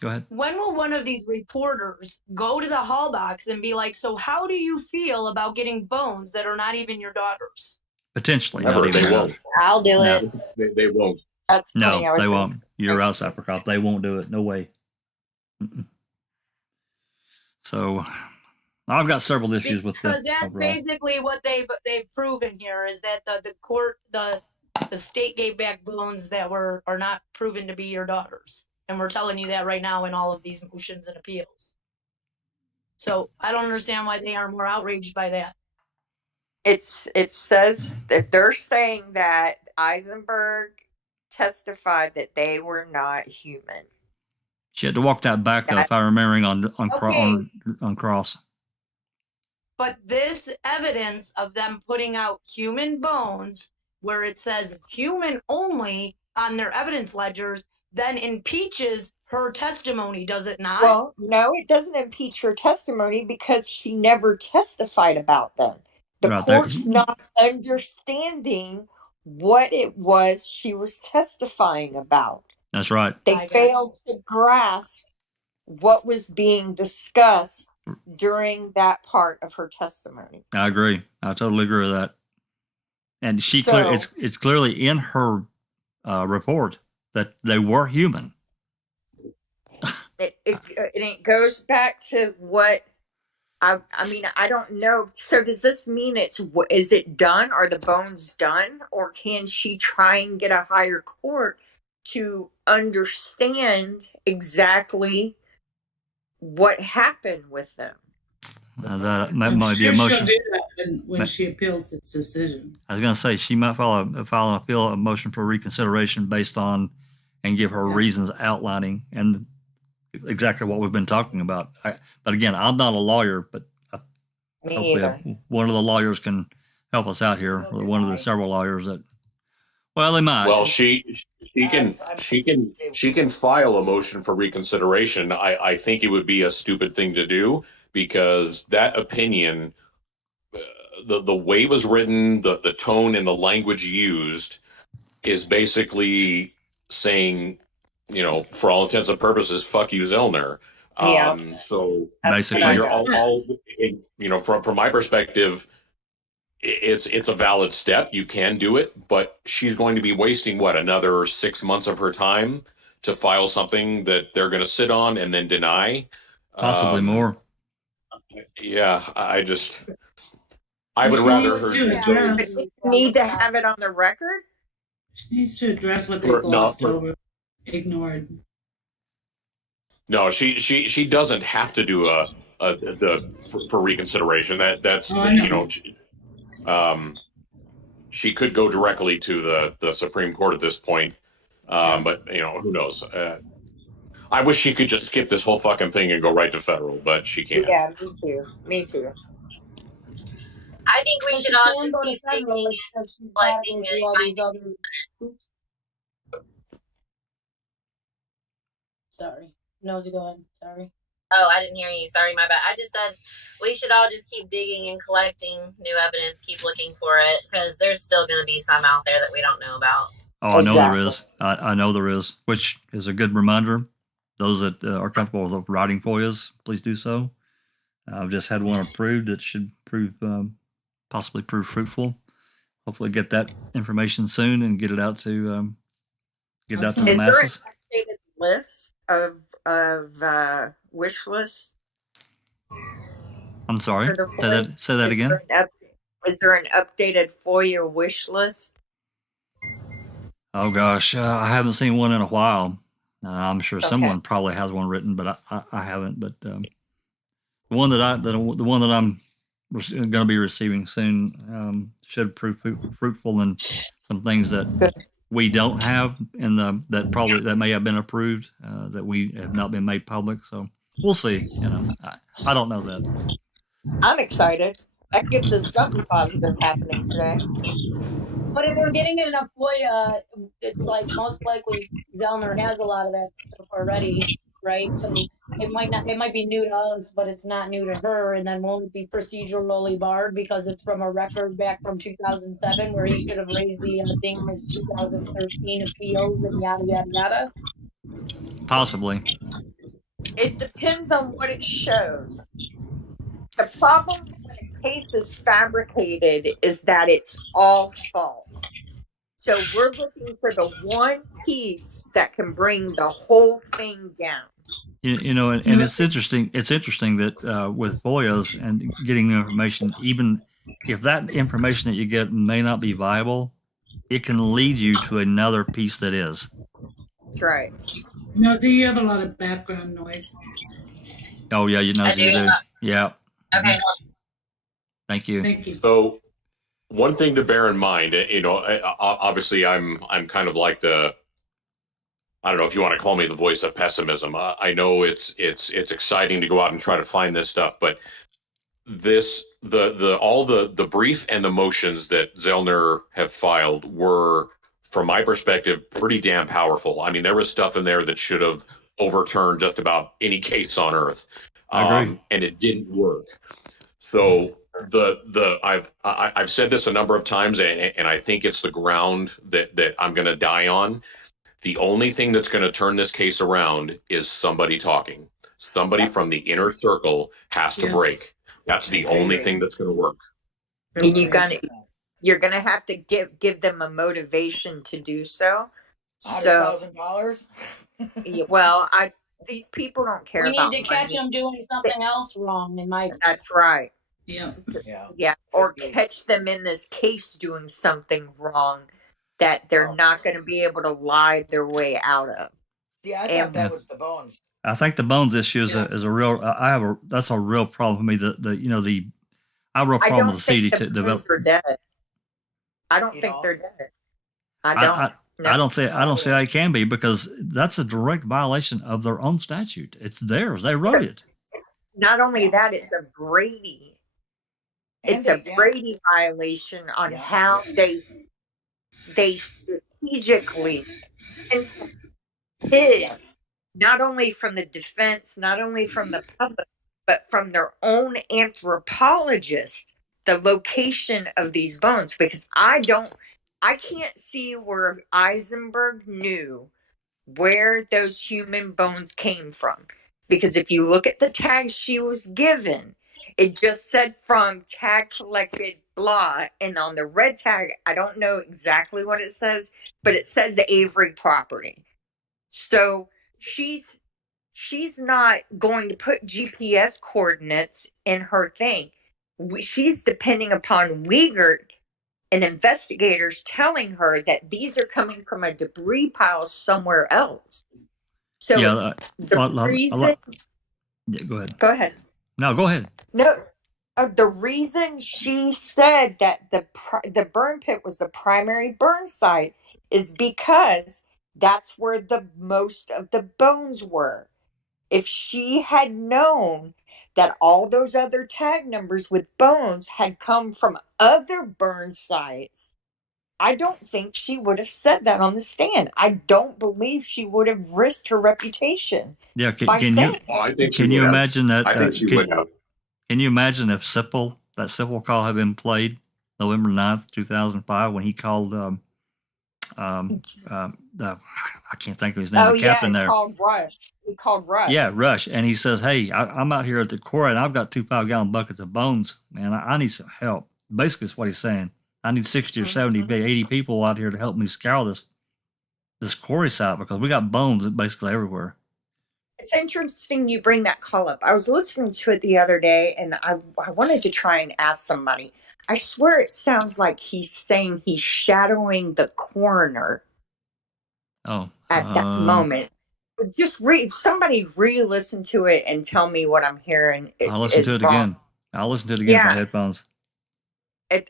go ahead. When will one of these reporters go to the Hallbox and be like, so how do you feel about getting bones that are not even your daughter's? Potentially. Never, not even they won't. I'll do it. They won't. That's No, funny. they won't. You're out, Cybercop. They won't do it. No way. Mm-mm. So I've got several issues with that. Because that's basically what they've proven here is that the court, the state gave back bones that are not proven to be your daughter's. And we're telling you that right now in all of these motions and appeals. So I don't understand why they are more outraged by that. It says that they're saying that Eisenberg testified that they were not human. She had to walk that back, though, if I remember on cross. But this evidence of them putting out human bones, where it says human only on their evidence ledgers, then impeaches her testimony, does it not? Well, no, it doesn't impeach her testimony because she never testified about them. The court's not understanding what it was she was testifying about. That's right. They failed to grasp what was being discussed during that part of her testimony. I agree. I totally agree with that. And it's clearly in her report that they were human. It goes back to what I mean. I don't know. So does this mean is it done? Are the bones done, or can she try and get a higher court to understand exactly what happened with them? That might be a motion. She'll do that when she appeals this decision. I was going to say she might file a motion for reconsideration based on and give her reasons outlining and exactly what we've been talking about. But again, I'm not a lawyer, but hopefully one of the lawyers can help us out here, or one of the several lawyers that. Well, they might. Well, she can file a motion for reconsideration. I think it would be a stupid thing to do because that opinion, the way it was written, the tone and the language used is basically saying, for all intents and purposes, fuck you, Zellner. So basically, you're all from my perspective, it's a valid step. You can do it, but she's going to be wasting another 6 months of her time to file something that they're going to sit on and then deny. Possibly more. Yeah, I would rather her need to have it on the record. She needs to address what they glossed over, ignored. No, she doesn't have to do for reconsideration. That's She could go directly to the Supreme Court at this point, but who knows? I wish she could just skip this whole fucking thing and go right to federal, but she can't. Yeah, me too. Me too. I think we So should she all can just go to keep federal digging if she's and gotta collecting go and through all these finding. other. Oops. Sorry. Nosy, go ahead. Sorry. Oh, I didn't hear you. Sorry, my bad. I just said we should all just keep digging and collecting new evidence, keep looking for it, because there's still going to be some out there that we don't know about. Oh, I know there Exactly. is. I know there is, which is a good reminder. Those that are comfortable with writing FOIAs, please do so. I've just had one approved that should possibly prove fruitful. Hopefully, get that information soon and get it out to the Is there an masses. updated list of wish lists I'm sorry. for the FOIA? Say that again. Is there an updated FOIA wish list? Oh gosh, I haven't seen one in a while. I'm sure Okay. someone probably has one written, but I haven't. But the one that I'm going to be receiving soon should prove fruitful in some things that we don't have in that may have been approved that we have not been made public. So we'll see. I don't know that. I'm excited. That gives us something positive happening today. But if we're getting it in a FOIA, it's like most likely Zellner has a lot of that stuff already, right? So it might be new to us, but it's not new to her, and then won't it be procedurally barred because it's from a record back from 2007 where he should have raised the thing in his 2013 appeals and yada yada yada. Possibly. It depends on what it shows. The problem when a case is fabricated is that it's all false. So we're looking for the one piece that can bring the whole thing down. And it's interesting. It's interesting that with FOIAs and getting new information, even if that information that you get may not be viable, it can lead you to another piece that is. That's right. Nosy, you have a lot of background noise. Oh yeah, you know I do. you do. Yeah. Okay. Thank you. Thank you. So one thing to bear in mind, obviously I'm kind of like I don't know if you want to call me the voice of pessimism. I know it's exciting to go out and try to find this stuff, but all the brief and the motions that Zellner have filed were, from my perspective, pretty damn powerful. I mean, there was stuff in there that should have overturned just about any case on earth. I agree. And it didn't work. So I've said this a number of times, and I think it's the ground that I'm going to die on. The only thing that's going to turn this case around is somebody talking. Somebody from the inner circle has to break. That's the only thing that's going to work. And you're gonna have to give them a motivation to do so. $100,000. Well, these people don't care about We need to catch them doing something else wrong, in my opinion. That's right. Yeah. Or catch them in this case doing something wrong that they're not going to be able to lie their way out of. See, I thought that was the bones. I think the bones issue is a real. That's a real problem for me. I have a real problem with the city to develop. Are dead. I don't think they're dead. I don't see how it can be, because that's a direct violation of their own statute. It's theirs. They wrote it. Not only that, it's a Brady. It's a Brady violation on how they strategically hid, not only from the defense, not only from the public, but from their own anthropologist, the location of these bones. Because I can't see where Eisenberg knew where those human bones came from. Because if you look at the tags she was given, it just said from tag collected blah, and on the red tag, I don't know exactly what it says, but it says the Avery property. So she's not going to put GPS coordinates in her thing. She's depending upon Wiegert and investigators telling her that these are coming from a debris pile somewhere else. So Yeah, the reason. Yeah, go ahead. Go ahead. No, go ahead. No, The reason she said that the burn pit was the primary burn site is because that's where the most of the bones were. If she had known that all those other tag numbers with bones had come from other burn sites, I don't think she would have said that on the stand. I don't believe she would have risked her reputation Yeah, by can you saying Oh, that. I think she can you would have. imagine that? I think she would have. Can you imagine if that Sipple call had been played November 9th, 2005, when he called I can't think of his name, Oh the yeah, captain there. He called Rush. Yeah, Rush. And he says, hey, I'm out here at the quarry and I've got 2 5-gallon buckets of bones. Man, I need some help. Basically, that's what he's saying. I need 60 or 70, 80 people out here to help me scour this quarry site because we got bones basically everywhere. It's interesting you bring that call up. I was listening to it the other day and I wanted to try and ask somebody. I swear it sounds like he's saying he's shadowing the coroner at that moment. Just somebody re-listen to it and tell me what I'm hearing. I'll listen to it wrong. again. I'll listen to it again with my headphones.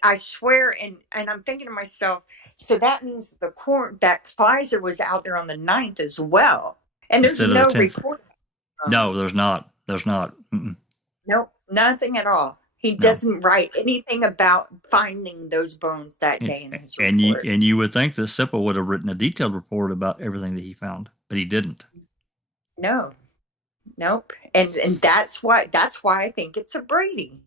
I swear, and I'm thinking to myself, so that means that Kaiser was out there on the 9th as well. And there's Instead no of the 10th. report. No, there's not. There's not. Mm-mm. Nope, nothing at all. He doesn't write anything about finding those bones that day in his report. And you would think that Sipple would have written a detailed report about everything that he found, but he didn't. No, nope. And that's why I think it's a Brady.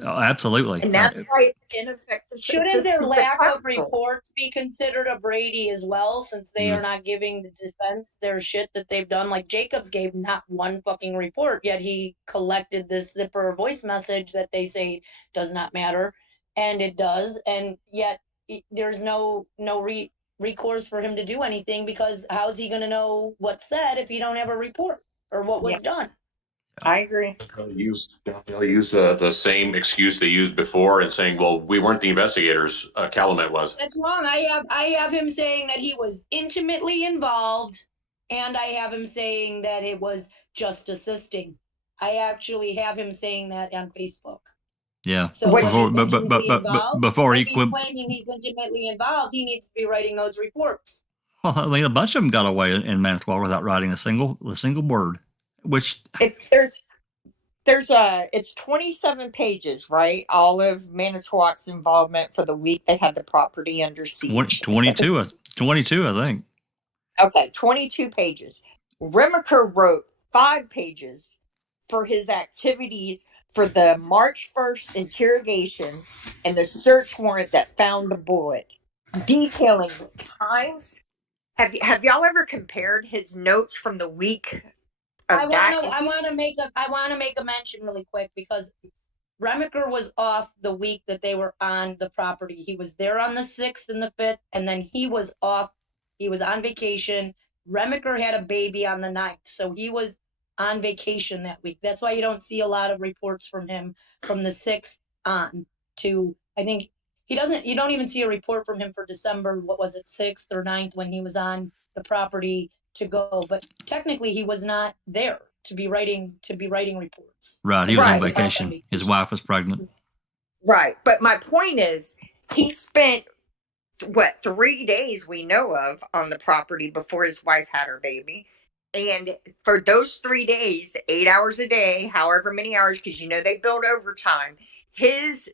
Oh, absolutely. And that's why it's ineffective. Shouldn't their lack of reports be considered a Brady as well, since they are not giving the defense their shit that they've done? Like Jacobs gave not one fucking report, yet he collected this zipper voice message that they say does not matter, and it does, and yet there's no recourse for him to do anything, because how's he going to know what's said if he don't have a report or what was done? I agree. They'll use the same excuse they used before and saying, well, we weren't the investigators. Calumet was. That's wrong. I have him saying that he was intimately involved, and I have him saying that it was just assisting. I actually have him saying that on Facebook. Yeah. So before he quit claiming he's intimately involved, he needs to be writing those reports. Well, I mean, a bunch of them got away in Manitowoc without writing a single word. Which it's 27 pages, right? All of Manitowoc's involvement for the week they had the property under siege. 22, I think. Okay, 22 pages. Remaker wrote 5 pages for his activities for the March 1st interrogation and the search warrant that found the bullet, detailing the times. Have y'all ever compared his notes from the week? I want to make a mention really quick, because Remaker was off the week that they were on the property. He was there on the 6th and the 5th, and then he was off. He was on vacation. Remaker had a baby on the 9th, so he was on vacation that week. That's why you don't see a lot of reports from him from the 6th on to, I think you don't even see a report from him for December, 6th or 9th, when he was on the property to go, but technically he was not there to be writing reports. Right, he was on vacation. His wife was pregnant. Right, but my point is, he spent 3 days we know of on the property before his wife had her baby, and for those 3 days, 8 hours a day, however many hours, because they build overtime, his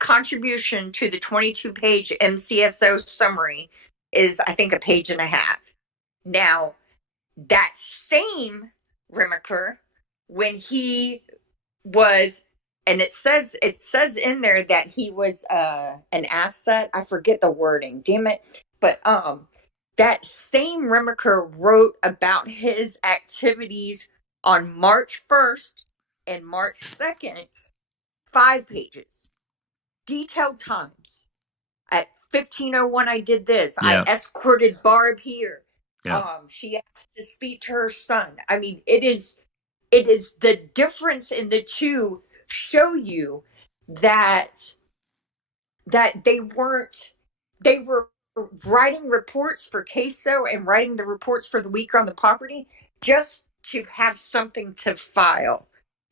contribution to the 22-page MCSO summary is, I think, a page and a half. Now, that same Remaker, when he was, and it says in there that he was an asset. I forget the wording, damn it. But that same Remaker wrote about his activities on March 1st and March 2nd, 5 pages, detailed times. At 15:01, I did this. Yeah. I escorted Barb here. Yeah. She asked to speak to her son. I mean, it is the difference in the two show you that they were writing reports for queso and writing the reports for the week on the property just to have something to file.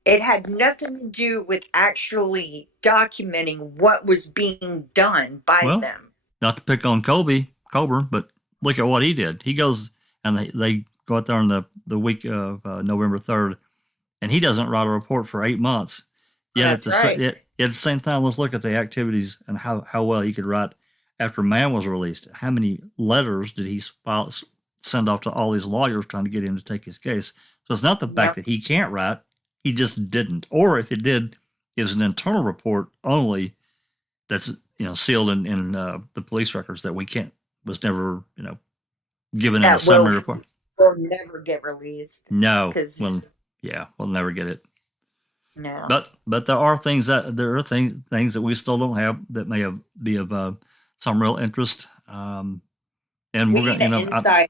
It had nothing to do with actually documenting what was being done by Well, them. not to pick on Colburn, but look at what he did. He goes and they go out there on the week of November 3rd, and he doesn't write a report for 8 months. Yet That's right. At the same time, let's look at the activities and how well he could write after Mann was released. How many letters did he send off to all these lawyers trying to get him to take his case? So it's not the fact that he can't write. He just didn't. Or if it did, it was an internal report only that's sealed in the police records that was never given in a summary report. Will never get released. No, we'll never get it. No. But there are things that we still don't have that may be of some real interest. And we're gonna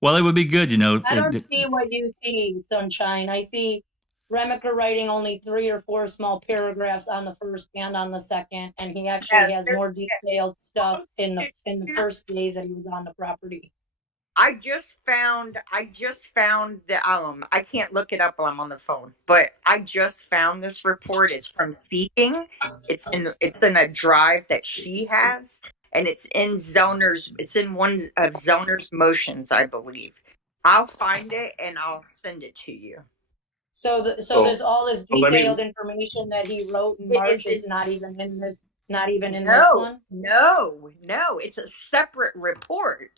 well, it would be good, I don't see what you see, Sunshine. I see Remiker writing only 3 or 4 small paragraphs on the first and on the second, and he actually has more detailed stuff in the first days that he was on the property. I just found the I can't look it up while I'm on the phone, but I just found this report. It's from Seeking. It's in a drive that she has, and it's in one of Zoner's motions, I believe. I'll find it and I'll send it to you. So there's all this detailed information that he wrote in March is not even in this one? No, it's a separate report.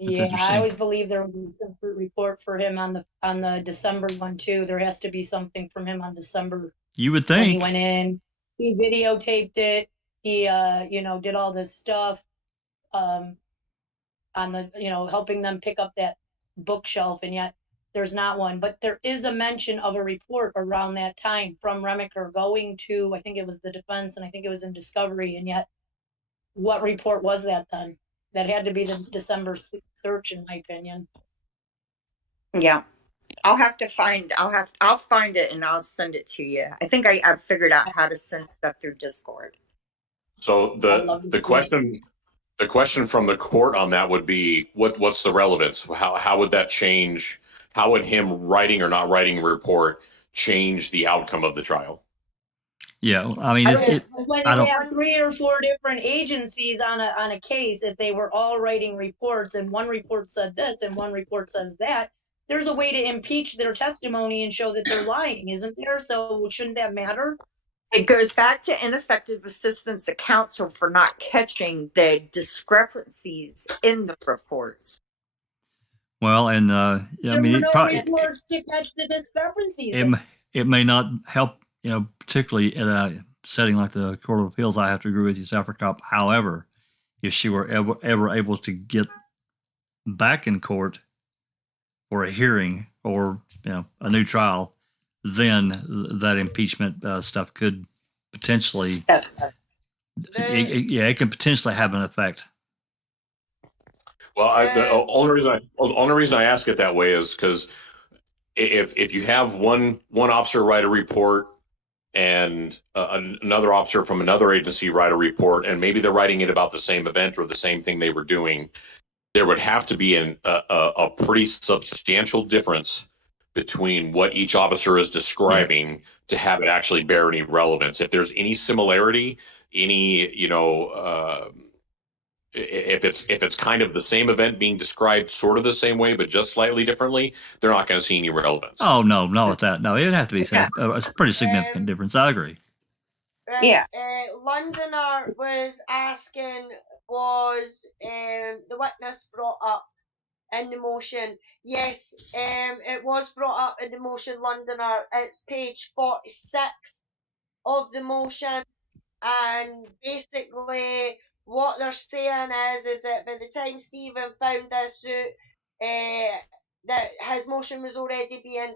Yeah, I always believe there was a separate report for him on the December one too. There has to be something from him on December. You would think. When he went in, he videotaped it. He did all this stuff on the helping them pick up that bookshelf, and yet there's not one. But there is a mention of a report around that time from Remiker going to, I think it was the defense, and I think it was in discovery, and yet what report was that then? That had to be the December search, in my opinion. Yeah, I'll find it and I'll send it to you. I think I've figured out how to send stuff through Discord. So the question from the court on that would be, what's the relevance? How would that change? How would him writing or not writing a report change the outcome of the trial? Yeah, I mean, when you have 3 or 4 different agencies on a case, if they were all writing reports and one report said this and one report says that, there's a way to impeach their testimony and show that they're lying, isn't there? So shouldn't that matter? It goes back to ineffective assistance of counsel for not catching the discrepancies in the reports. Well, and there were no reports to catch the discrepancies. It may not help. Particularly in a setting like the Court of Appeals, I have to agree with you, Safracop. However, if she were ever able to get back in court for a hearing or a new trial, then that impeachment stuff could potentially, it can potentially have an effect. Well, the only reason I ask it that way is because if you have one officer write a report and another officer from another agency write a report, and maybe they're writing it about the same event or the same thing they were doing, there would have to be a pretty substantial difference between what each officer is describing to have it actually bear any relevance. If there's any similarity, if it's kind of the same event being described sort of the same way but just slightly differently, they're not going to see any relevance. Oh no, with that, no, it'd have to be a pretty significant difference. I agree. Right. Londoner was asking, was the witness brought up in the motion? Yes, it was brought up in the motion, Londoner. It's page 46 of the motion, and basically what they're saying is that by the time Stephen found this out, that his motion was already being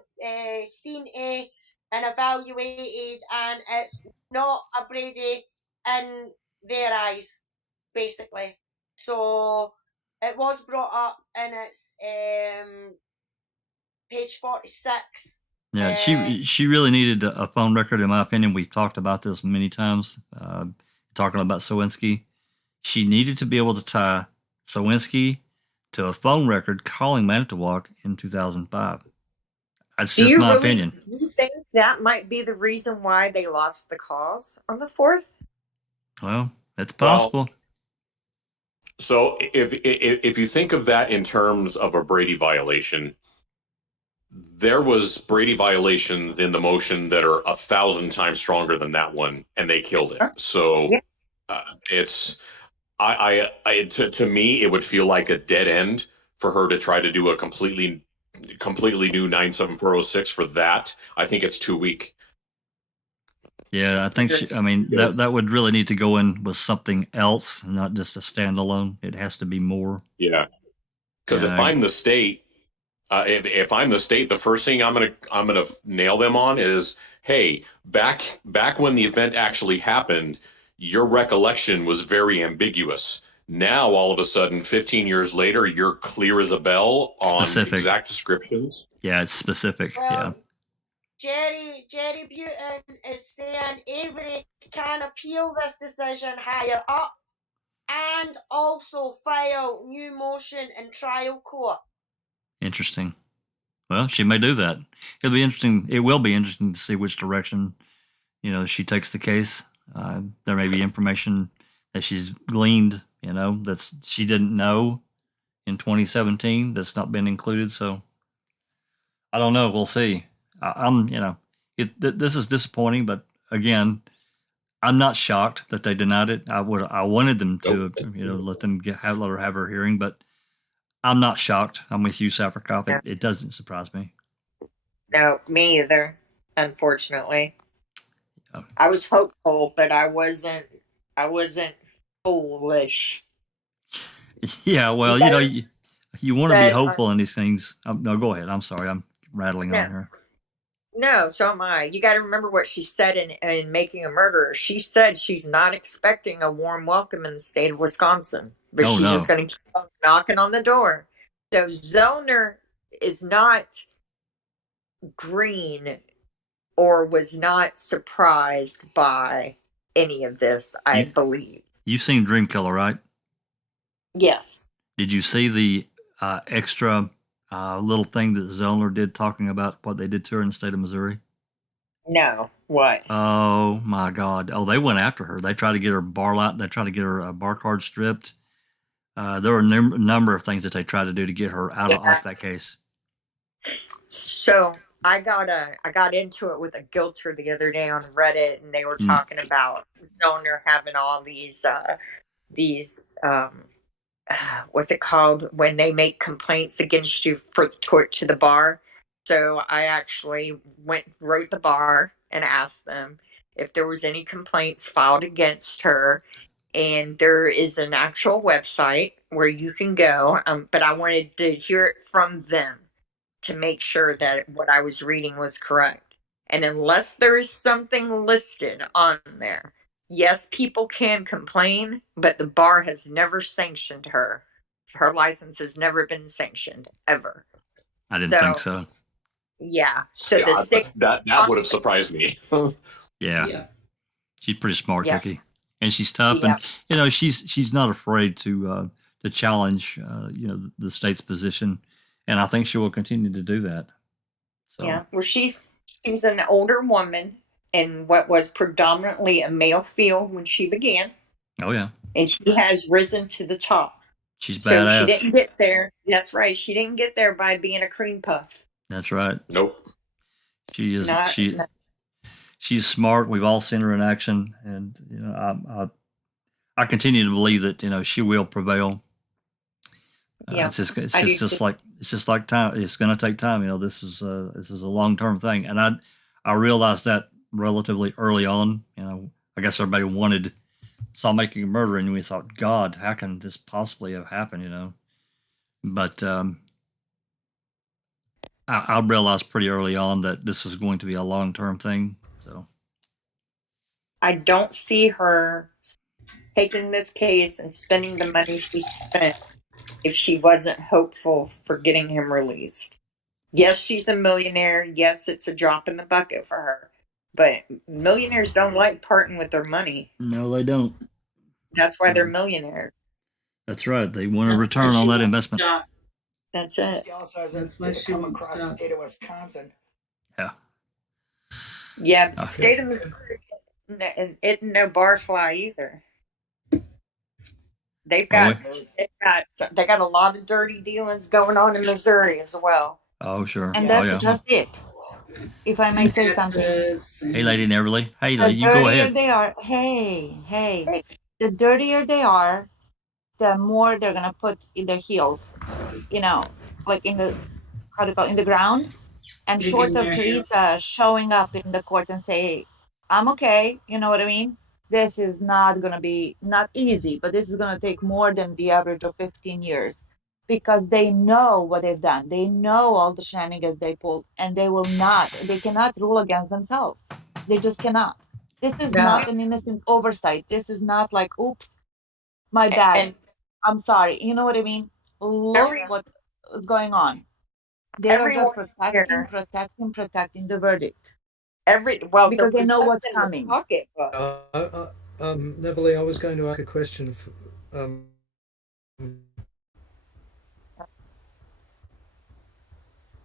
seen to and evaluated, and it's not a Brady in their eyes, basically. So it was brought up, and it's page 46. Yeah, she really needed a phone record, in my opinion. We've talked about this many times, talking about Sowinski. She needed to be able to tie Sowinski to a phone record calling Manitowoc in 2005. That's Do just you my really opinion. do you think that might be the reason why they lost the cause on the 4th? Well, it's Well, possible. So if you think of that in terms of a Brady violation, there was Brady violations in the motion that are 1,000 times stronger than that one, and they killed it. So Yeah. it's to me, it would feel like a dead end for her to try to do a completely new 97406 for that. I think it's too weak. Yeah, I think that would really need to go in with something else, not just a standalone. It has to be more. Yeah, because if I'm the state, if I'm the state, the first thing I'm gonna nail them on is, hey, back when the event actually happened, your recollection was very ambiguous. Now all of a sudden, 15 years later, you're clear as a bell on Specific. exact descriptions. Yeah, it's specific. Well, yeah. Jerry Butin is saying Avery can appeal this decision higher up and also file new motion in trial court. Interesting. Well, she may do that. It'll be interesting. It will be interesting to see which direction, she takes the case. There may be information that she's gleaned, that she didn't know in 2017 that's not been included. So I don't know. We'll see. This is disappointing, but again, I'm not shocked that they denied it. I wanted them to, let her have her hearing, but I'm not shocked. I'm with you, Safarkov. Yeah. It doesn't surprise me. No, me either, unfortunately. Yeah. I was hopeful, but I wasn't foolish. Yeah, well, you want to be hopeful in these things. No, go ahead. I'm sorry. I'm rattling on her. No, so am I. You got to remember what she said in Making a Murderer. She said she's not expecting a warm welcome in the state of Wisconsin, but she's just going to keep on knocking on the door. So Zellner is not green or was not surprised by any of this, I believe. You've seen Dreamkiller, right? Yes. Did you see the extra little thing that Zellner did talking about what they did to her in the state of Missouri? No. What? Oh my God! Oh, they went after her. They tried to get her They tried to get her bar card stripped. There were a number of things that they tried to do to get her off that case. So I got into it with a guilter the other day on Reddit, and they were talking about Zellner having all these what's it called when they make complaints against you for tort to the bar. So I actually wrote the bar and asked them if there was any complaints filed against her, and there is an actual website where you can go, but I wanted to hear it from them to make sure that what I was reading was correct. And unless there is something listed on there, yes, people can complain, but the bar has never sanctioned her. Her license has never been sanctioned, ever. I didn't think so. Yeah. So the state that would have surprised me. Yeah. She's pretty smart, Cookie. And she's tough, and she's not afraid to challenge the state's position, and I think she will continue to do that. So. Yeah, well, she's an older woman in what was predominantly a male field when she began. Oh yeah, and she has risen to the top. She's badass. So she didn't get there. That's right. She didn't get there by being a cream puff. That's right. Nope. She is. She's smart. We've all seen her in action, and I continue to believe that she will prevail. Yeah, it's just like time. It's going to take time. This is a long-term thing, and I realized that relatively early on. I guess everybody saw Making a Murderer, and we thought, God, how can this possibly have happened? But I realized pretty early on that this was going to be a long-term thing. So I don't see her taking this case and spending the money she spent if she wasn't hopeful for getting him released. Yes, she's a millionaire. Yes, it's a drop in the bucket for her. But millionaires don't like parting with their money. No, they don't. That's why they're millionaires. That's right. They want a return on that investment. That's it. She also hasn't come across the state of Wisconsin. Yeah, Okay. state of Missouri isn't no bar fly either. They've Oh, got a lot of dirty dealings going on in Missouri as well. oh, sure. And Yeah. Oh, that's yeah. just it. If I may say something. Hey, Lady Neverly. Hey, The lady, you go dirtier ahead. they are, hey, the dirtier they are, the more they're gonna put in their heels, like in the in the ground. And Digging short of their heels. Teresa showing up in the court and say, I'm okay, you know what I mean? This is not gonna be not easy, but this is gonna take more than the average of 15 years because they know what they've done. They know all the shenanigans they pulled, and they cannot rule against themselves. They just cannot. This is No. not an innocent oversight. This is not like, oops, my bad. And I'm sorry. You know what I mean? Look what is going on. They are just everyone protecting, here, protecting the verdict they're because they know what's protecting the coming. pocketbook. Neverly, I was going to ask a question.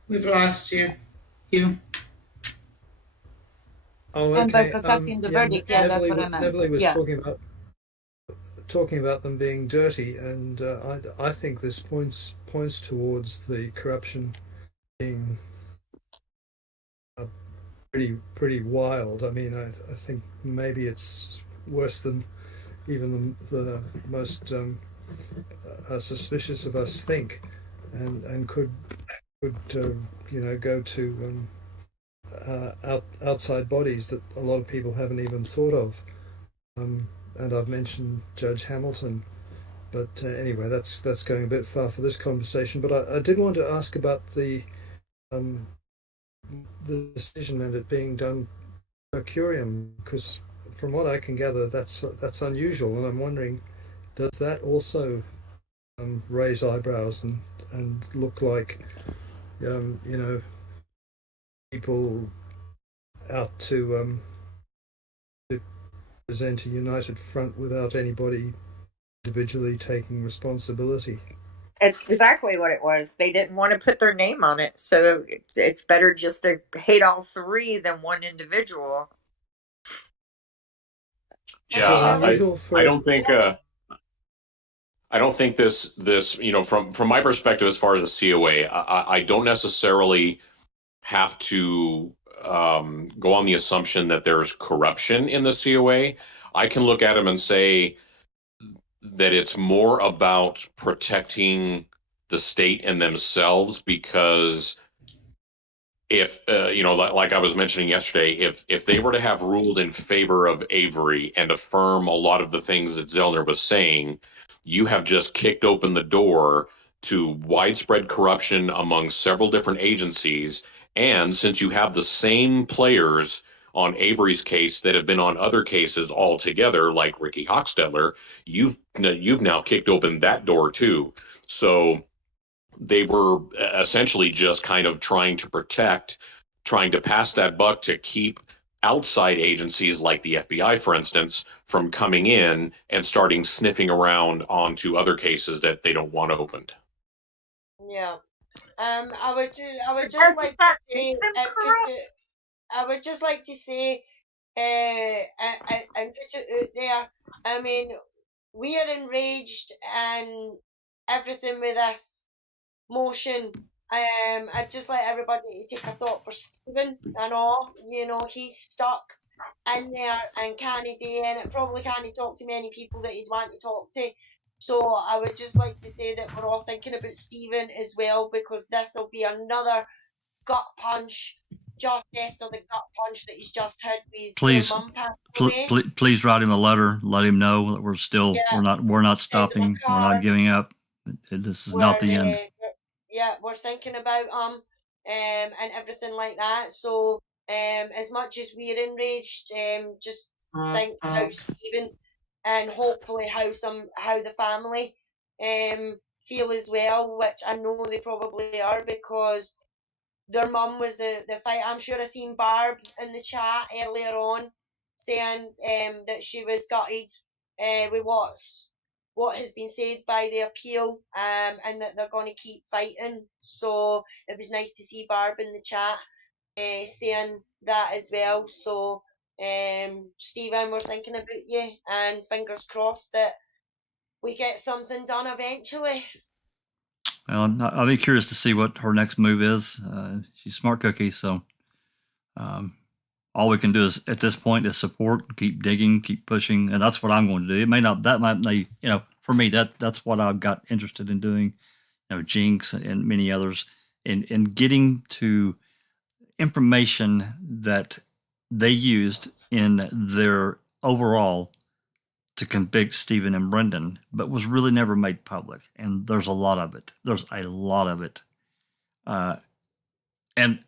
We've lost you. You. Oh, And by okay. protecting the verdict, yeah, that's what I meant. Neverly was Yeah. talking about them being dirty, and I think this points towards the corruption being pretty wild. I mean, I think maybe it's worse than even the most suspicious of us think, and could go to outside bodies that a lot of people haven't even thought of. And I've mentioned Judge Hamilton, but anyway, that's going a bit far for this conversation. But I did want to ask about the decision and it being done per curiam, because from what I can gather, that's unusual, and I'm wondering, does that also raise eyebrows and look like people out to present a united front without anybody individually taking responsibility? It's exactly what it was. They didn't want to put their name on it, so it's better just to hate all three than one individual. Yeah, I don't think this from my perspective, as far as the COA, I don't necessarily have to go on the assumption that there's corruption in the COA. I can look at them and say that it's more about protecting the state and themselves, because if like I was mentioning yesterday, if they were to have ruled in favor of Avery and affirm a lot of the things that Zellner was saying, you have just kicked open the door to widespread corruption among several different agencies. And since you have the same players on Avery's case that have been on other cases altogether, like Ricky Hochstetler, you've now kicked open that door too. So they were essentially just kind of trying to pass that buck to keep outside agencies like the FBI, for instance, from coming in and starting sniffing around onto other cases that they don't want opened. Yeah. I would just Doesn't like that to say, make them corrupt? I would just like to say, and put it out there. I mean, we are enraged and everything with this motion. I'd just like everybody to take a thought for Stephen and all. He's stuck in there and can't do, and it probably can't talk to many people that he'd want to talk to. So I would just like to say that we're all thinking about Stephen as well, because this will be another gut punch just after the gut punch that he's just had with his poor mum passed away. Please write him a letter. Let him know that we're still we're not stopping. We're not giving up. This is not the end. We're thinking about and everything like that. So as much as we're enraged, just think how Stephen and hopefully how the family feel as well, which I know they probably are, because their mum was the fight. I'm sure I seen Barb in the chat earlier on saying that she was gutted with what has been said by the appeal, and that they're going to keep fighting. So it was nice to see Barb in the chat. saying that as well. So, Stephen, we're thinking about you, and fingers crossed that we get something done eventually. Well, I'll be curious to see what her next move is. She's a smart cookie, so all we can do is at this point is support, keep digging, keep pushing, and that's what I'm going to do. It may not, that might, for me, that's what I got interested in doing. Jinx and many others, in getting to information that they used in their overall to convict Stephen and Brendan, but was really never made public. And there's a lot of it. And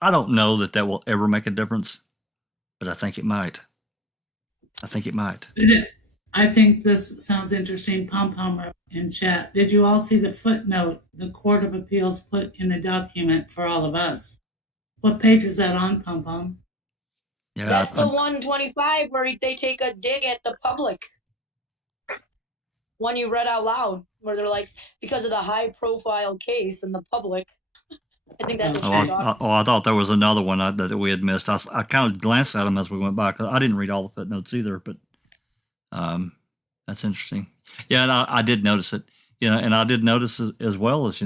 I don't know that will ever make a difference, but I think it might. I think this sounds interesting. Pom-Pom in chat. Did you all see the footnote the Court of Appeals put in the document for all of us? What page is that on, Pom-Pom? Yeah, that's the 125 where they take a dig at the public. One you read out loud, where they're like, because of the high-profile case in the public. I think that's what you're talking. I thought there was another one that we had missed. I kind of glanced at them as we went by, because I didn't read all the footnotes either, but that's interesting. Yeah, and I did notice it. And I did notice as well as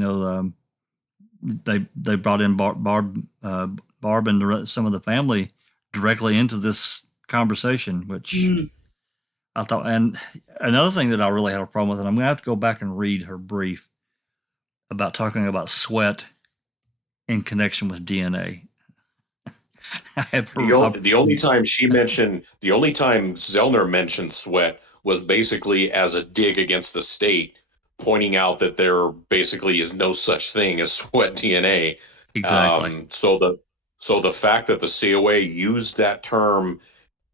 they brought in Barb and some of the family directly into this conversation, which I thought. And another thing that I really had a problem with, and I'm going to have to go back and read her brief about talking about sweat in connection with DNA. The only time Zellner mentioned sweat was basically as a dig against the state, pointing out that there basically is no such thing as sweat DNA. Exactly. So the fact that the COA used that term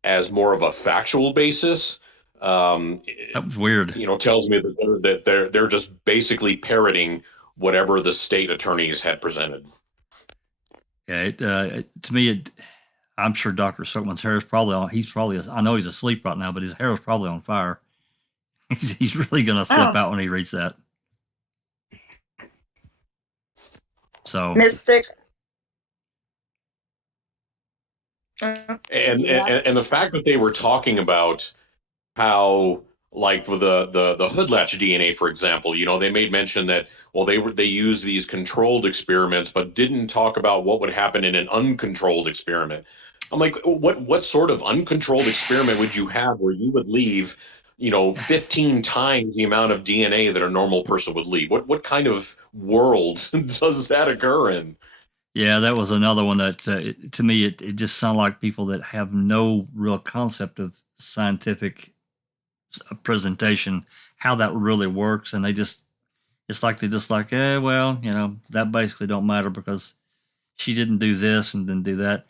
as more of a factual basis, that was weird. Tells me that they're just basically parroting whatever the state attorneys had presented. Yeah, to me, I'm sure Dr. Silkman's hair is probably on. I know he's asleep right now, but his hair is probably on fire. He's really going to flip out when he reads that. So, Mystic. And the fact that they were talking about how, like for the hoodlatch DNA, for example, they made mention that, well, they used these controlled experiments, but didn't talk about what would happen in an uncontrolled experiment. I'm like, what sort of uncontrolled experiment would you have where you would leave, 15 times the amount of DNA that a normal person would leave? What kind of world does that occur in? Yeah, that was another one that, to me, it just sounded like people that have no real concept of scientific presentation, how that really works. And it's like, that basically don't matter because she didn't do this and didn't do that.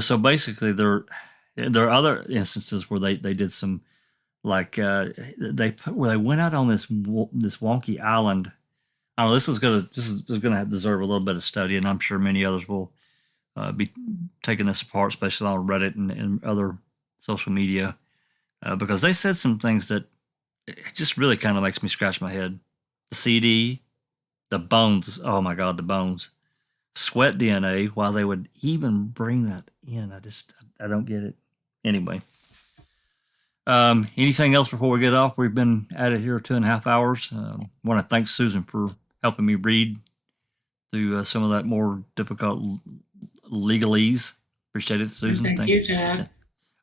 So basically there are other instances where they did some, like, they went out on this wonky island. I don't know, this is gonna deserve a little bit of study, and I'm sure many others will be taking this apart, especially on Reddit and other social media, because they said some things that it just really kind of makes me scratch my head. The CD, the bones. Oh my God, the bones. Sweat DNA. Why they would even bring that in? I don't get it. Anyway. Anything else before we get off? We've been at it here 2.5 hours. I want to thank Susan for helping me read through some of that more difficult legalese. Appreciate it, Susan. Thank you, Chad.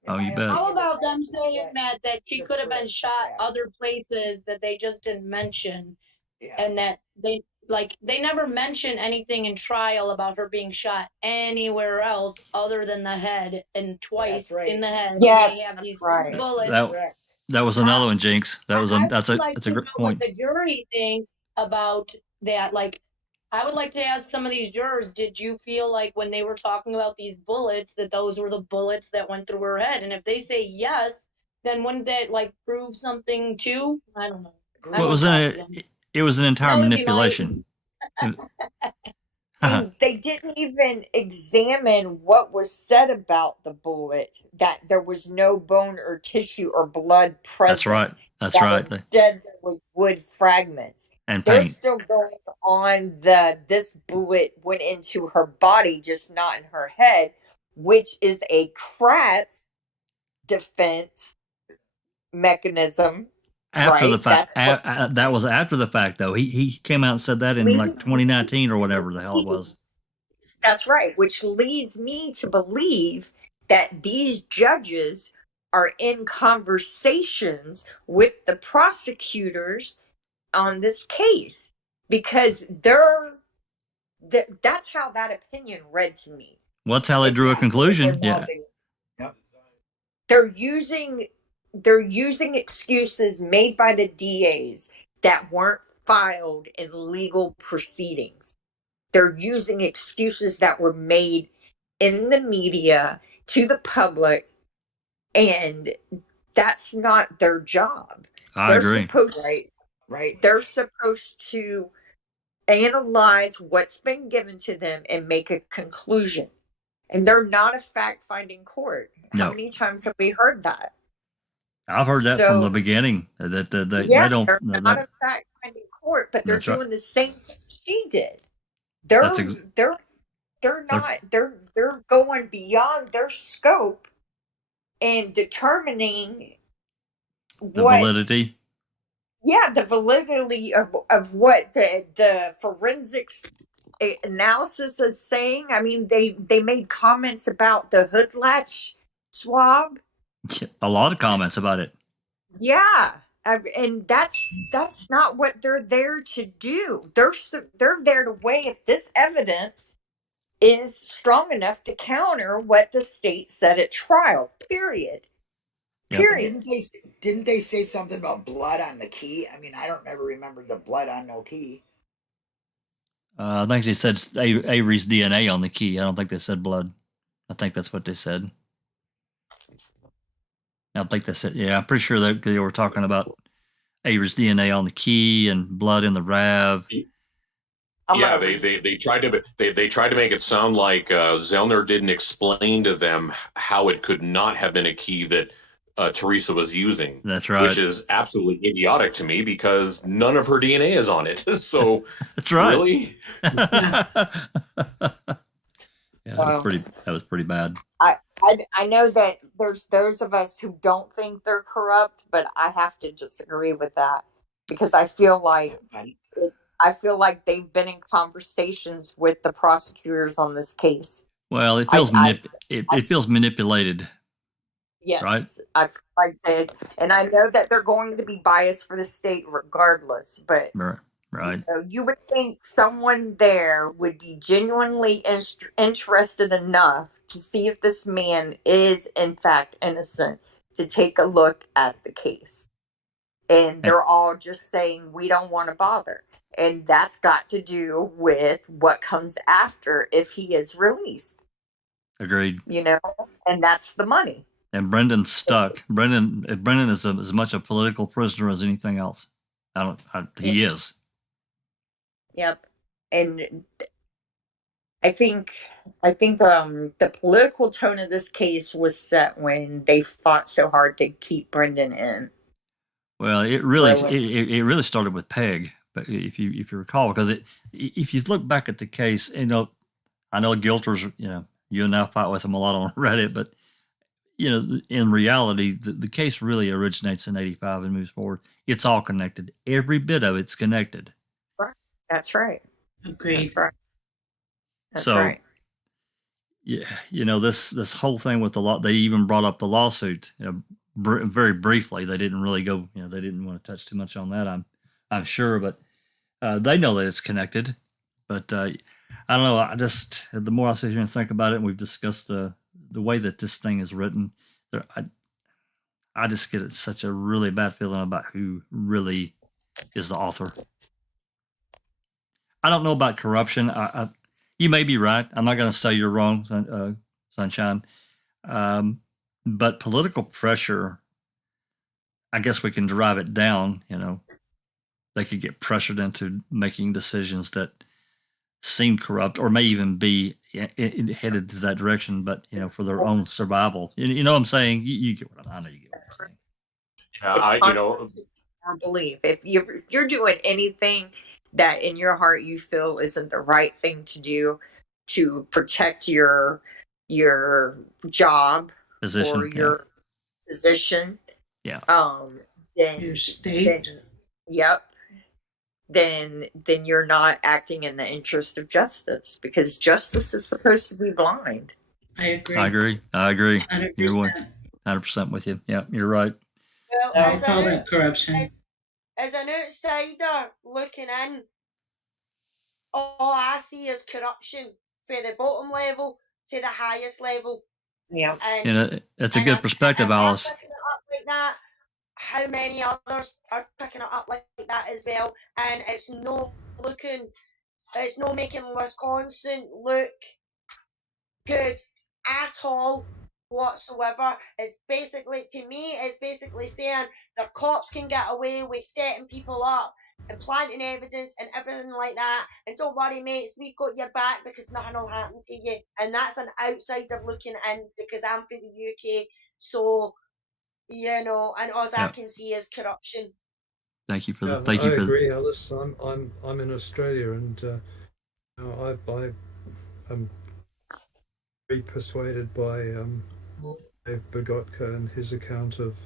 Oh, you bet. How about them saying that she could have been shot other places that they just didn't mention, and that they never mention anything in trial about her being shot anywhere else other than the head, and twice in the head. Yeah, they have these right. bullets. That was another one, Jinx. That's a great point. What the jury thinks about that. Like, I would like to ask some of these jurors, did you feel like when they were talking about these bullets that those were the bullets that went through her head? And if they say yes, then wouldn't that prove something too? I don't know. It was an entire manipulation. They didn't even examine what was said about the bullet, that there was no bone or tissue or blood present. That's right. Instead, there was wood fragments. And They're paint. still going on this bullet went into her body, just not in her head, which is a Kratz defense mechanism, After the right? fact, That's what that was after the fact, though. He came out and said that in like leads 2019 or whatever the hell it was. That's right, which leads me to believe that these judges are in conversations with the prosecutors on this case because that's how that opinion read to me. Well, that's how they drew a conclusion. Yeah. Yep. They're using excuses made by the DAs that weren't filed in legal proceedings. They're using excuses that were made in the media to the public, and that's not their job. I agree. Right. They're supposed to analyze what's been given to them and make a conclusion. And they're not a fact-finding court. How No. many times have we heard that? I've heard that from the beginning. That they don't. They're not a fact-finding court, but they're That's right. doing the same thing she did. That's They're going beyond their scope and determining the validity. Yeah, the validity of what the forensics analysis is saying. I mean, they made comments about the hood latch swab. A lot of comments about it. Yeah, and that's not what they're there to do. They're there to weigh if this evidence is strong enough to counter what the state said at trial. Period. Yep. Period. Didn't they say something about blood on the key? I mean, I don't ever remember the blood on no key. I think they said Avery's DNA on the key. I don't think they said blood. I think that's what they said. I think they said, yeah, I'm pretty sure that they were talking about Avery's DNA on the key and blood in the RAV. Yeah, they tried to make it sound like Zellner didn't explain to them how it could not have been a key that Teresa was using. That's right. Which is absolutely idiotic to me because none of her DNA is on it. So that's right. Really? Yeah, that was pretty bad. I know that there's those of us who don't think they're corrupt, but I have to disagree with that because I feel like they've been in conversations with the prosecutors on this case. Well, it feels it feels manipulated. Yes, right? I feel like that, and I know that they're going to be biased for the state regardless. But right, you would think someone there would be genuinely interested enough to see if this man is in fact innocent to take a look at the case. And they're all just saying, we don't want to bother. And that's got to do with what comes after if he is released. Agreed. You know, and that's the money. And Brendan's stuck. Brendan is as much a political prisoner as anything else. He is. Yep. And I think the political tone of this case was set when they fought so hard to keep Brendan in. Well, it really started with Peg, but if you recall, because if you look back at the case, I know Gilter's, you and I fight with him a lot on Reddit, but in reality, the case really originates in '85 and moves forward. It's all connected. Every bit of it's connected. Right. That's right. Agreed. That's right. That's so, right. Yeah, this whole thing with the law, they even brought up the lawsuit very briefly. They didn't really go, they didn't want to touch too much on that. I'm sure, but they know that it's connected. But I don't know. The more I sit here and think about it, and we've discussed the way that this thing is written, I just get such a really bad feeling about who really is the author. I don't know about corruption. You may be right. I'm not going to say you're wrong, Sunshine. But political pressure, I guess we can drive it down. They could get pressured into making decisions that seem corrupt or may even be headed to that direction, but for their own survival. You know what I'm saying? You get what I know. You get what I'm saying. Yeah, or believe. If you're doing anything that in your heart you feel isn't the right thing to do to protect your job Position. or your position, Yeah. then Your state. Yep. Then you're not acting in the interest of justice, because justice is supposed to be blind. I agree. I agree. 100%. You're 100% with you. Yeah, you're right. Well, I would call that corruption. As an outsider looking in, all I see is corruption from the bottom level to the highest level. Yeah. And it's a good perspective, Alice. picking it up like that, how many others are picking it up like that as well? And it's no making Wisconsin look good at all whatsoever. It's basically, to me, it's basically saying the cops can get away with setting people up and planting evidence and everything like that, and don't worry mates, we've got your back because nothing will happen to you. And that's an outsider looking in, because I'm from the UK, so and all I can see is corruption. Thank you for I agree, Alice. I'm in Australia, and I am very persuaded by Dave Bogotka and his account of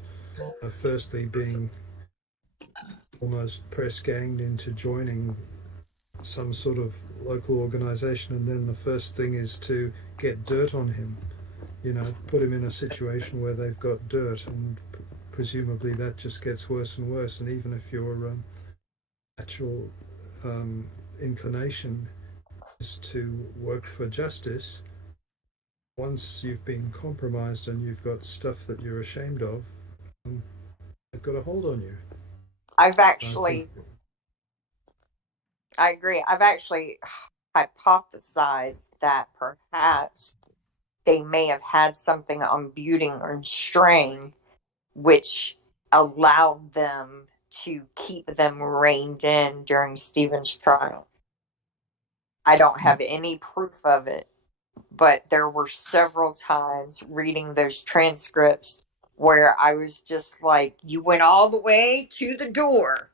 firstly being almost press ganged into joining some sort of local organization, and then the first thing is to get dirt on him, put him in a situation where they've got dirt, and presumably that just gets worse and worse. And even if your actual inclination is to work for justice, once you've been compromised and you've got stuff that you're ashamed of, they've got a hold on you. I agree. I've actually hypothesized that perhaps they may have had something on Buting or Strang which allowed them to keep them reined in during Stephen's trial. I don't have any proof of it, but there were several times reading those transcripts where I was just like, you went all the way to the door,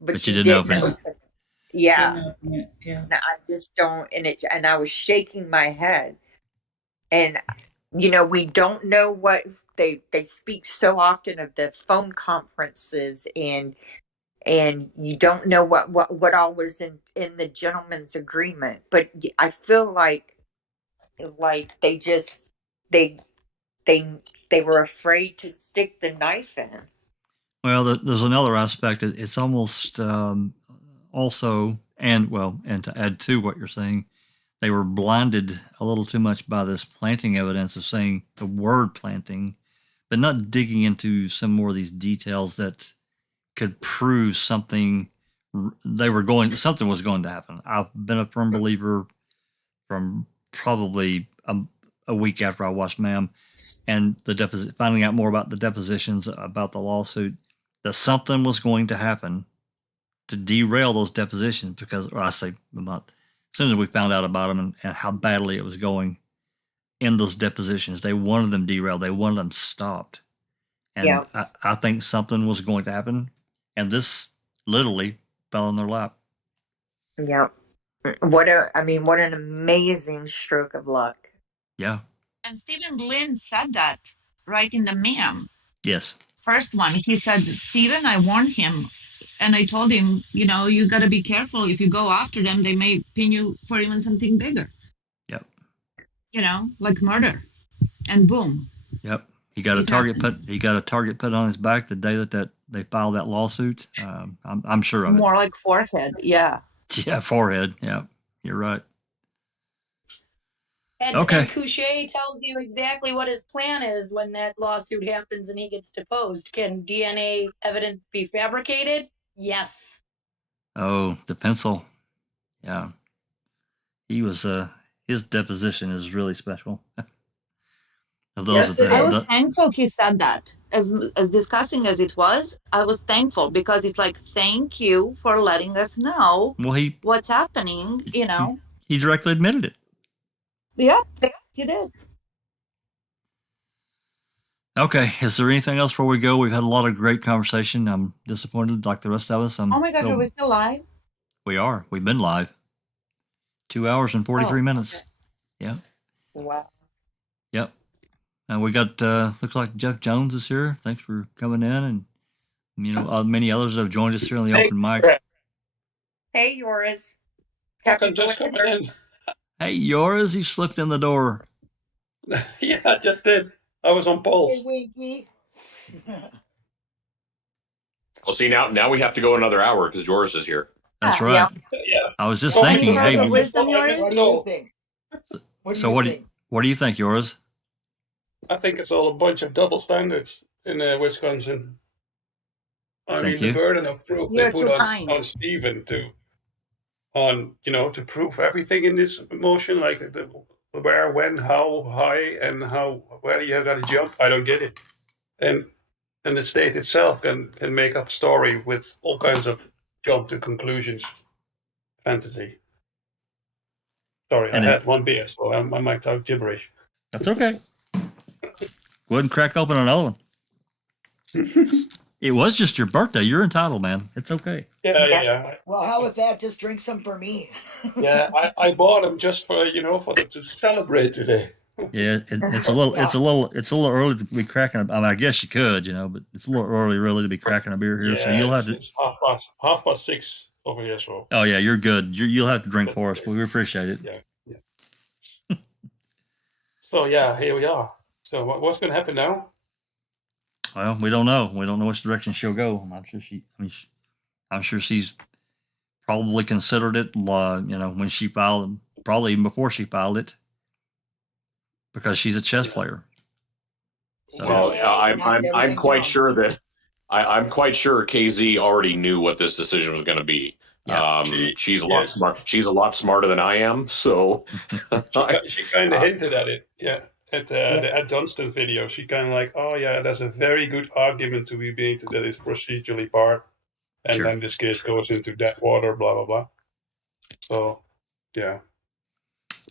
but you didn't open it. Yeah. Yeah. I just don't, and I was shaking my head. And we don't know what they speak so often of the phone conferences, and you don't know what all was in the gentleman's agreement. But I feel like they just they were afraid to stick the knife in. Well, there's another aspect. It's almost also, and to add to what you're saying, they were blinded a little too much by this planting evidence of saying the word planting, but not digging into some more of these details that could prove something something was going to happen. I've been a firm believer from probably a week after I watched Ma'am, and finding out more about the depositions, about the lawsuit, that something was going to happen to derail those depositions, because, or I say a month, as soon as we found out about them and how badly it was going in those depositions, they wanted them derailed. They wanted them stopped. And I think something was going to happen, and this literally fell in their lap. Yeah. What an amazing stroke of luck. Yeah. And Stephen Lynn said that right in the meme. Yes. First one, he said, Stephen, I warned him, and I told him, you got to be careful. If you go after them, they may pin you for even something bigger. Yep. Like murder. And boom. Yep. He got a target put on his back the day that they filed that lawsuit. I'm sure of it. More like forehead. Yeah. Yeah, forehead. Yeah, you're right. And Couchet tells you exactly what his plan is when that lawsuit happens and he gets deposed. Can DNA evidence be fabricated? Yes. Oh, the pencil. Yeah. He was, his deposition is really special. I was thankful he said that. As disgusting as it was, I was thankful, because it's like, thank you for letting us know what's happening, He directly admitted it. Yeah, he did. Okay. Is there anything else before we go? We've had a lot of great conversation. I'm disappointed, like the rest of us. Oh my gosh, are we still live? We are. We've been live. 2 hours and 43 minutes. Okay. Yeah. Wow. Yep. And we got, looks like Jeff Jones is here. Thanks for coming in. And, many others have joined us here on the open mic. Hey, Yoris. I'm just coming in. Hey, Yoris, you slipped in the door. Yeah, I just did. I was on pulse. Well, see, now we have to go another hour because Joris is here. That's right. Yeah. I was just thinking, hey, What do you think? What do you think, Yoris? I think it's all a bunch of double standards in Wisconsin. I mean, the burden of proof they put on Stephen to prove everything in this motion, like where, when, how high, and where you got to jump. I don't get it. And the state itself can make up a story with all kinds of jump to conclusions fantasy. Sorry, I had one beer, so I might talk gibberish. That's okay. Go ahead and crack open another one. It was just your birthday. You're entitled, man. It's okay. Yeah. Well, how with that? Just drink some for me. Yeah, I bought them just for to celebrate today. Yeah, it's a little early to be cracking. I mean, I guess you could, but it's a little early, really, to be cracking a beer here. Yeah, so you'll have to. It's 6:30 over here, so. Oh yeah, you're good. You'll have to drink for us, but we appreciate it. Yeah. So yeah, here we are. So what's going to happen now? Well, we don't know. We don't know which direction she'll go. I'm sure she's probably considered it. When she filed, probably even before she filed it, because she's a chess player. So. Well, I'm quite sure that I'm quite sure KZ already knew what this decision was going to to be. Yeah. She's a lot smart. She's a lot smarter than I am. So she kind of hinted at it. Yeah. At the Ed Dunstan video, she kind of like, oh yeah, that's a very good argument to be made that is procedurally barred, and then this case goes into dead water, blah blah blah. So, yeah.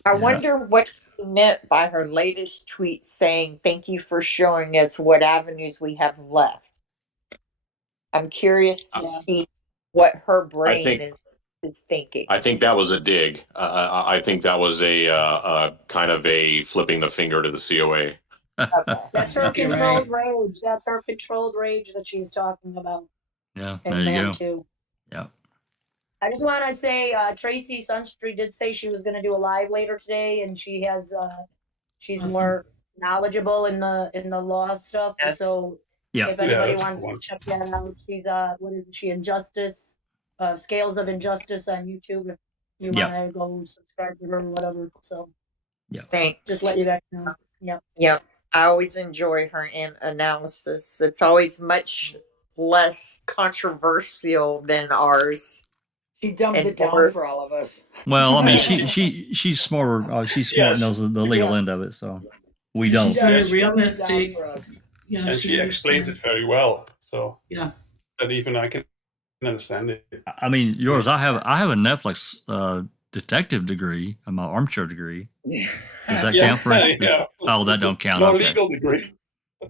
I wonder what she meant by her latest tweet saying, "Thank you for showing us what avenues we have left." I'm curious to see what her brain is thinking. I think that was a dig. I think that was a kind of a flipping the finger to the COA. That's her controlled rage. That's her controlled rage that she's talking about. Yeah, there you go. Too. Yeah. I just want to say, Tracy Sunstreet did say she was going to do a live later today, and she has, she's more knowledgeable in the law stuff. Yeah. So if anybody wants to check that out, she's what is she? Injustice. Scales of Injustice on YouTube. If you want to go subscribe to her or whatever. So, thanks. Just let you guys know. Yep. I always enjoy her analysis. It's always much less controversial than ours. She dumps it down for all of us. Well, I mean, she's smarter. She's smart and knows the legal end of it. So we don't. She's very realistic. Yeah, and she explains it very well. So that even I can understand it. I mean, yours. I have a Netflix detective degree, my armchair degree. Does that count for it? Yeah. Oh, that don't count. No legal degree.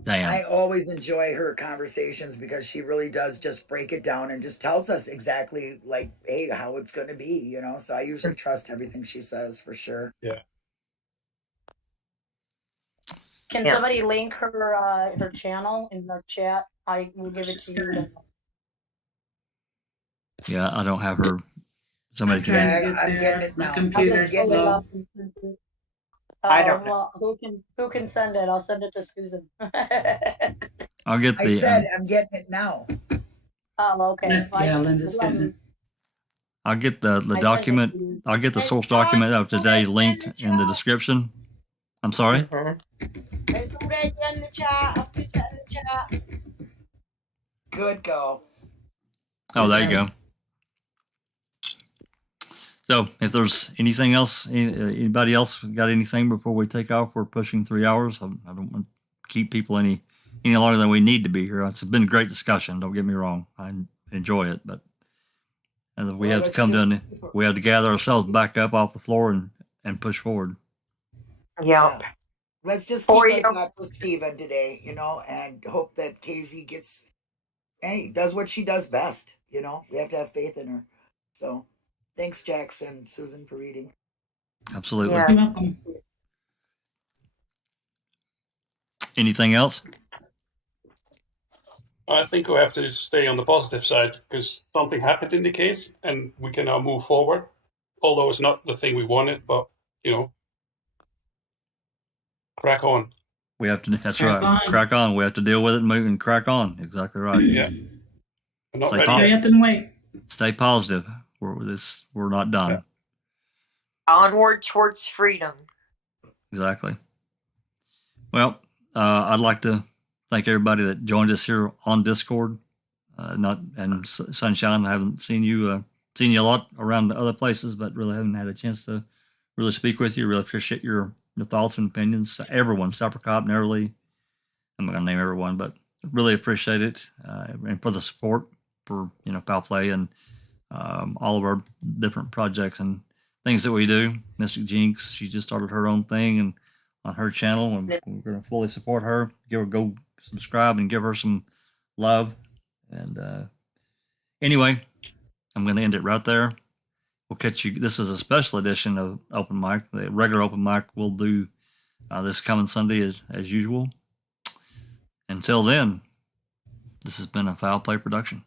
Damn. I always enjoy her conversations because she really does just break it down and just tells us exactly like, hey, how it's going to be, So I usually trust everything she says for sure. Yeah. Can somebody link her channel in the chat? I will give it to you. Yeah, I don't have her. Somebody can. I'm getting it now. My computer's slow. I don't know. Well, who can send it? I'll send it to Susan. I'll get the. I said I'm getting it now. Oh, okay. Linda's getting it. I'll get the document. I'll get the source document of today linked in the description. I'm sorry. It's already in the chat. I'll put it in the chat. Good go. Oh, there you go. So, if there's anything else, anybody else got anything before we take off? We're pushing 3 hours. I don't want to keep people any longer than we need to be here. It's been a great discussion. Don't get me wrong. I enjoy it, but we have to come down. We have to gather ourselves back up off the floor and push forward. Yep. let's just For keep you. like that with Steven today, you know, and hope that KZ gets, hey, does what she does best. You know, we have to have faith in her. So thanks, Jax and Susan, for reading. Absolutely. Yeah. You're welcome. Anything else? I think we have to stay on the positive side because something happened in the case and we can now move forward. Although it's not the thing we wanted, but, you know, crack on. We have to, that's Crack right. on. Crack on. We have to deal with it and move and crack on. Exactly right. Yeah. We're not Stay ready positive. Hurry yet. up and wait. Stay positive. We're not done. Yeah. Onward towards freedom. Exactly. Well, I'd like to thank everybody that joined us here on Discord. Sunshine, I haven't seen you a lot around the other places, but really haven't had a chance to really speak with you. Really appreciate your thoughts and opinions. Everyone, Cop, Nerly, I'm not gonna name everyone, but really appreciate it, and for the support for Foul Play and all of our different projects and things that we do. Mystic Jinx, she just started her own thing and on her channel, and we're going to fully support her. Go subscribe and give her some love. And anyway, I'm going to end it right there. We'll catch you. This is a special edition of Open Mic. The regular Open Mic we'll do this coming Sunday as usual. Until then, this has been a Foul Play production.